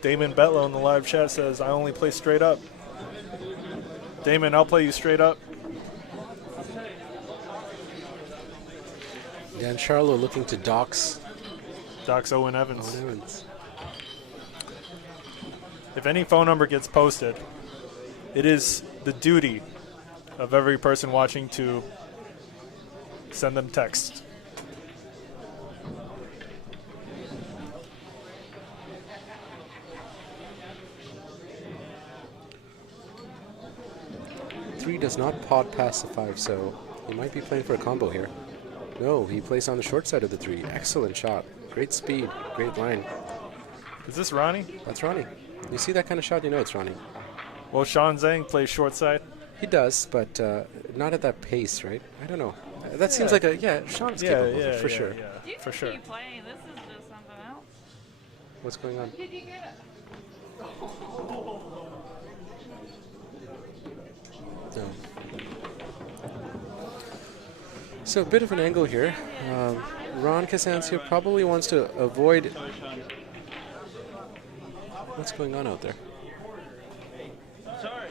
Damon Betlow in the live chat says, I only play straight up. Damon, I'll play you straight up. Dan Charlo looking to dox Owen Evans. Owen Evans. If any phone number gets posted, it is the duty of every person watching to send them text. Three does not pot past the 5, so he might be playing for a combo here. No, he plays on the short side of the 3. Excellent shot. Great speed. Great line. Is this Ronnie? That's Ronnie. You see that kind of shot, you know it's Ronnie. Well, Shaun Zink plays short side. He does, but not at that pace, right? I don't know. That seems like a, Shaun's capable of it, for sure. Yeah, You for can sure. keep playing. This is just something else. What's going on? Did you get it? No. So a bit of an angle here. Ron CASANZIO probably wants to avoid. What's going on out there? Sorry.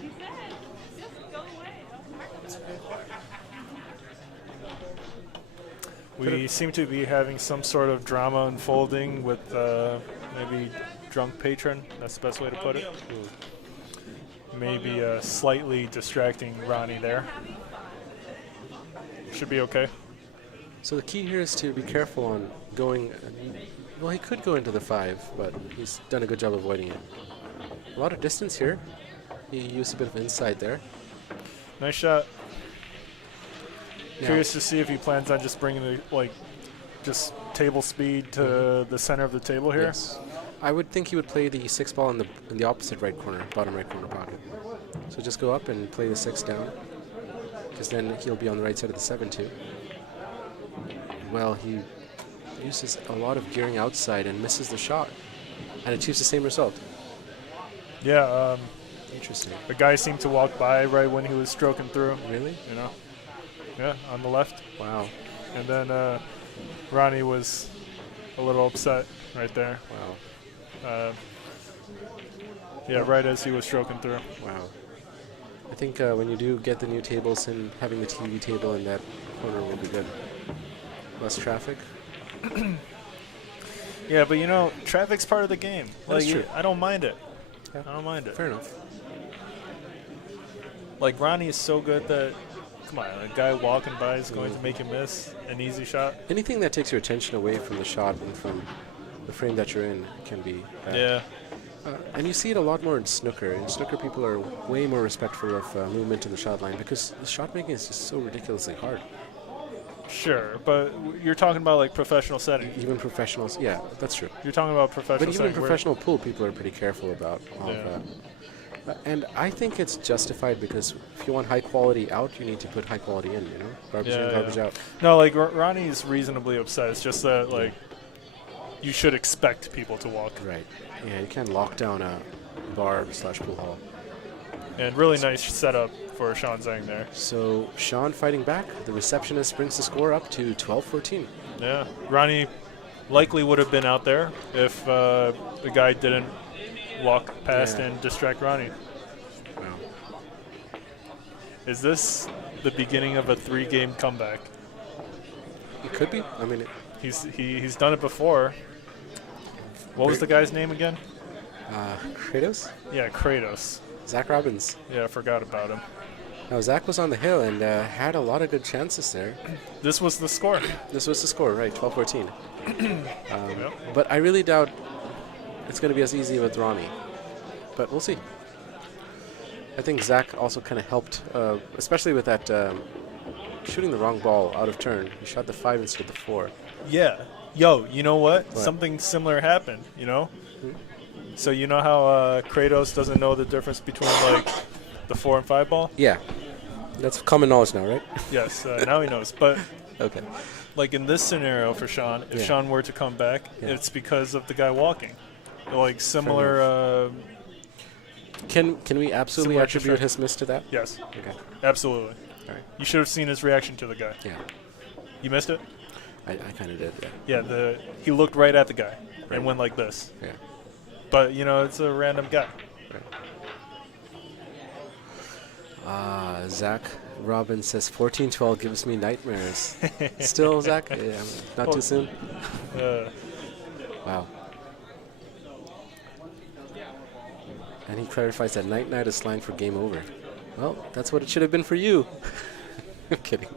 She said, just go away. We seem to be having some sort of drama unfolding with maybe drunk patron. That's the best way to put it. Maybe slightly distracting Ronnie there. Should be okay. So the key here is to be careful on going. Well, he could go into the 5, but he's done a good job avoiding it. A lot of distance here. He used a bit of inside there. Nice shot. Now- Curious to see if he plans on just bringing the, like, just table speed to the center of the table here. Yes. I would think he would play the 6 ball in the opposite right corner, bottom right corner pocket. So just go up and play the 6 down, because then he'll be on the right side of the 7 too. Well, he uses a lot of gearing outside and misses the shot, and achieves the same result. Yeah, Interesting. the guy seemed to walk by right when he was stroking through, Really? you know. Yeah, on the left. Wow. And then Ronnie was a little upset right there. Wow. Yeah, right as he was stroking through. Wow. I think when you do get the new tables and having the TV table in that corner will be good. Less traffic. Yeah, but you know, traffic's part of the game. That's Like, true. I don't mind it. Yeah. I don't mind it. Fair enough. Like, Ronnie is so good that, come on, a guy walking by is going to make you miss an easy shot. Anything that takes your attention away from the shot and from the frame that you're in can be bad. Yeah. And you see it a lot more in snooker. In snooker, people are way more respectful of movement in the shot line because the shot making is just so ridiculously hard. Sure, but you're talking about, like, professional setting. Even professionals, yeah, that's true. You're talking about professional But even setting. in where- professional pool, people are pretty careful about all Yeah. of that. And I think it's justified because if you want high quality out, you need to put high quality in, you know? Garbage in, Yeah, garbage yeah. out. No, like, Ronnie's reasonably upset. It's just that, like, you should expect people to walk. Right. Yeah, you can't lock down a bar/pool hall. And really nice setup for Shaun Zink there. So Shaun fighting back. The receptionist brings the score up to 12-14. Yeah, Ronnie likely would have been out there if the guy didn't walk past Yeah. and distract Ronnie. Wow. Is this the beginning of a 3-game comeback? It could be. I mean, He's done it before. What was the guy's name again? Kratos? Yeah, Kratos. Zach Robbins. Yeah, I forgot about him. Now, Zach was on the hill and had a lot of good chances there. This was the score. This was the score, right, 12-14. Yep. But I really doubt it's going to be as easy with Ronnie. But we'll see. I think Zach also kind of helped, especially with that shooting the wrong ball out of turn. He shot the 5 instead of the 4. Yeah. Yo, you know what? What? Something similar happened, you know? So you know how Kratos doesn't know the difference between, like, the 4 and 5 ball? Yeah. That's common knowledge now, right? Yes, now he knows. But, Okay. like, in this scenario for Shaun, if Yeah. Shaun were to come back, Yeah. it's because of the guy walking. Like, similar, Can we absolutely Similar attribute to his miss to that? yes, Okay. absolutely. All right. You should have seen his reaction to the guy. Yeah. You missed it? I kind of did, yeah. Yeah, he looked right at the guy Right. and went like this. Yeah. But, you know, it's a random guy. Zach Robbins says 14-12 gives me nightmares. Still, Zach? Yeah, not Well- too soon? Wow. And he clarifies that night-night is slang for game over. Well, that's what it should have been for you. I'm kidding.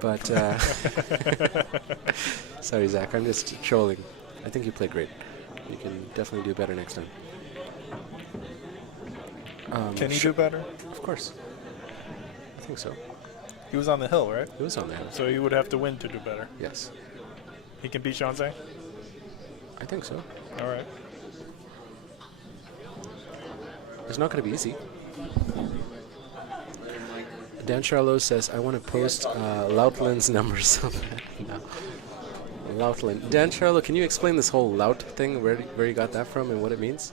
But, sorry, Zach, I'm just trolling. I think you played great. You can definitely do better next time. Can he do better? Of course. I think so. He was on the hill, right? It was on there. So he would have to win to do better. Yes. He can beat Shaun Zink? I think so. All right. It's not going to be easy. Dan Charlo says, I want to post Lautlin's numbers. No. Lautlin. Dan Charlo, can you explain this whole Laut thing, where you got that from and what it means?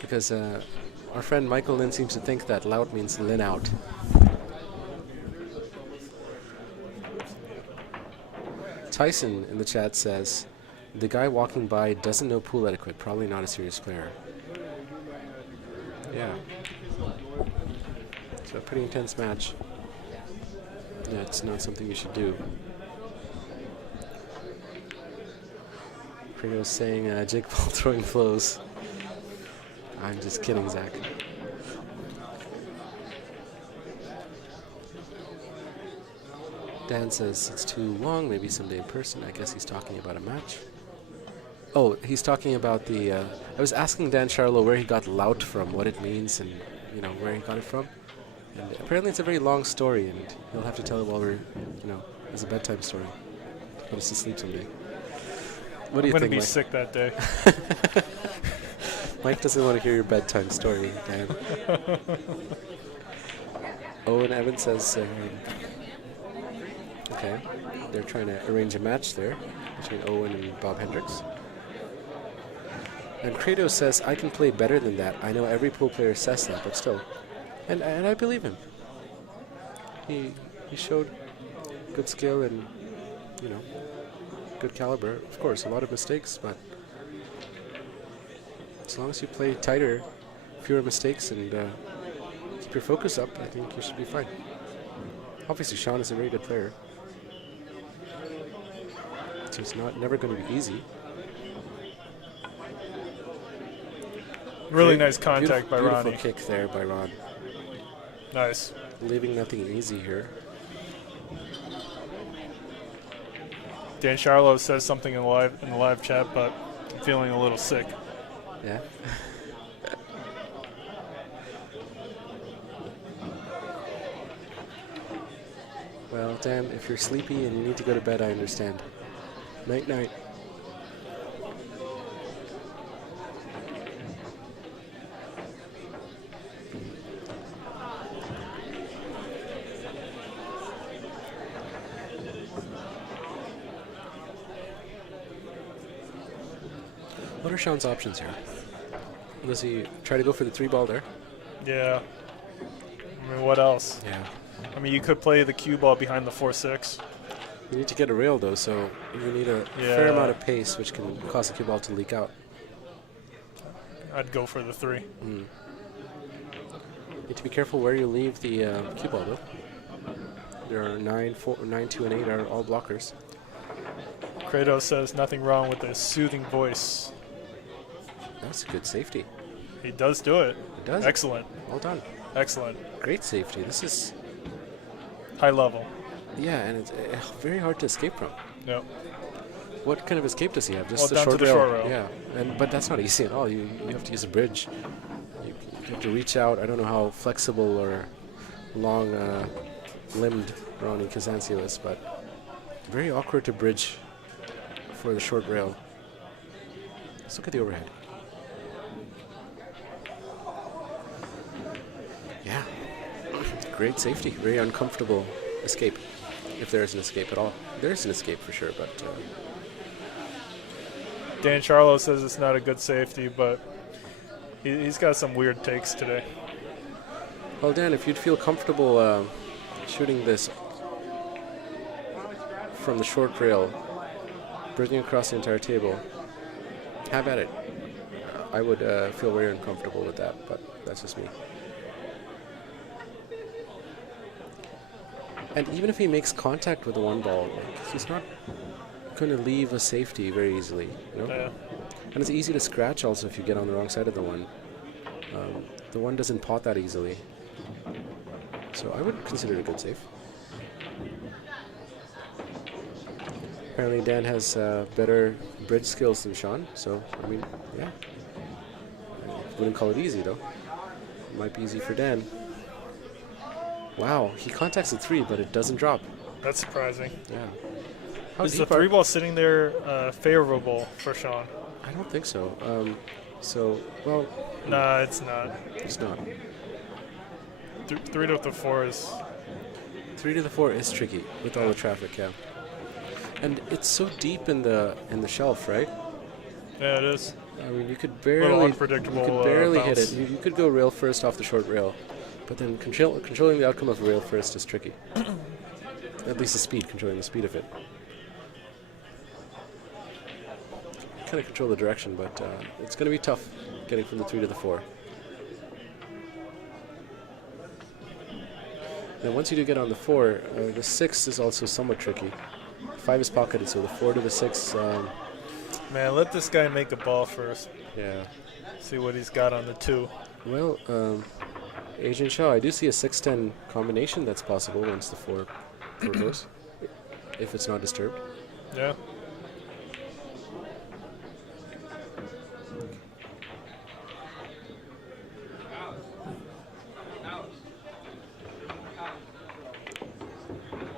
Because our friend Michael Lin seems to think that Laut means Lin out. Tyson in the chat says, the guy walking by doesn't know pool etiquette, probably not a serious player. Yeah. So a pretty intense match. Yeah, it's not something you should do. Kratos saying Jake Paul throwing flows. I'm just kidding, Zach. Dan says it's too long, maybe someday in person. I guess he's talking about a match. Oh, he's talking about the... I was asking Dan Charlo where he got lout from, what it means, and, you know, where he got it from. And apparently it's a very long story, and he'll have to tell it while we're, you know, as a bedtime story. Put us to sleep someday. What do you think, I'm going to be Mike? sick that day. Mike doesn't want to hear your bedtime story, Dan. Owen Evans says... okay, they're trying to arrange a match there between Owen and Bob Hendrix. And Kratos says, I can play better than that. I know every pool player says that, but still. And I believe him. He showed good skill and, you know, good caliber. Of course, a lot of mistakes, but as long as you play tighter, fewer mistakes, and keep your focus up, I think you should be fine. Obviously, Shaun is a very good player. So it's never going to be easy. Really nice contact by Beautiful Ronnie. kick there by Ron. Nice. Leaving nothing easy here. Dan Charlo says something in the live chat, but I'm feeling a little sick. Yeah. Well, Dan, if you're sleepy and you need to go to bed, I understand. Night, night. What are Shaun's options here? Does he try to go for the 3-ball there? Yeah. I mean, what else? Yeah. I mean, you could play the cue ball behind the 4-6. You need to get a rail, though, so you need a fair amount of pace, which can cause the cue ball to leak out. I'd go for the 3. Need to be careful where you leave the cue ball, though. There are 9, 2, and 8 are all blockers. Kratos says nothing wrong with his soothing voice. That's a good safety. He does do it. It does. Excellent. Well done. Excellent. Great safety. This is... High level. Yeah, and it's very hard to escape from. Yep. What kind of escape does he have? Just Well, the down short to the rail. short rail. Yeah, but that's not easy at all. You have to use a bridge. You have to reach out. I don't know how flexible or long-limbed Ronnie CASANZIO is, but very awkward to bridge for the short rail. Let's look at the overhead. Yeah. Great safety. Very uncomfortable escape, if there is an escape at all. There is an escape for sure, but... Dan Charlo says it's not a good safety, but he's got some weird takes today. Well, Dan, if you'd feel comfortable shooting this from the short rail, bridging across the entire table, have at it. I would feel very uncomfortable with that, but that's just me. And even if he makes contact with the 1-ball, he's not going to leave a safety very easily, you know? Yeah. And it's easy to scratch also if you get on the wrong side of the 1. The 1 doesn't pot that easily. So I would consider it a good save. Apparently Dan has better bridge skills than Shaun, so, I mean, yeah. I wouldn't call it easy, though. It might be easy for Dan. Wow, he contacts the 3, but it doesn't drop. That's surprising. Yeah. Is the 3-ball sitting there favorable for Shaun? I don't think so. Well... Nah, it's not. It's not. 3 to the 4 is... 3 to the 4 is tricky with all the traffic, yeah. And it's so deep in the shelf, right? Yeah, it is. I mean, you could Little barely unpredictable, you could barely hit bounce. it. You could go rail first off the short rail, but then controlling the outcome of rail first is tricky. At least the speed, controlling the speed of it. Kind of control the direction, but it's going to be tough getting from the 3 to the 4. Now, once you do get on the 4, the 6 is also somewhat tricky. 5 is pocketed, so the 4 to the 6. Man, let this guy make a ball first. Yeah. See what he's got on the 2. Well, Agent Shaw, I do see a 6-10 combination that's possible once the 4 goes. if it's not disturbed. Yeah.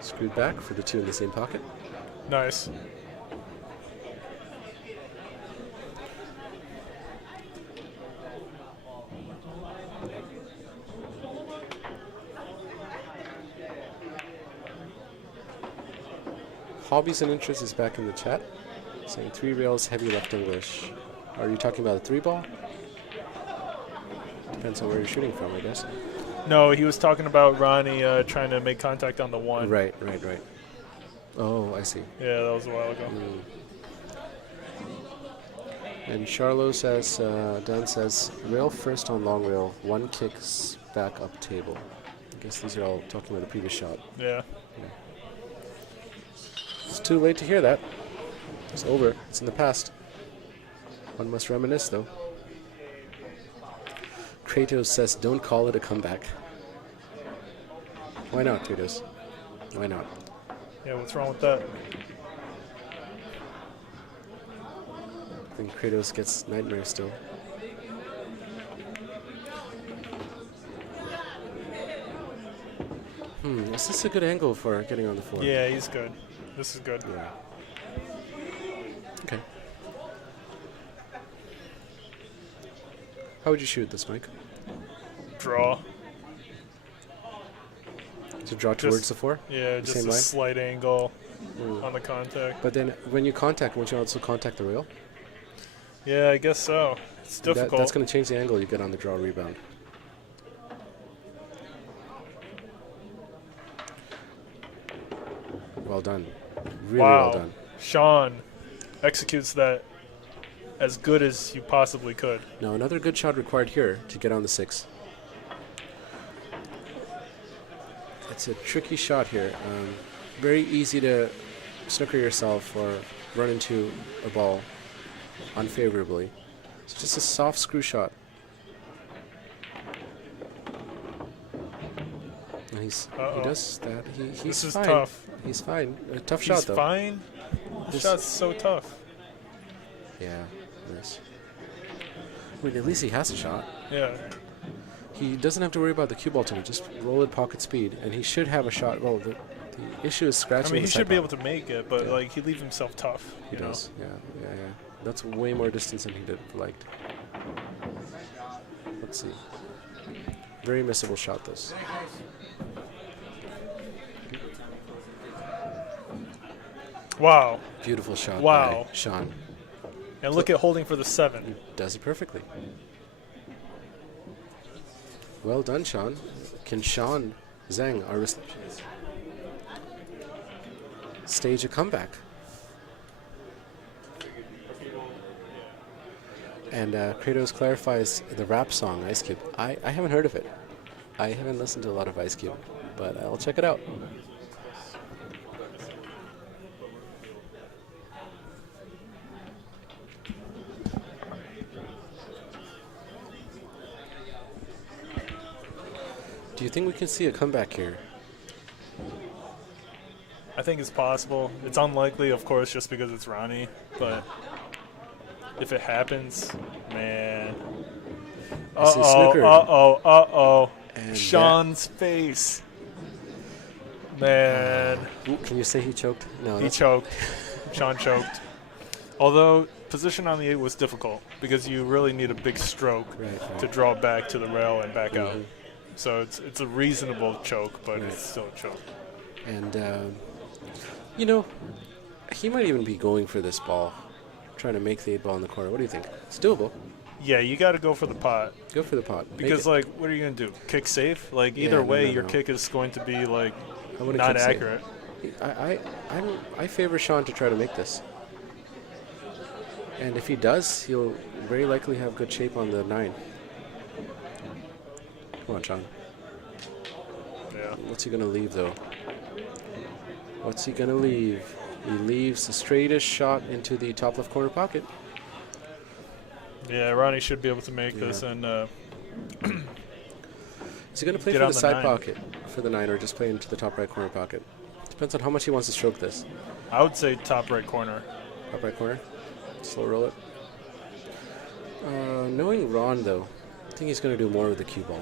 Screwed back for the 2 in the same pocket. Nice. Hobbies and interests is back in the chat. Saying 3 rails, heavy left English. Are you talking about a 3 ball? Depends on where you're shooting from, I guess. No, he was talking about Ronnie trying to make contact on the 1. Right. Oh, I see. Yeah, that was a while ago. And Charlo says, Dan says, rail first on long rail, 1 kicks back up table. I guess these are all talking about the previous shot. Yeah. It's too late to hear that. It's over. It's in the past. One must reminisce, though. Kratos says, don't call it a comeback. Why not, Kratos? Why not? Yeah, what's wrong with that? I think Kratos gets nightmares still. Is this a good angle for getting on the floor? Yeah, he's good. This is good. Yeah. Okay. How would you shoot this, Mike? Draw. To draw towards the 4? Yeah, The just same a line? slight angle on the contact. But then when you contact, won't you also contact the rail? Yeah, I guess so. It's difficult. That's going to change the angle you get on the draw rebound. Well done. Really well done. Shaun executes that as good as you possibly could. Now another good shot required here to get on the 6. It's a tricky shot here. Very easy to snooker yourself or run into a ball unfavorably. It's just a soft screw shot. And he does that. He's This is fine. tough. He's fine. A tough He's shot though. fine. This shot's so tough. Yeah, nice. I mean, at least he has a shot. Yeah. He doesn't have to worry about the cue ball to just roll at pocket speed, and he should have a shot. Well, the issue is scratching. I mean, the he side should be able pocket. to make it, but Yeah. like he leaves himself tough. He you know? does. Yeah. That's way more distance than he liked. Let's see. Very missable shot, this. Wow. Beautiful shot Wow. by Shaun. And look at holding for the 7. Does it perfectly. Well done, Shaun. Can Shaun Zeng, our stage a comeback? And Kratos clarifies the rap song, Ice Cube. I haven't heard of it. I haven't listened to a lot of Ice Cube, but I'll check it out. Do you think we can see a comeback here? I think it's possible. It's unlikely, of course, just because it's Ronnie. But if it happens, man. I see snooker. And Shaun's face. Man. Ooh, can you say he choked? No, He choked. Shaun choked. Although position on the 8 was difficult because you really need a big stroke to draw back to the rail and back out. So it's a reasonable choke, but it's still a choke. And, you know, he might even be going for this ball, trying to make the 8 ball in the corner. What do you think? It's doable. Yeah, you got to go for the pot. Go for the pot. Because, like, what are you going to do? Kick safe? Like, either way, your kick is going to be, like, not accurate. I favor Shaun to try to make this. And if he does, he'll very likely have good shape on the 9. Come on, Shaun. Yeah. What's he going to leave, though? What's he going to leave? He leaves the straightest shot into the top left corner pocket. Yeah, Ronnie should be able to make this. And is he going to play get for on the the side 9. pocket for the 9 or just play into the top right corner pocket? Depends on how much he wants to stroke this. I would say top right corner. Top right corner. Slow roll it. Knowing Ron, though, I think he's going to do more with the cue ball.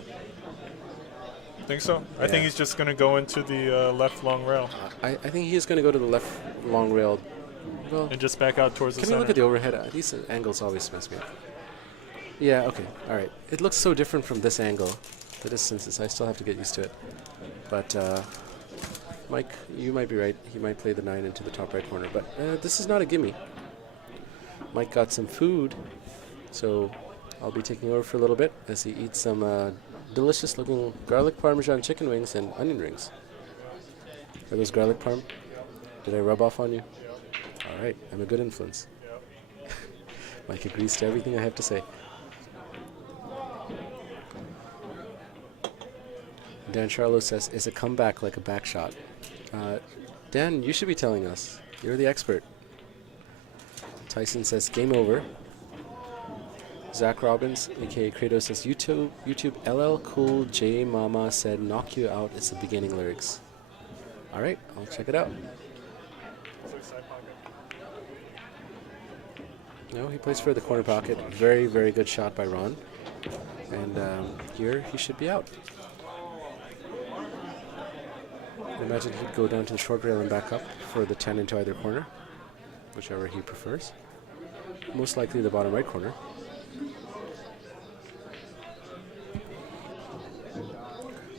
Think so? I think he's just going to go into the left long rail. I think he's going to go to the left long rail. Well, And just back out towards the can center. we look at the overhead? These angles always mess me up. Yeah, okay. All right. It looks so different from this angle. The distances, I still have to get used to it. But Mike, you might be right. He might play the 9 into the top right corner. But this is not a gimme. Mike got some food, so I'll be taking over for a little bit as he eats some delicious-looking garlic parmesan chicken wings and onion rings. Are those garlic parm? Did I rub off on you? All right, I'm a good influence. Mike agrees to everything I have to say. Dan Charlo says, is a comeback like a back shot? Dan, you should be telling us. You're the expert. Tyson says, game over. Zach Robbins, a.k.a. Kratos, says, YouTube LL Cool J Mama said, knock you out is the beginning lyrics. All right, I'll check it out. No, he plays for the corner pocket. Very, very good shot by Ron. And here he should be out. I imagine he'd go down to the short rail and back up for the 10 into either corner, whichever he prefers. Most likely the bottom right corner.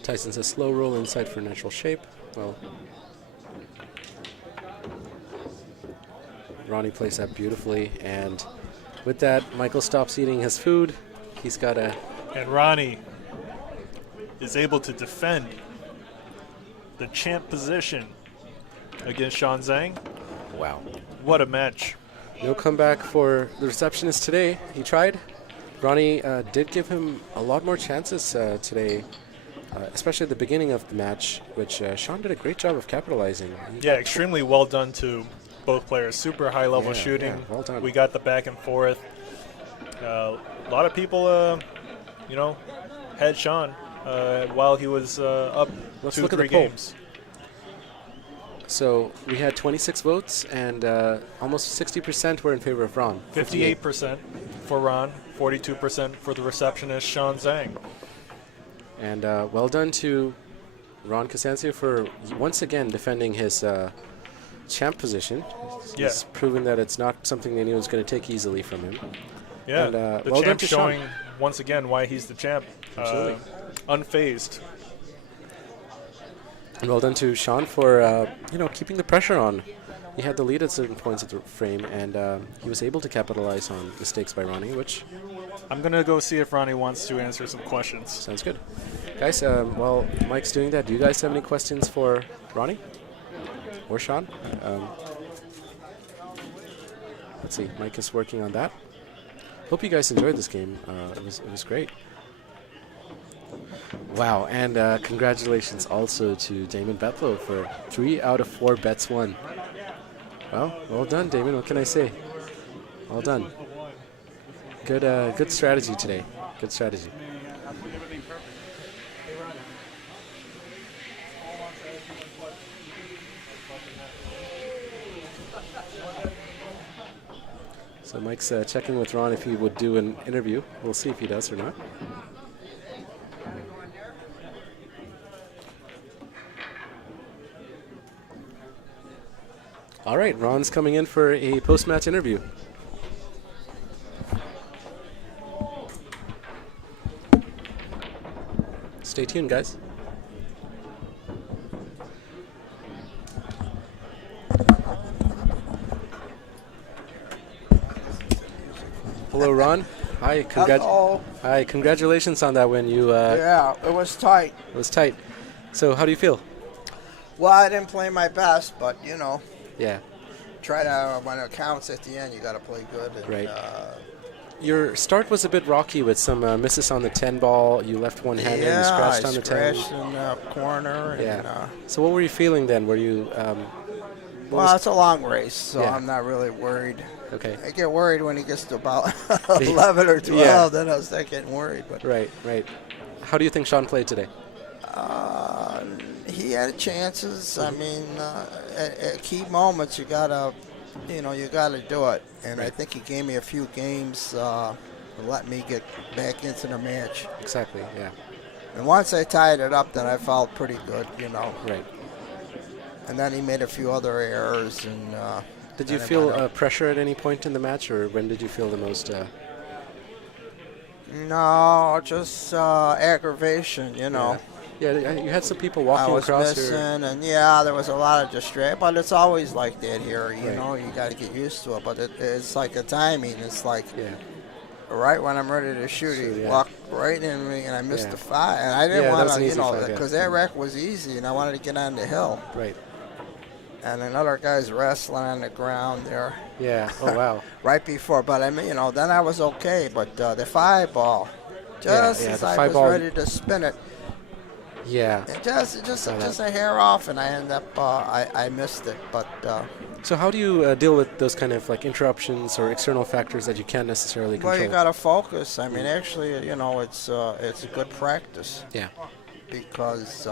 Tyson says slow roll inside for natural shape. Well, Ronnie plays that beautifully, and with that, Michael stops eating his food. He's got a... And Ronnie is able to defend the champ position against Shaun Zink. Wow. What a match. No comeback for the receptionist today. He tried. Ronnie did give him a lot more chances today, especially at the beginning of the match, which Shaun did a great job of capitalizing. Yeah, extremely well done to both players. Super high level shooting. Yeah, well done. We got the back and forth. A lot of people, had Shaun while he was up Let's 2 look at 3 the poll. games. So we had 26 votes, and almost 60% were in favor of Ron. 58% for Ron, 42% for the receptionist, Shaun Zink. And well done to Ron CASANZIO for once again defending his champ position. He's proven that it's not something anyone's going to take easily from him. Yeah, and, the well done champ to showing Shaun. once again why he's the champ. Absolutely. Unfazed. And well done to Shaun for keeping the pressure on. He had the lead at certain points of the frame, and he was able to capitalize on mistakes by Ronnie, which... I'm going to go see if Ronnie wants to answer some questions. Sounds good. Guys, while Mike's doing that, do you guys have any questions for Ronnie or Shaun? Let's see. Mike is working on that. Hope you guys enjoyed this game. It was great. Wow, and congratulations also to Damon Betlow for 3 out of 4 bets won. Well done, Damon. What can I say? Well done. Good strategy today. Good strategy. So Mike's checking with Ron if he would do an interview. We'll see if he does or not. All right, Ron's coming in for a post-match interview. Stay tuned, guys. Hello, Ron. Hi. Hello. Hi. Congratulations on that win. Yeah, it was tight. It was tight. So, how do you feel? Well, I didn't play my best, but Yeah. try to when it counts at the end, you got to play good. And, Right. Your start was a bit rocky with some misses on the 10 ball. You left one-handed. Yeah, you scratched on the 10. scratched in the corner. Yeah. And, So, what were you feeling then? Were you? well, it's a long race, so Yeah. I'm not really worried. Okay. I get worried when he gets to about 11 or 12. Yeah. Then I'll start getting worried. But Right. How do you think Shaun played today? he had chances. I mean, at key moments, you gotta do it. And I think he gave me a few games to let me get back into the match. Exactly. Yeah. And once I tied it up, then I felt pretty good, Right. And then he made a few other errors. And did you feel pressure at any point in the match, or when did you feel the most? No, just aggravation, Yeah, you had some people walking I was across missing, and there was a lot of distraction. But it's always like that here, you know. You got to get used to it. But it's like a timing. It's like right when I'm ready to shoot, he walked right in me, and I missed the 5. And I didn't want to, because that wreck was easy, and I wanted to get on the hill. Right. And another guy's wrestling on the ground there. Yeah. Oh wow. Right before, but I mean, then I was okay. But the 5 ball, just as I was ready to spin it. Yeah. Just a hair off, and I ended up I missed it. But so how do you deal with those kind of like interruptions or external factors that you can't necessarily control? Well, you got to focus. I mean, actually, it's a good practice. Yeah. Because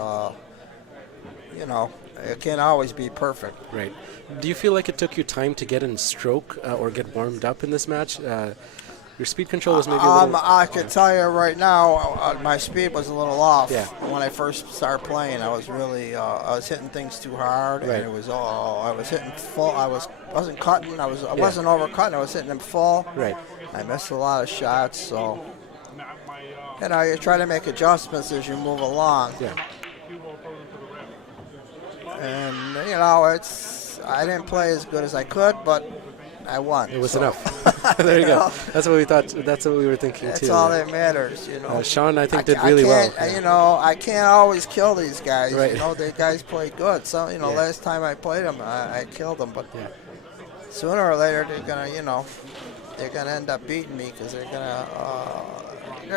it can't always be perfect. Right. Do you feel like it took you time to get in stroke or get warmed up in this match? Your speed control was maybe a little... I can tell you right now, my speed was a little off. Yeah. When I first started playing, I was really, I was hitting things too hard, and it was I was hitting full. I wasn't cutting. I wasn't overcutting. I was hitting them full. Right. I missed a lot of shots, so you try to make adjustments as you move along. Yeah. And I didn't play as good as I could, but I won. It was enough. There you go. That's what we thought. That's what we were thinking that's too. That's all that matters, Shaun, I think, did really well. I can't always kill these guys. Right. The guys play good. So last time I played them, I killed them. But sooner or later, they're gonna end up beating me because they're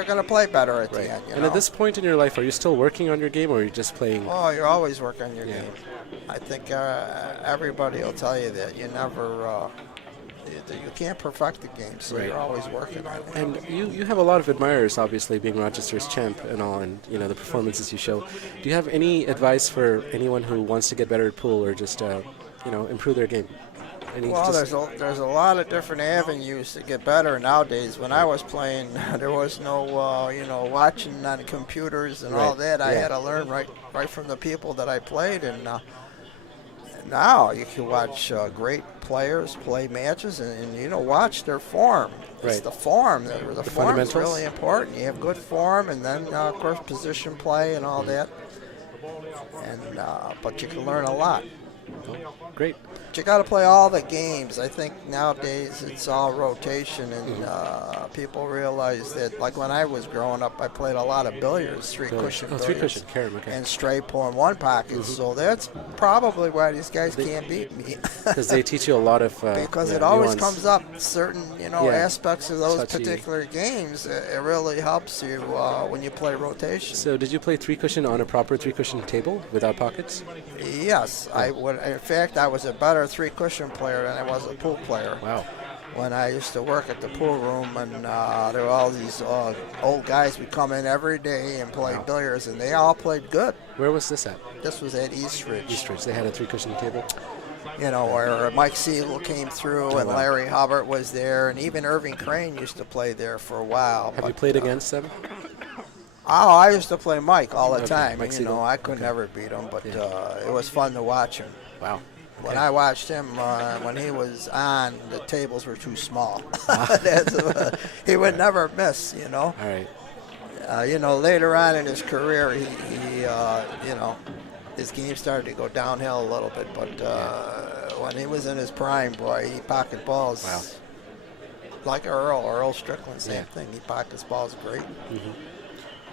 gonna play better at the end. And at this point in your life, are you still working on your game, or are you just playing? Oh, you're always working on your game. I think everybody will tell you that you never. You can't perfect the game, so you're always working on it. And you have a lot of admirers, obviously, being Rochester's champ and all, and the performances you show. Do you have any advice for anyone who wants to get better at pool or just improve their game? Well, there's a lot of different avenues to get better nowadays. When I was playing, there was no watching on computers and all that. I had to learn right from the people that I played, and now you can watch great players play matches and watch their form. It's the form. The form is really important. You have good form, and then of course position play and all that. And but you can learn a lot. Great. But you got to play all the games. I think nowadays it's all rotation, and people realize that. Like when I was growing up, I played a lot of billiards, three-cushion billiards, three-cushion, carom, okay. and straight pull in one pocket. So that's probably why these guys can't beat me. Because they teach you a lot of because it always nuance. comes up certain aspects of those particular games. It really helps you when you play rotation. So did you play three-cushion on a proper three-cushion table without pockets? Yes, I would. In fact, I was a better three-cushion player than I was a pool player. Wow. When I used to work at the pool room, and there were all these old guys would come in every day and play billiards, and they all played good. Where was this at? This was at Eastridge. Eastridge. They had a three-cushion table? Where Mike Siegel came through, and Larry Hubbard was there, and even Irving Crane used to play there for a while. Have you played against them? Oh, I used to play Mike all the time. Mike I could never beat him, but it was fun to watch him. Wow. When I watched him, when he was on, the tables were too small. He would never miss, All right. Later on in his career, he his game started to go downhill a little bit. But when he was in his prime, boy, he pocket balls. Wow. Like Earl Strickland, same thing. He pockets balls great. Mm-hmm.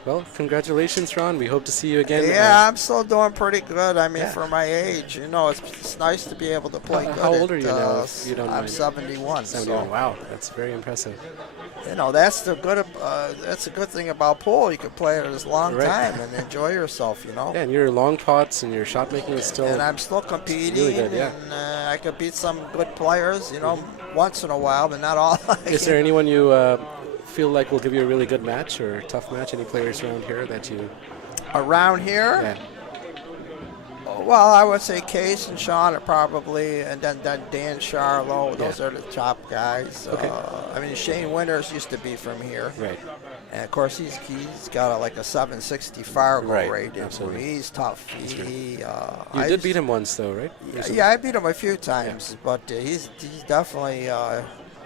Well, congratulations, Ron. We hope to see you again. Yeah, I'm still doing pretty good. I mean, for my age, it's nice to be able to play good. How old are you now, if you don't mind? I'm 71. 71. So. Wow, that's very impressive. That's the good. That's a good thing about pool. You can play it a long time and enjoy yourself. Yeah, and your long pots and your shot making is still. And I'm still competing. Really good, yeah. And I could beat some good players. Once in a while, but not all. Is there anyone you feel like will give you a really good match or a tough match? Any players around here that you? Around here? Yeah. Well, I would say Case and Shaun are probably, and then Dan Charlo. Those are the top guys. Okay. I mean, Shane Winters used to be from here. Right. And of course, he's got like a 760 Fargo Right, rating. absolutely. He's tough. You I did beat him once, though, right? Yeah, I beat him a few times, but he's definitely.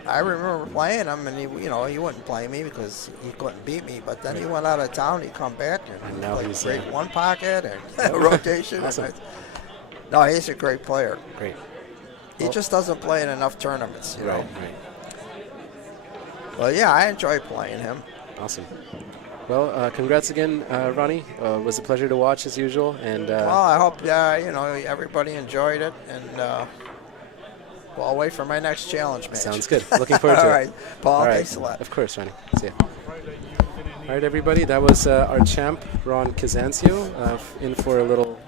I remember playing him, and he wouldn't play me because he couldn't beat me. But then he went out of town. He come back and now played he's, great one pocket and rotation. Awesome. No, he's a great player. Great. He just doesn't play in enough tournaments, you know. Right. Well, yeah, I enjoy playing him. Awesome. Well, congrats again, Ronnie. It was a pleasure to watch as usual. And Well, I hope everybody enjoyed it, and well, I'll wait for my next challenge match. sounds good. Looking forward to All it. right, Paul. All right. Thanks a lot. Of course, Ronnie. See ya. All right, everybody. That was our champ, Ron CASANZIO, in for a little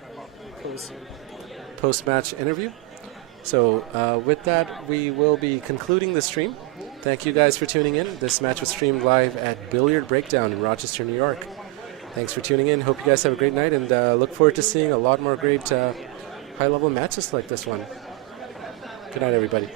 post-match interview. So with that, we will be concluding the stream. Thank you guys for tuning in. This match was streamed live at Billiard Breakdown in Rochester, New York. Thanks for tuning in. Hope you guys have a great night, and look forward to seeing a lot more great high-level matches like this one. Good night, everybody.